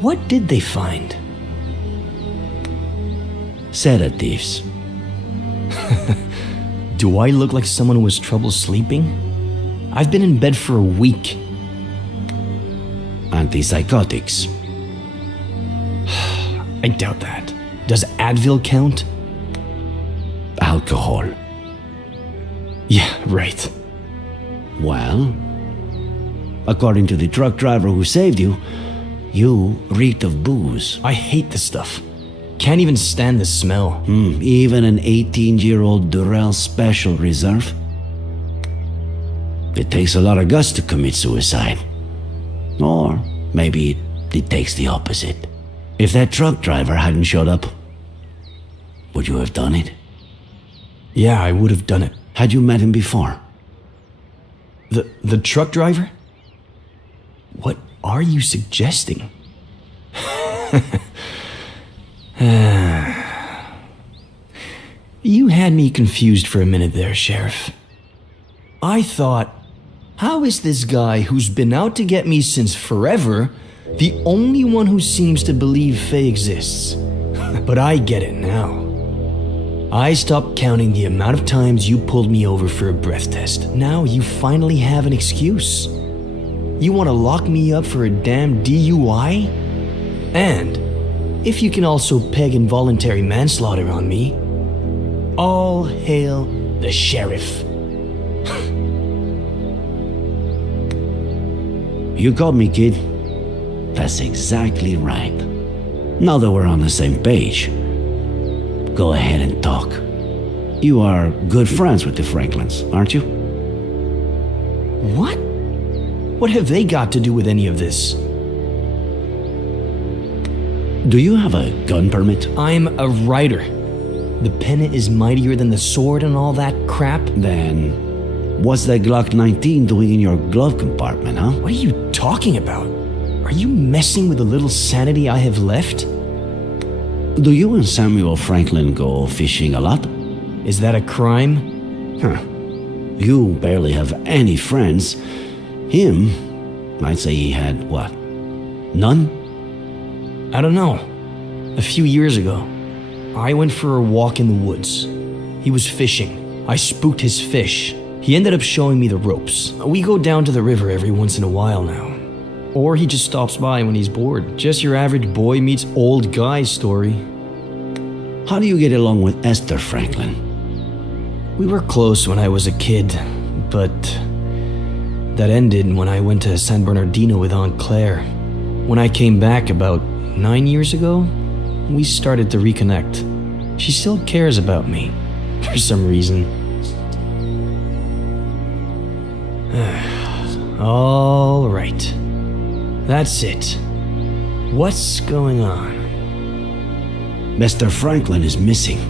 What did they find? Sedatives. Do I look like someone who has trouble sleeping? I've been in bed for a week. Antipsychotics. I doubt that. Does Advil count? Alcohol. Yeah, right. Well, according to the truck driver who saved you, you reeked of booze. I hate this stuff. Can't even stand the smell. Even an 18-year-old Durrell Special Reserve? It takes a lot of guts to commit suicide. Or maybe it takes the opposite. If that truck driver hadn't showed up, would you have done it? Yeah, I would have done it. Had you met him before? The truck driver? What are you suggesting? You had me confused for a minute there, Sheriff. I thought, how is this guy who's been out to get me since forever the only one who seems to believe Faye exists? But I get it now. I stopped counting the amount of times you pulled me over for a breath test. Now you finally have an excuse. You want to lock me up for a damn DUI? And if you can also peg involuntary manslaughter on me, all hail the sheriff. You got me, kid. That's exactly right. Now that we're on the same page, go ahead and talk. You are good friends with the Franklins, aren't you? What? What have they got to do with any of this? Do you have a gun permit? I'm a writer. The pen is mightier than the sword and all that crap. Then, what's that Glock 19 doing in your glove compartment, huh? What are you talking about? Are you messing with the little sanity I have left? Do you and Samuel Franklin go fishing a lot? Is that a crime? You barely have any friends. Him, I'd say he had, what, none? I don't know. A few years ago, I went for a walk in the woods. He was fishing. I spooked his fish. He ended up showing me the ropes. We go down to the river every once in a while now. Or he just stops by when he's bored. Just your average boy meets old guy story. How do you get along with Esther Franklin? We were close when I was a kid, but that ended when I went to San Bernardino with Aunt Claire. When I came back about 9 years ago, we started to reconnect. She still cares about me, for some reason. All right. That's it. What's going on? Mr. Franklin is missing.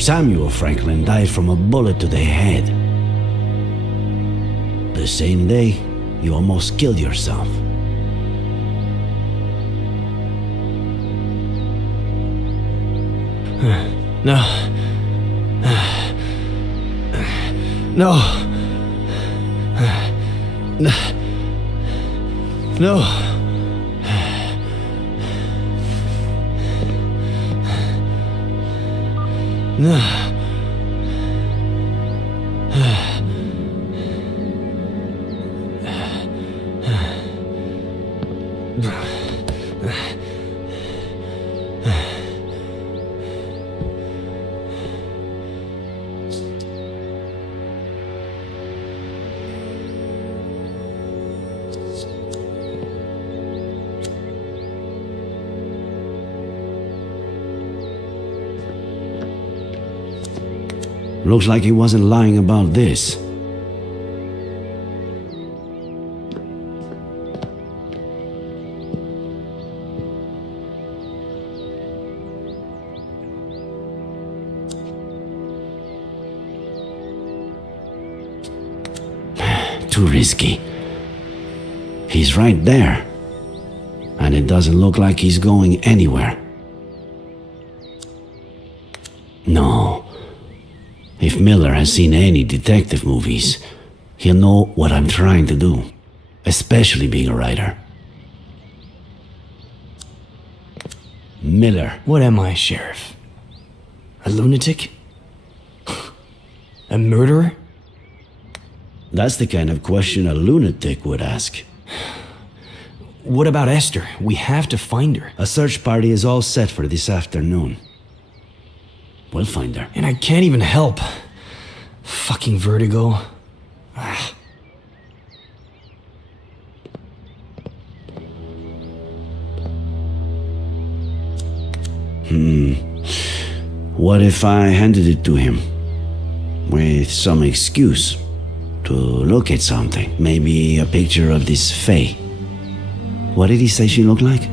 Samuel Franklin died from a bullet to the head. The same day, you almost killed yourself. No. No. No. No. Looks like he wasn't lying about this. Too risky. He's right there. And it doesn't look like he's going anywhere. No. If Miller has seen any detective movies, he'll know what I'm trying to do, especially being a writer. Miller. What am I, Sheriff? A lunatic? A murderer? That's the kind of question a lunatic would ask. What about Esther? We have to find her. A search party is all set for this afternoon. We'll find her. And I can't even help. Fucking Vertigo. Ah. What if I handed it to him? With some excuse to look at something. Maybe a picture of this Faye. What did he say she looked like?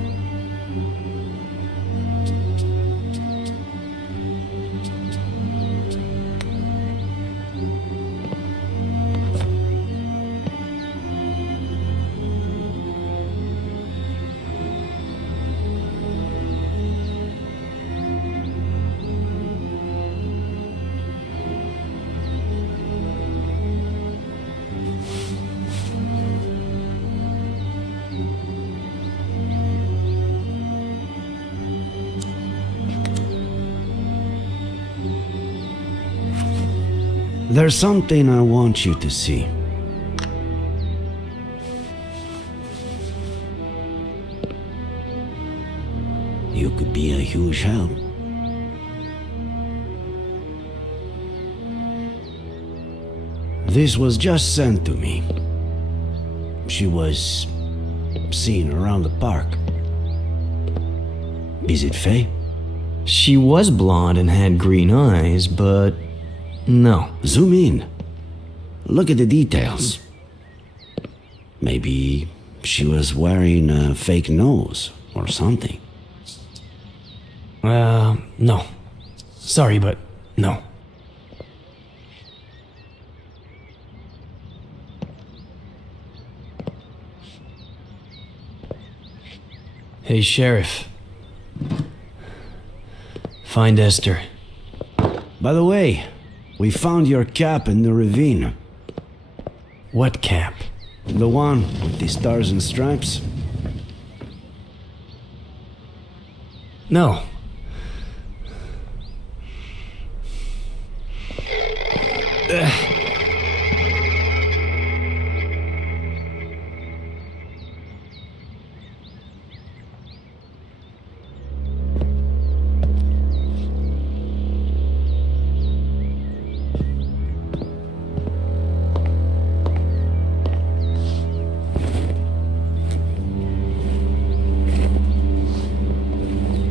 There's something I want you to see. You could be a huge help. This was just sent to me. She was seen around the park. Is it Faye? She was blonde and had green eyes, but no. Zoom in. Look at the details. Maybe she was wearing a fake nose or something. No. Sorry, but no. Hey, Sheriff. Find Esther. By the way, we found your cap in the ravine. What cap? The one with the stars and stripes? No.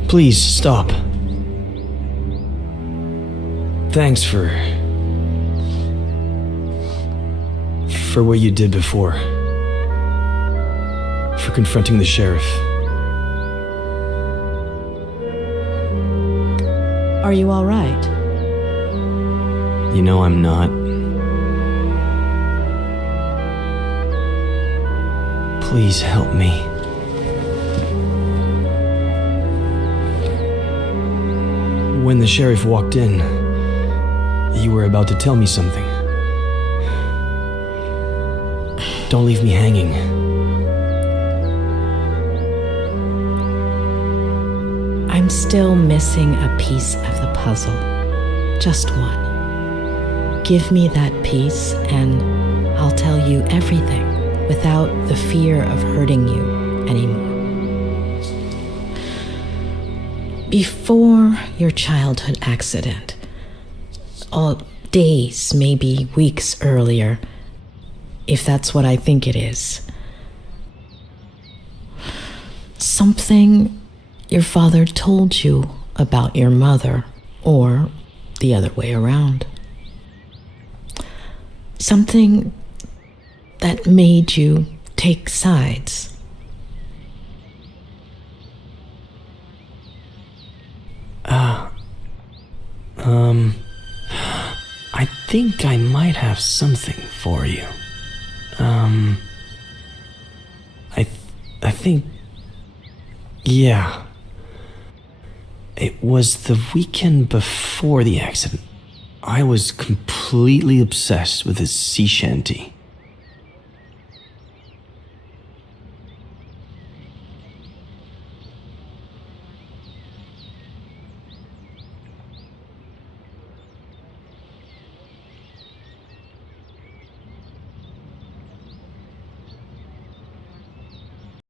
Please stop. Thanks for for what you did before. For confronting the sheriff. Are you all right? You know I'm not. Please help me. When the sheriff walked in, you were about to tell me something. Don't leave me hanging. I'm still missing a piece of the puzzle. Just one. Give me that piece and I'll tell you everything without the fear of hurting you anymore. Before your childhood accident, days, maybe weeks earlier, if that's what I think it is, something your father told you about your mother, or the other way around. Something that made you take sides. I think I might have something for you. I think, yeah. It was the weekend before the accident. I was completely obsessed with his sea shanty.